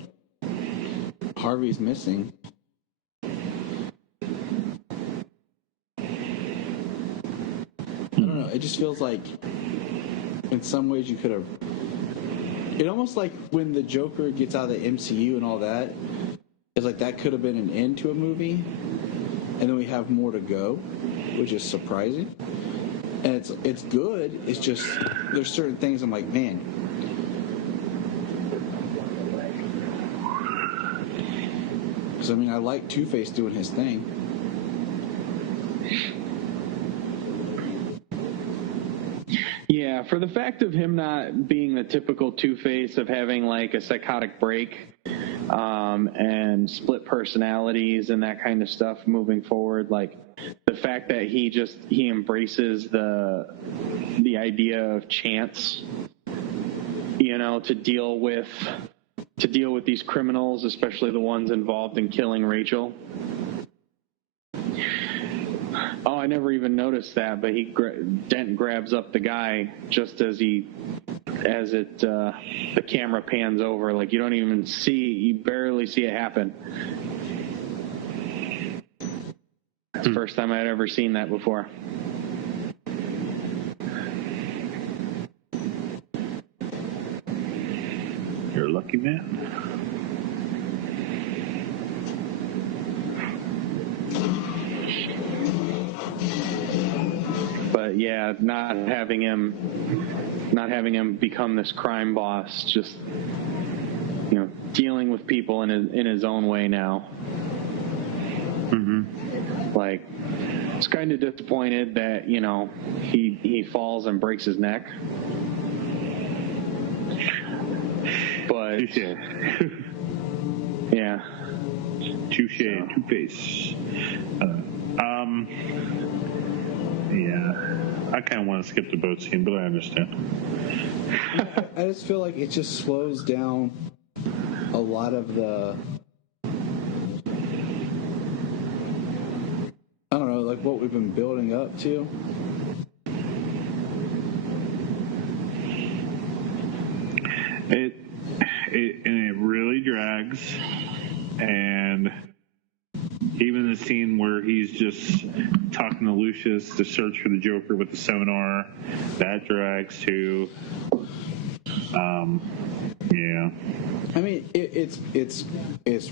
Harvey's missing. I don't know, it just feels like, in some ways you could have, it almost like when the Joker gets out of the MCU and all that, it's like that could have been an end to a movie, and then we have more to go, which is surprising. And it's good. It's just there's certain things I'm like, man. Because I mean, I like Two-Face doing his thing. Yeah, for the fact of him not being the typical Two-Face of having like a psychotic break and split personalities and that kind of stuff moving forward, like the fact that he embraces the idea of chance, you know, to deal with these criminals, especially the ones involved in killing Rachel. Oh, I never even noticed that, but Dent grabs up the guy just as the camera pans over. Like you barely see it happen. It's the first time I'd ever seen that before. lucky man. But yeah, not having him become this crime boss, just dealing with people in his own way now. Mm-hmm. Like, I was kind of disappointed that he falls and breaks his neck. But yeah, touche, Two-Face. Yeah, I kind of want to skip the boat scene, but I understand. I just feel like it just slows down a lot of the, I don't know, like what we've been building up to. It really drags, and even the scene where he's just talking to Lucius to search for the Joker with the sonar, that drags too. Yeah. I mean, it's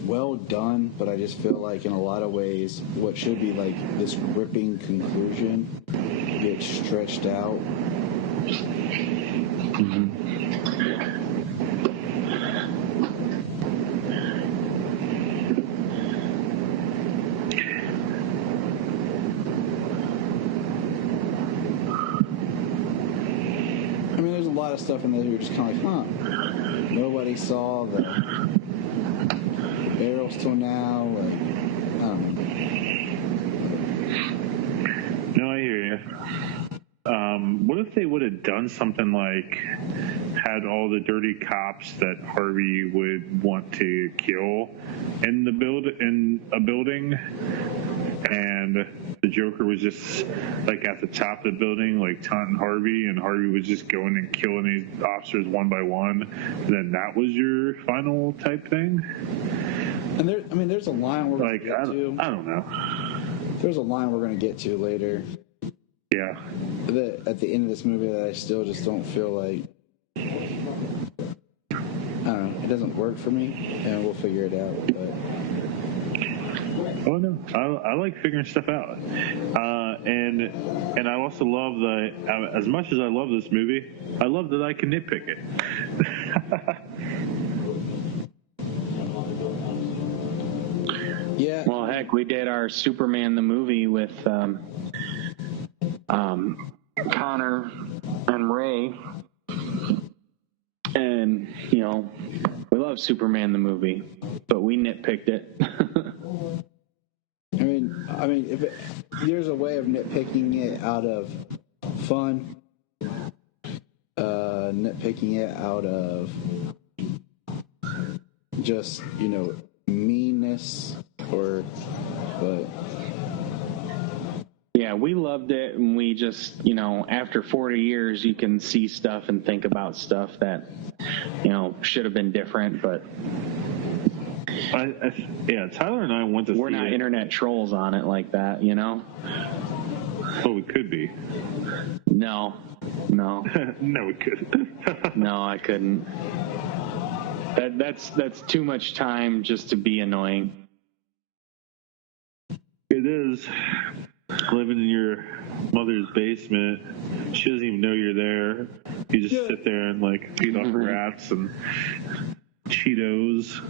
well done, but I just feel like in a lot of ways, what should be like this gripping conclusion gets stretched out. Mm-hmm. I mean, there's a lot of stuff in there you're just kind of like, nobody saw the barrels till now. Like, I don't know. No, I hear you. What if they would have done something like had all the dirty cops that Harvey would want to kill in a building, and the Joker was just like at the top of the building, like taunting Harvey, and Harvey was just going and killing these officers one by one, and then that was your final type thing? And there's a line we're going to get to. I don't know. There's a line we're going to get to later. Yeah. At the end of this movie that I still just don't feel like, I don't know, it doesn't work for me, and we'll figure it out. But. Oh no, I like figuring stuff out, and I also love as much as I love this movie, I love that I can nitpick it. Yeah. Well, heck, we did our Superman the movie with Connor and Ray, and we love Superman the movie, but we nitpicked it. I mean, if there's a way of nitpicking it out of fun, nitpicking it out of just meanness, but. Yeah, we loved it, and we just, after 40 years, you can see stuff and think about stuff that, should have been different, but... Tyler and I went to see it. We're not internet trolls on it like that, Well, we could be. No. No, we couldn't. No, I couldn't. That's too much time just to be annoying. It is. Living in your mother's basement, she doesn't even know you're there. You just sit there and feed off rats and Cheetos.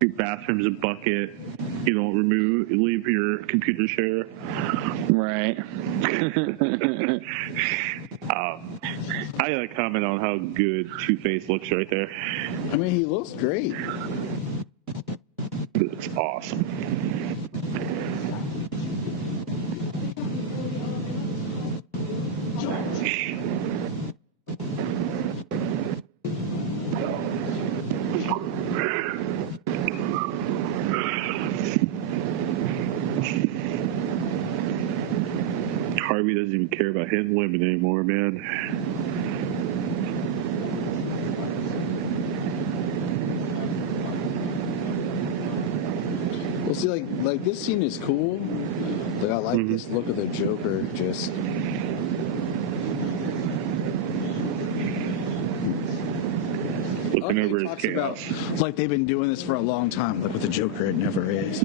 Your bathroom's a bucket. You don't leave your computer chair. Right. I gotta comment on how good Two-Face looks right there. I mean, he looks great. He looks awesome. Harvey doesn't even care about hitting women anymore, man. Well, see, like this scene is cool. Like, I like this look of the Joker just and over his talks chaos. about like they've been doing this for a long time. Like with the Joker, it never is.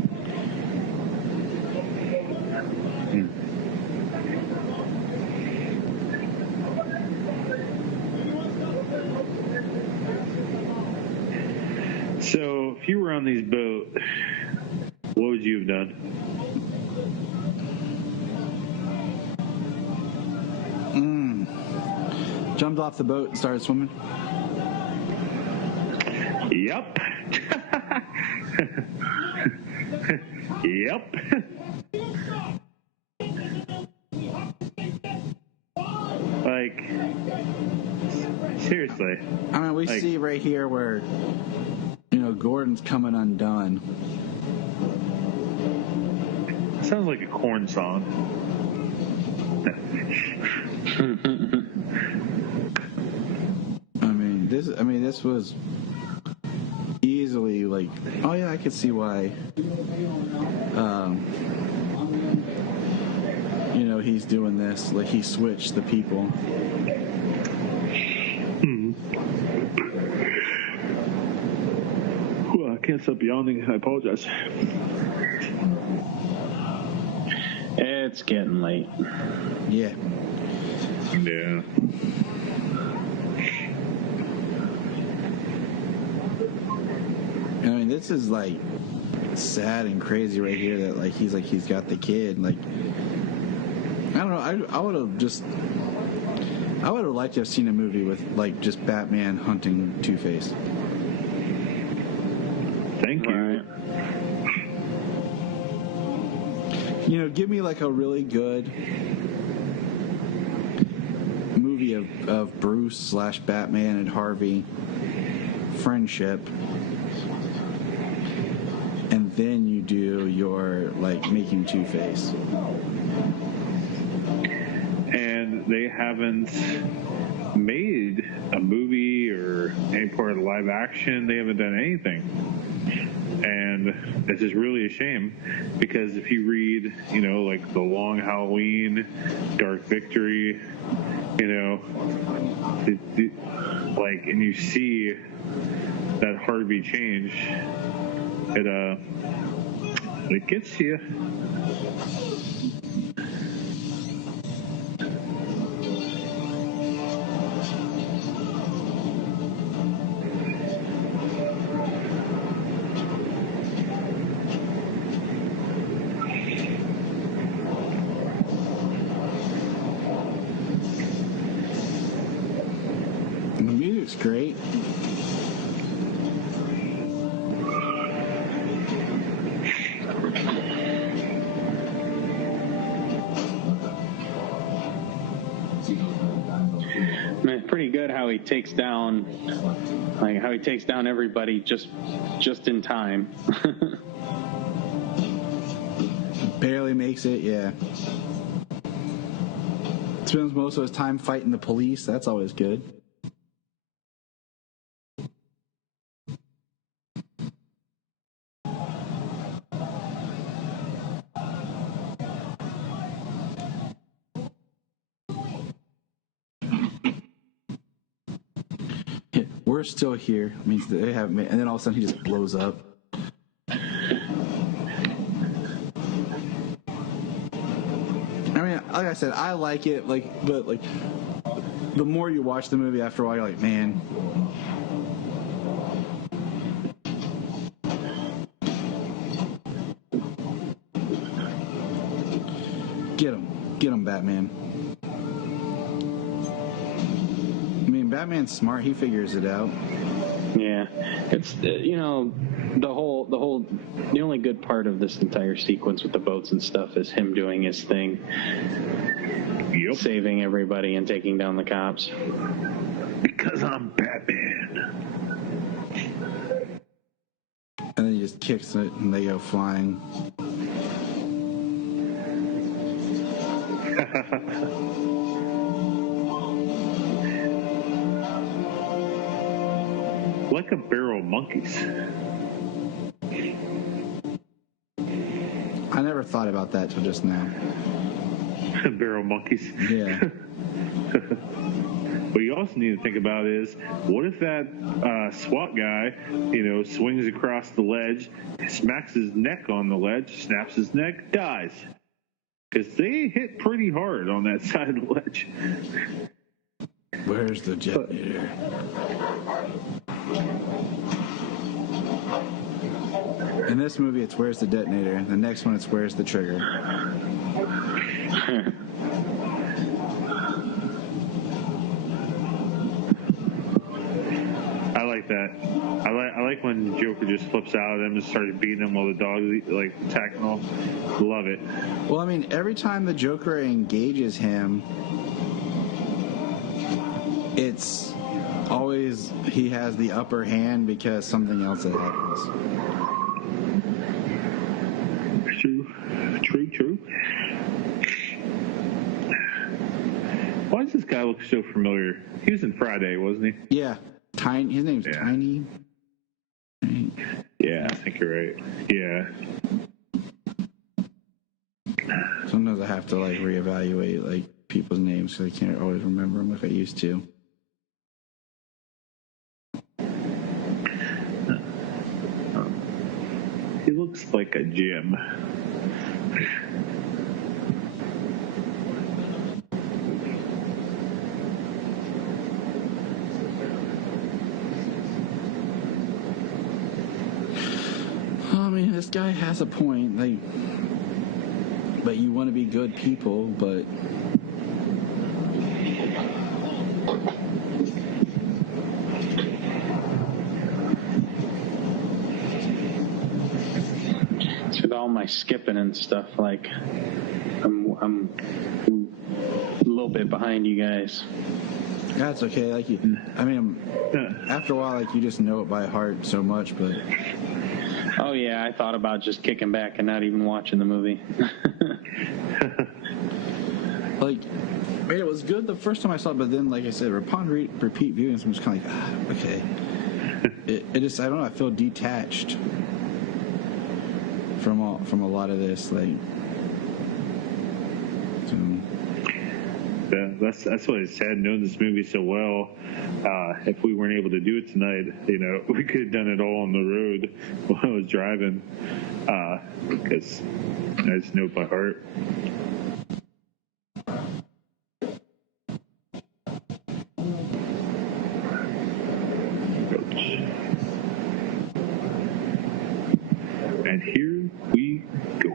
So, if you were on this boat, what would you have done? Jumped off the boat and started swimming. Yep. Yep. Like, seriously. I mean, we see right here where, Gordon's coming undone. Sounds like a Korn song. This was easily like, oh yeah, I could see why. He's doing this. Like he switched the people. Well, I can't stop yawning. I apologize. It's getting late. Yeah. Yeah. This is like sad and crazy right here that he's got the kid. Like, I don't know. I would have liked to have seen a movie with like just Batman hunting Two-Face. Thank you. Right. Give me like a really good movie of Bruce / Batman and Harvey friendship. And then you do your, making Two-Face. And they haven't made a movie or any part of the live action. They haven't done anything. And it's just really a shame because if you read, like The Long Halloween, Dark Victory, and you see that Harvey change, it gets you. The music's great. Pretty good how he takes down everybody just in time. Barely makes it, yeah. Spends most of his time fighting the police. That's always good. We're still here. Means they haven't made, and then all of a sudden he just blows up. I mean, like I said, I like it. But the more you watch the movie, after a while, you're like, man. Get him, Batman. Batman's smart. He figures it out. Yeah, it's the only good part of this entire sequence with the boats and stuff is him doing his thing, saving everybody and taking down the cops. Because I'm Batman. And then he just kicks it, and they go flying. Like a barrel of monkeys. I never thought about that till just now. Barrel monkeys. Yeah. Well, you you also need to think about is, what if that SWAT guy, swings across the ledge, smacks his neck on the ledge, snaps his neck, dies? Because they hit pretty hard on that side of the ledge. Where's the detonator? In this movie, it's where's the detonator. The next one, it's where's the trigger. I like that. I like when Joker just flips out at him and starts beating him while the dog's attacking him. Love it. Well, I mean, every time the Joker engages him, it's always he has the upper hand because something else that happens. True. Why does this guy look so familiar? He was in Friday, wasn't he? Yeah. Tiny. His name's Tiny. Yeah, I think you're right. Yeah. Sometimes I have to reevaluate people's names because I can't always remember them like I used to. He looks like a Jim. I mean, this guy has a point. But you want to be good people, but with all my skipping and stuff, I'm a little bit behind you guys. That's okay. After a while, you just know it by heart so much, but. Oh yeah, I thought about just kicking back and not even watching the movie. It was good the first time I saw it, but then, like I said, upon repeat viewing, I'm just kind of okay. It just, I don't know, I feel detached from a lot of this, Yeah, that's what I said. Knowing this movie so well, if we weren't able to do it tonight, we could have done it all on the road while I was driving, because I just know it by heart. And here we go.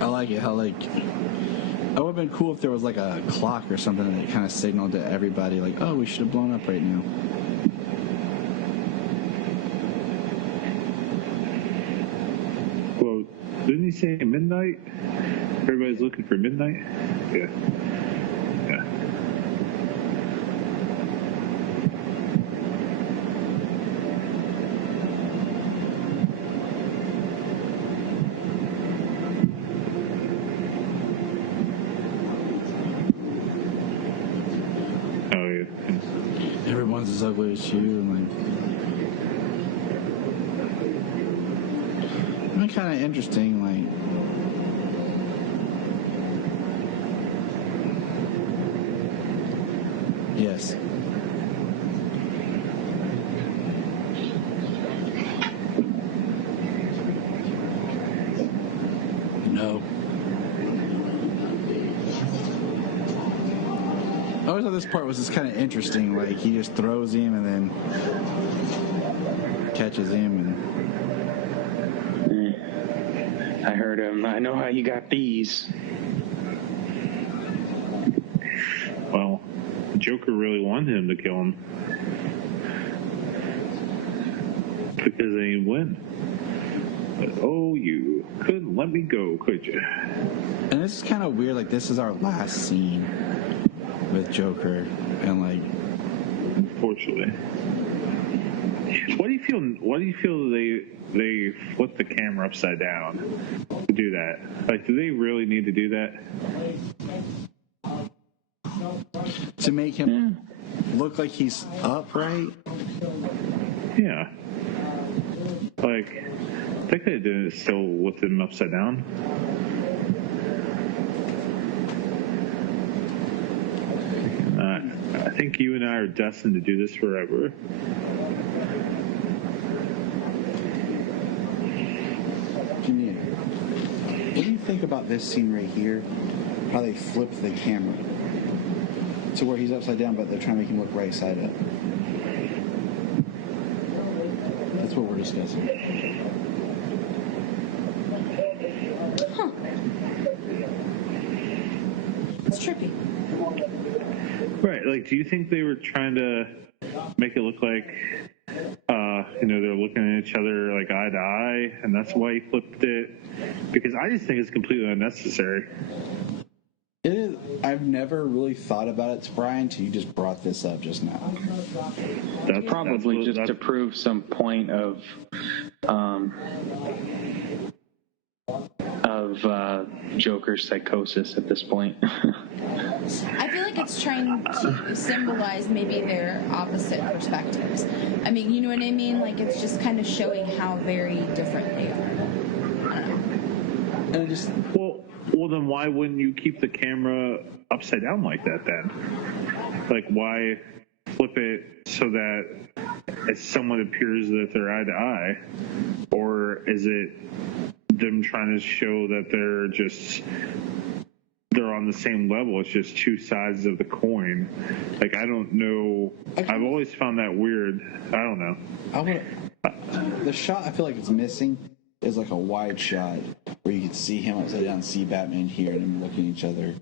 I like it how it would have been cool if there was a clock or something that kind of signaled to everybody oh, we should have blown up right now. Well, didn't he say midnight? Everybody's looking for midnight? Yeah. Everyone's as ugly as you, and kind of interesting, yes. No. I always thought this part was just kind of interesting. He just throws him and then catches him. I heard him. I know how you got these. Well, Joker really wanted him to kill him because they didn't win. But you couldn't let me go, could you? And this is kind of weird. This is our last scene with Joker, and unfortunately. What do you feel they flip the camera upside down to do that? Do they really need to do that? To make him look like he's upright? Yeah. They could have done it still with him upside down. I think you and I are destined to do this forever. Janine, what do you think about this scene right here? How they flip the camera to where he's upside down, but they're trying to make him look right side up. That's what we're discussing. Huh. It's trippy. Right. Like, do you think they were trying to make it look like, they're looking at each other like eye to eye, and that's why he flipped it? Because I just think it's completely unnecessary. It is. I've never really thought about it, Bryan, until you just brought this up just now. That's probably just to prove some point of Joker's psychosis at this point. I feel like it's trying to symbolize maybe their opposite perspectives. I mean, you know what I mean? Like, it's just kind of showing how very different they are. I don't know. And it just... Well, then why wouldn't you keep the camera upside down like that then? Like, why flip it so that it somewhat appears that they're eye to eye? Or is it them trying to show that they're on the same level? It's just two sides of the coin. Like, I don't know. I've always found that weird. I don't know. The shot I feel like it's missing is like a wide shot where you can see him upside down, see Batman here, and them looking at each other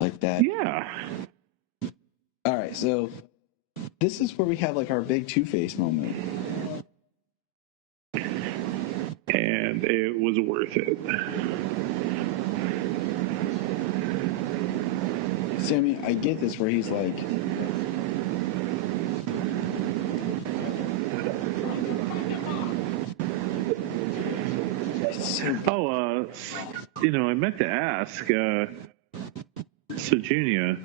like that. Yeah. All right, so this is where we have like our big Two-Face moment. And it was worth it. See, I mean, I get this where he's like... I meant to ask, so Junior,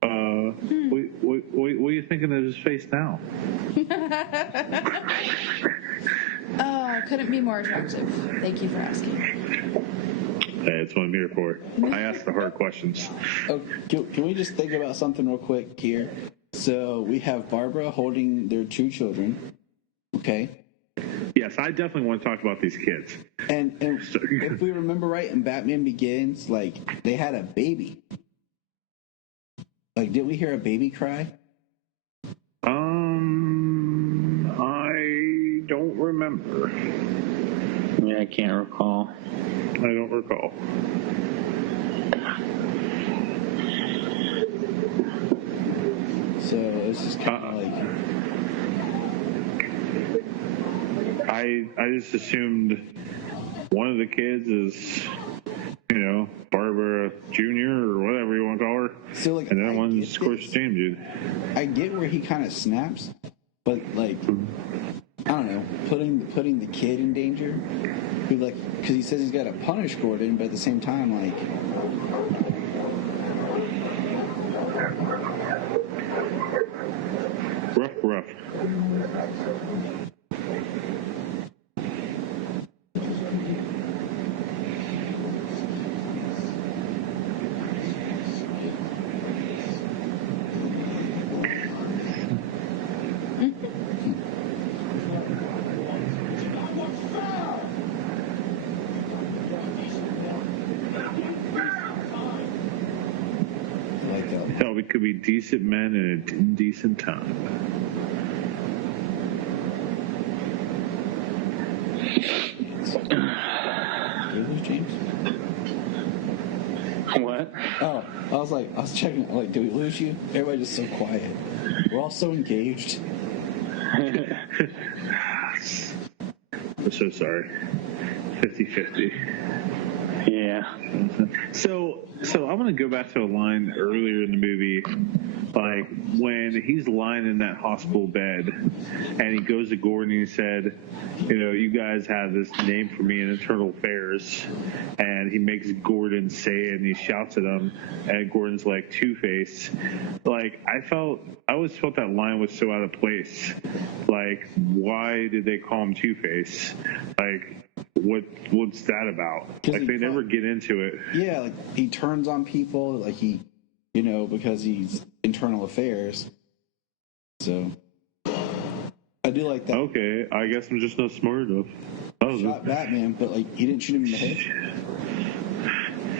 what are you thinking of his face now? Couldn't be more attractive. Thank you for asking. Hey, that's what I'm here for. I ask the hard questions. Oh, can we just think about something real quick here? So we have Barbara holding their two children, okay? Yes, I definitely want to talk about these kids. And if we remember right, in Batman Begins, like, they had a baby. Like, did we hear a baby cry? I don't remember. Yeah, I can't recall. I don't recall. So it's just kind of like... I just assumed one of the kids is, Barbara Jr. or whatever you want to call her. So, like, and then one's, of course, James, dude. I get where he kind of snaps, but, like, I don't know, putting the kid in danger, because he says he's got to punish Gordon, but at the same time, like... Rough. We could be decent men in an indecent time. James? What? Oh, I was checking, like, did we lose you? Everybody's just so quiet. We're all so engaged. I'm so sorry. 50-50. Yeah. So I'm going to go back to a line earlier in the movie, like when he's lying in that hospital bed and he goes to Gordon and he said, you guys have this name for me in Internal Affairs, and he makes Gordon say it and he shouts at him, and Gordon's like, Two-Face. Like, I always felt that line was so out of place. Like, why did they call him Two-Face? Like, what's that about? Like, they never get into it. Yeah, like, he turns on people, like, he, because he's internal affairs. So I do like that. Okay, I guess I'm just not smart enough. Shot Batman, but like he didn't shoot him in the head.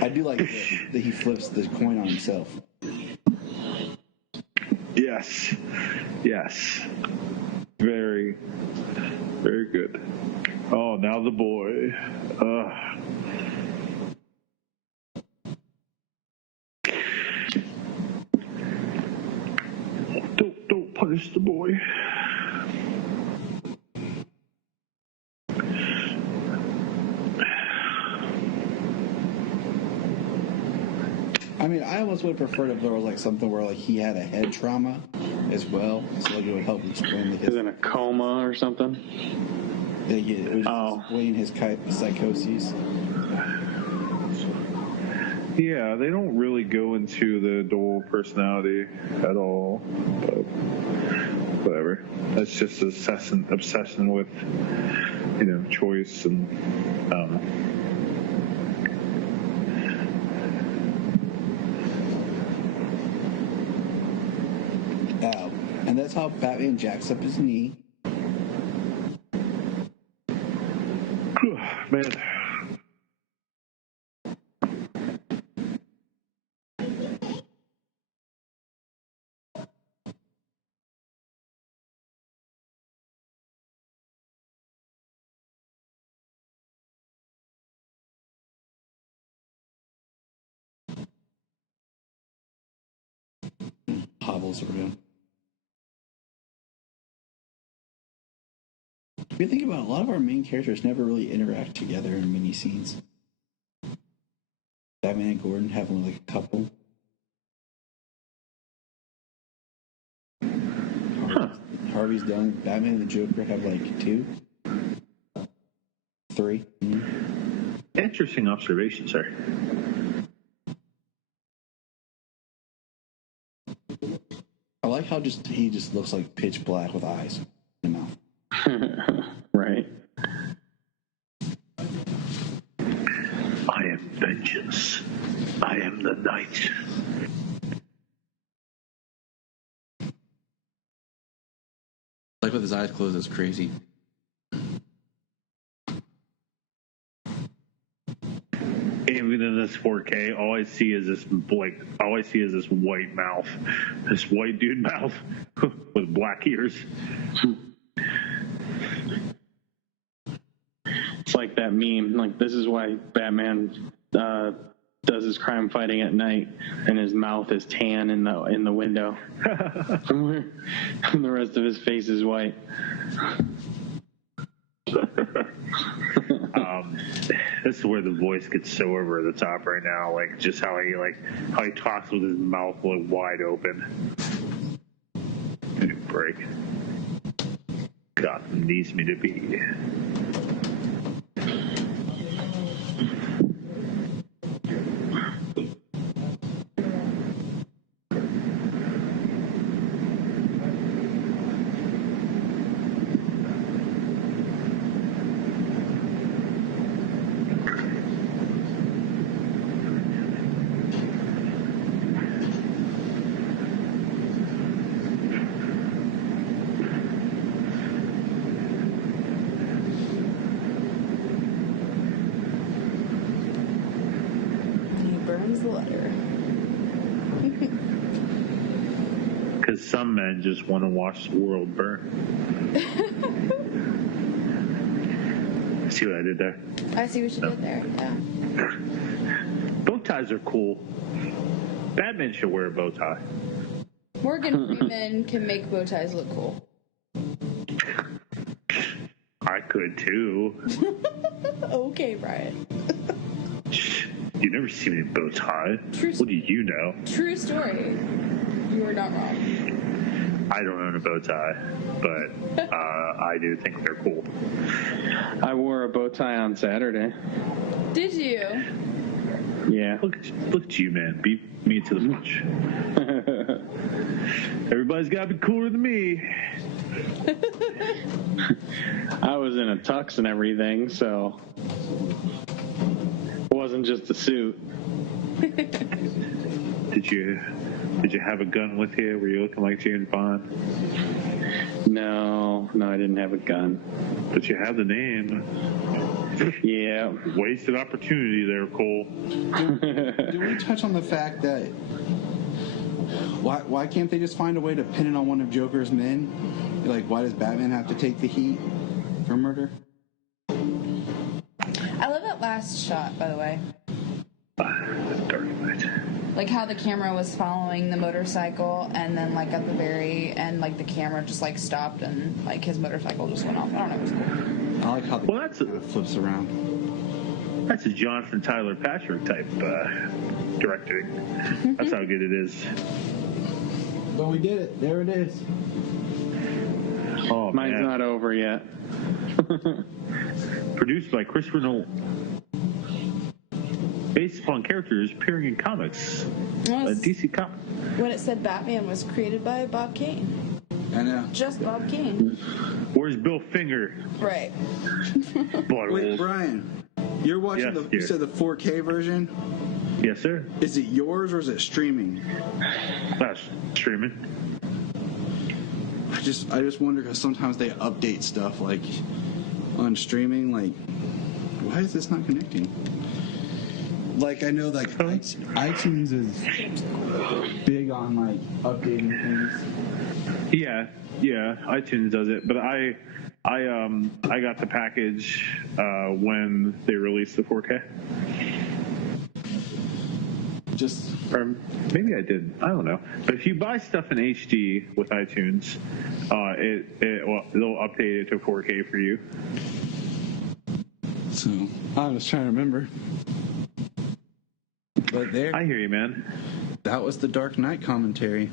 I do like that he flips the coin on himself. Yes. Very, very good. Oh, now the boy. Don't punish the boy. I mean, I almost would have preferred if there was like something where like he had a head trauma as well, so like it would help explain the He's in a coma or something. Yeah, it was explain his psychoses. Yeah, they don't really go into the dual personality at all, but whatever. That's just obsession with, choice and I don't know. And that's how Batman jacks up his knee. Man. Hobbles around. If you think about it, a lot of our main characters never really interact together in mini scenes. Batman and Gordon have only like a couple. Harvey's done. Batman and the Joker have like 2. 3. Mm-hmm. Interesting observation, sir. I like how he just looks like pitch black with eyes in the mouth. Right. I am vengeance. I am the night. Like with his eyes closed, it's crazy. Even in this 4K, all I see is this white mouth, this white dude mouth with black ears. It's like that meme. Like, this is why Batman does his crime fighting at night, and his mouth is tan in the window, and the rest of his face is white. This is where the voice gets so over the top right now. Like, just how he talks with his mouth wide open. Give me a break. Gotham needs me to be. The letter. Because some men just want to watch the world burn. See what I did there? I see what you did there, yeah. Bow ties are cool. Batman should wear a bow tie. Morgan Freeman can make bow ties look cool. I could too. Okay, Bryan. You never see me in a bow tie. What do you know? True story. You are not wrong. I don't own a bow tie, but I do think they're cool. I wore a bow tie on Saturday. Did you? Yeah. Look at you, man. Beat me to the punch. Everybody's got to be cooler than me. I was in a tux and everything, so it wasn't just a suit. Did you have a gun with you? Were you looking like James Bond? No, I didn't have a gun. But you have the name. Yeah. Wasted opportunity there, Cole. Do we touch on the fact that why can't they just find a way to pin it on one of Joker's men? Like, why does Batman have to take the heat for murder? I love that last shot, by the way. Dark Knight. Like how the camera was following the motorcycle, and then like at the very end, like the camera just like stopped and like his motorcycle just went off. I don't know, it was cool. I like how the camera flips around. That's a Jonathan Tyler Patrick type directing. That's how good it is. But we did it. There it is. Oh, Mine's man. not over yet. Produced by Christopher Nolan. Based upon characters appearing in comics. DC Comics. When it said Batman was created by Bob Kane. I know. Just Bob Kane. Where's Bill Finger? Right. Wait, Brian, you're watching Yes, you said the 4K version? Yes, sir. Is it yours or is it streaming? That's streaming. I just wonder because sometimes they update stuff like on streaming. Like, why is this not connecting? Like, I know like iTunes is big on like updating things. Yeah, iTunes does it, but I got the package when they released the 4K. Or maybe I didn't. I don't know. But if you buy stuff in HD with iTunes, they'll update it to 4K for you. So I was trying to remember. But there, I hear you, man. That was the Dark Knight commentary.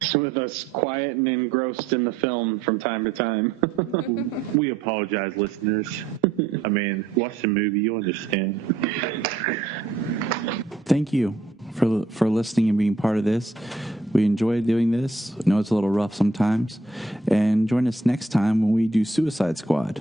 So with us quiet and engrossed in the film from time to time. We apologize, listeners. I mean, watch the movie, you'll understand. Thank you for listening and being part of this. We enjoy doing this. I know it's a little rough sometimes. And join us next time when we do Suicide Squad.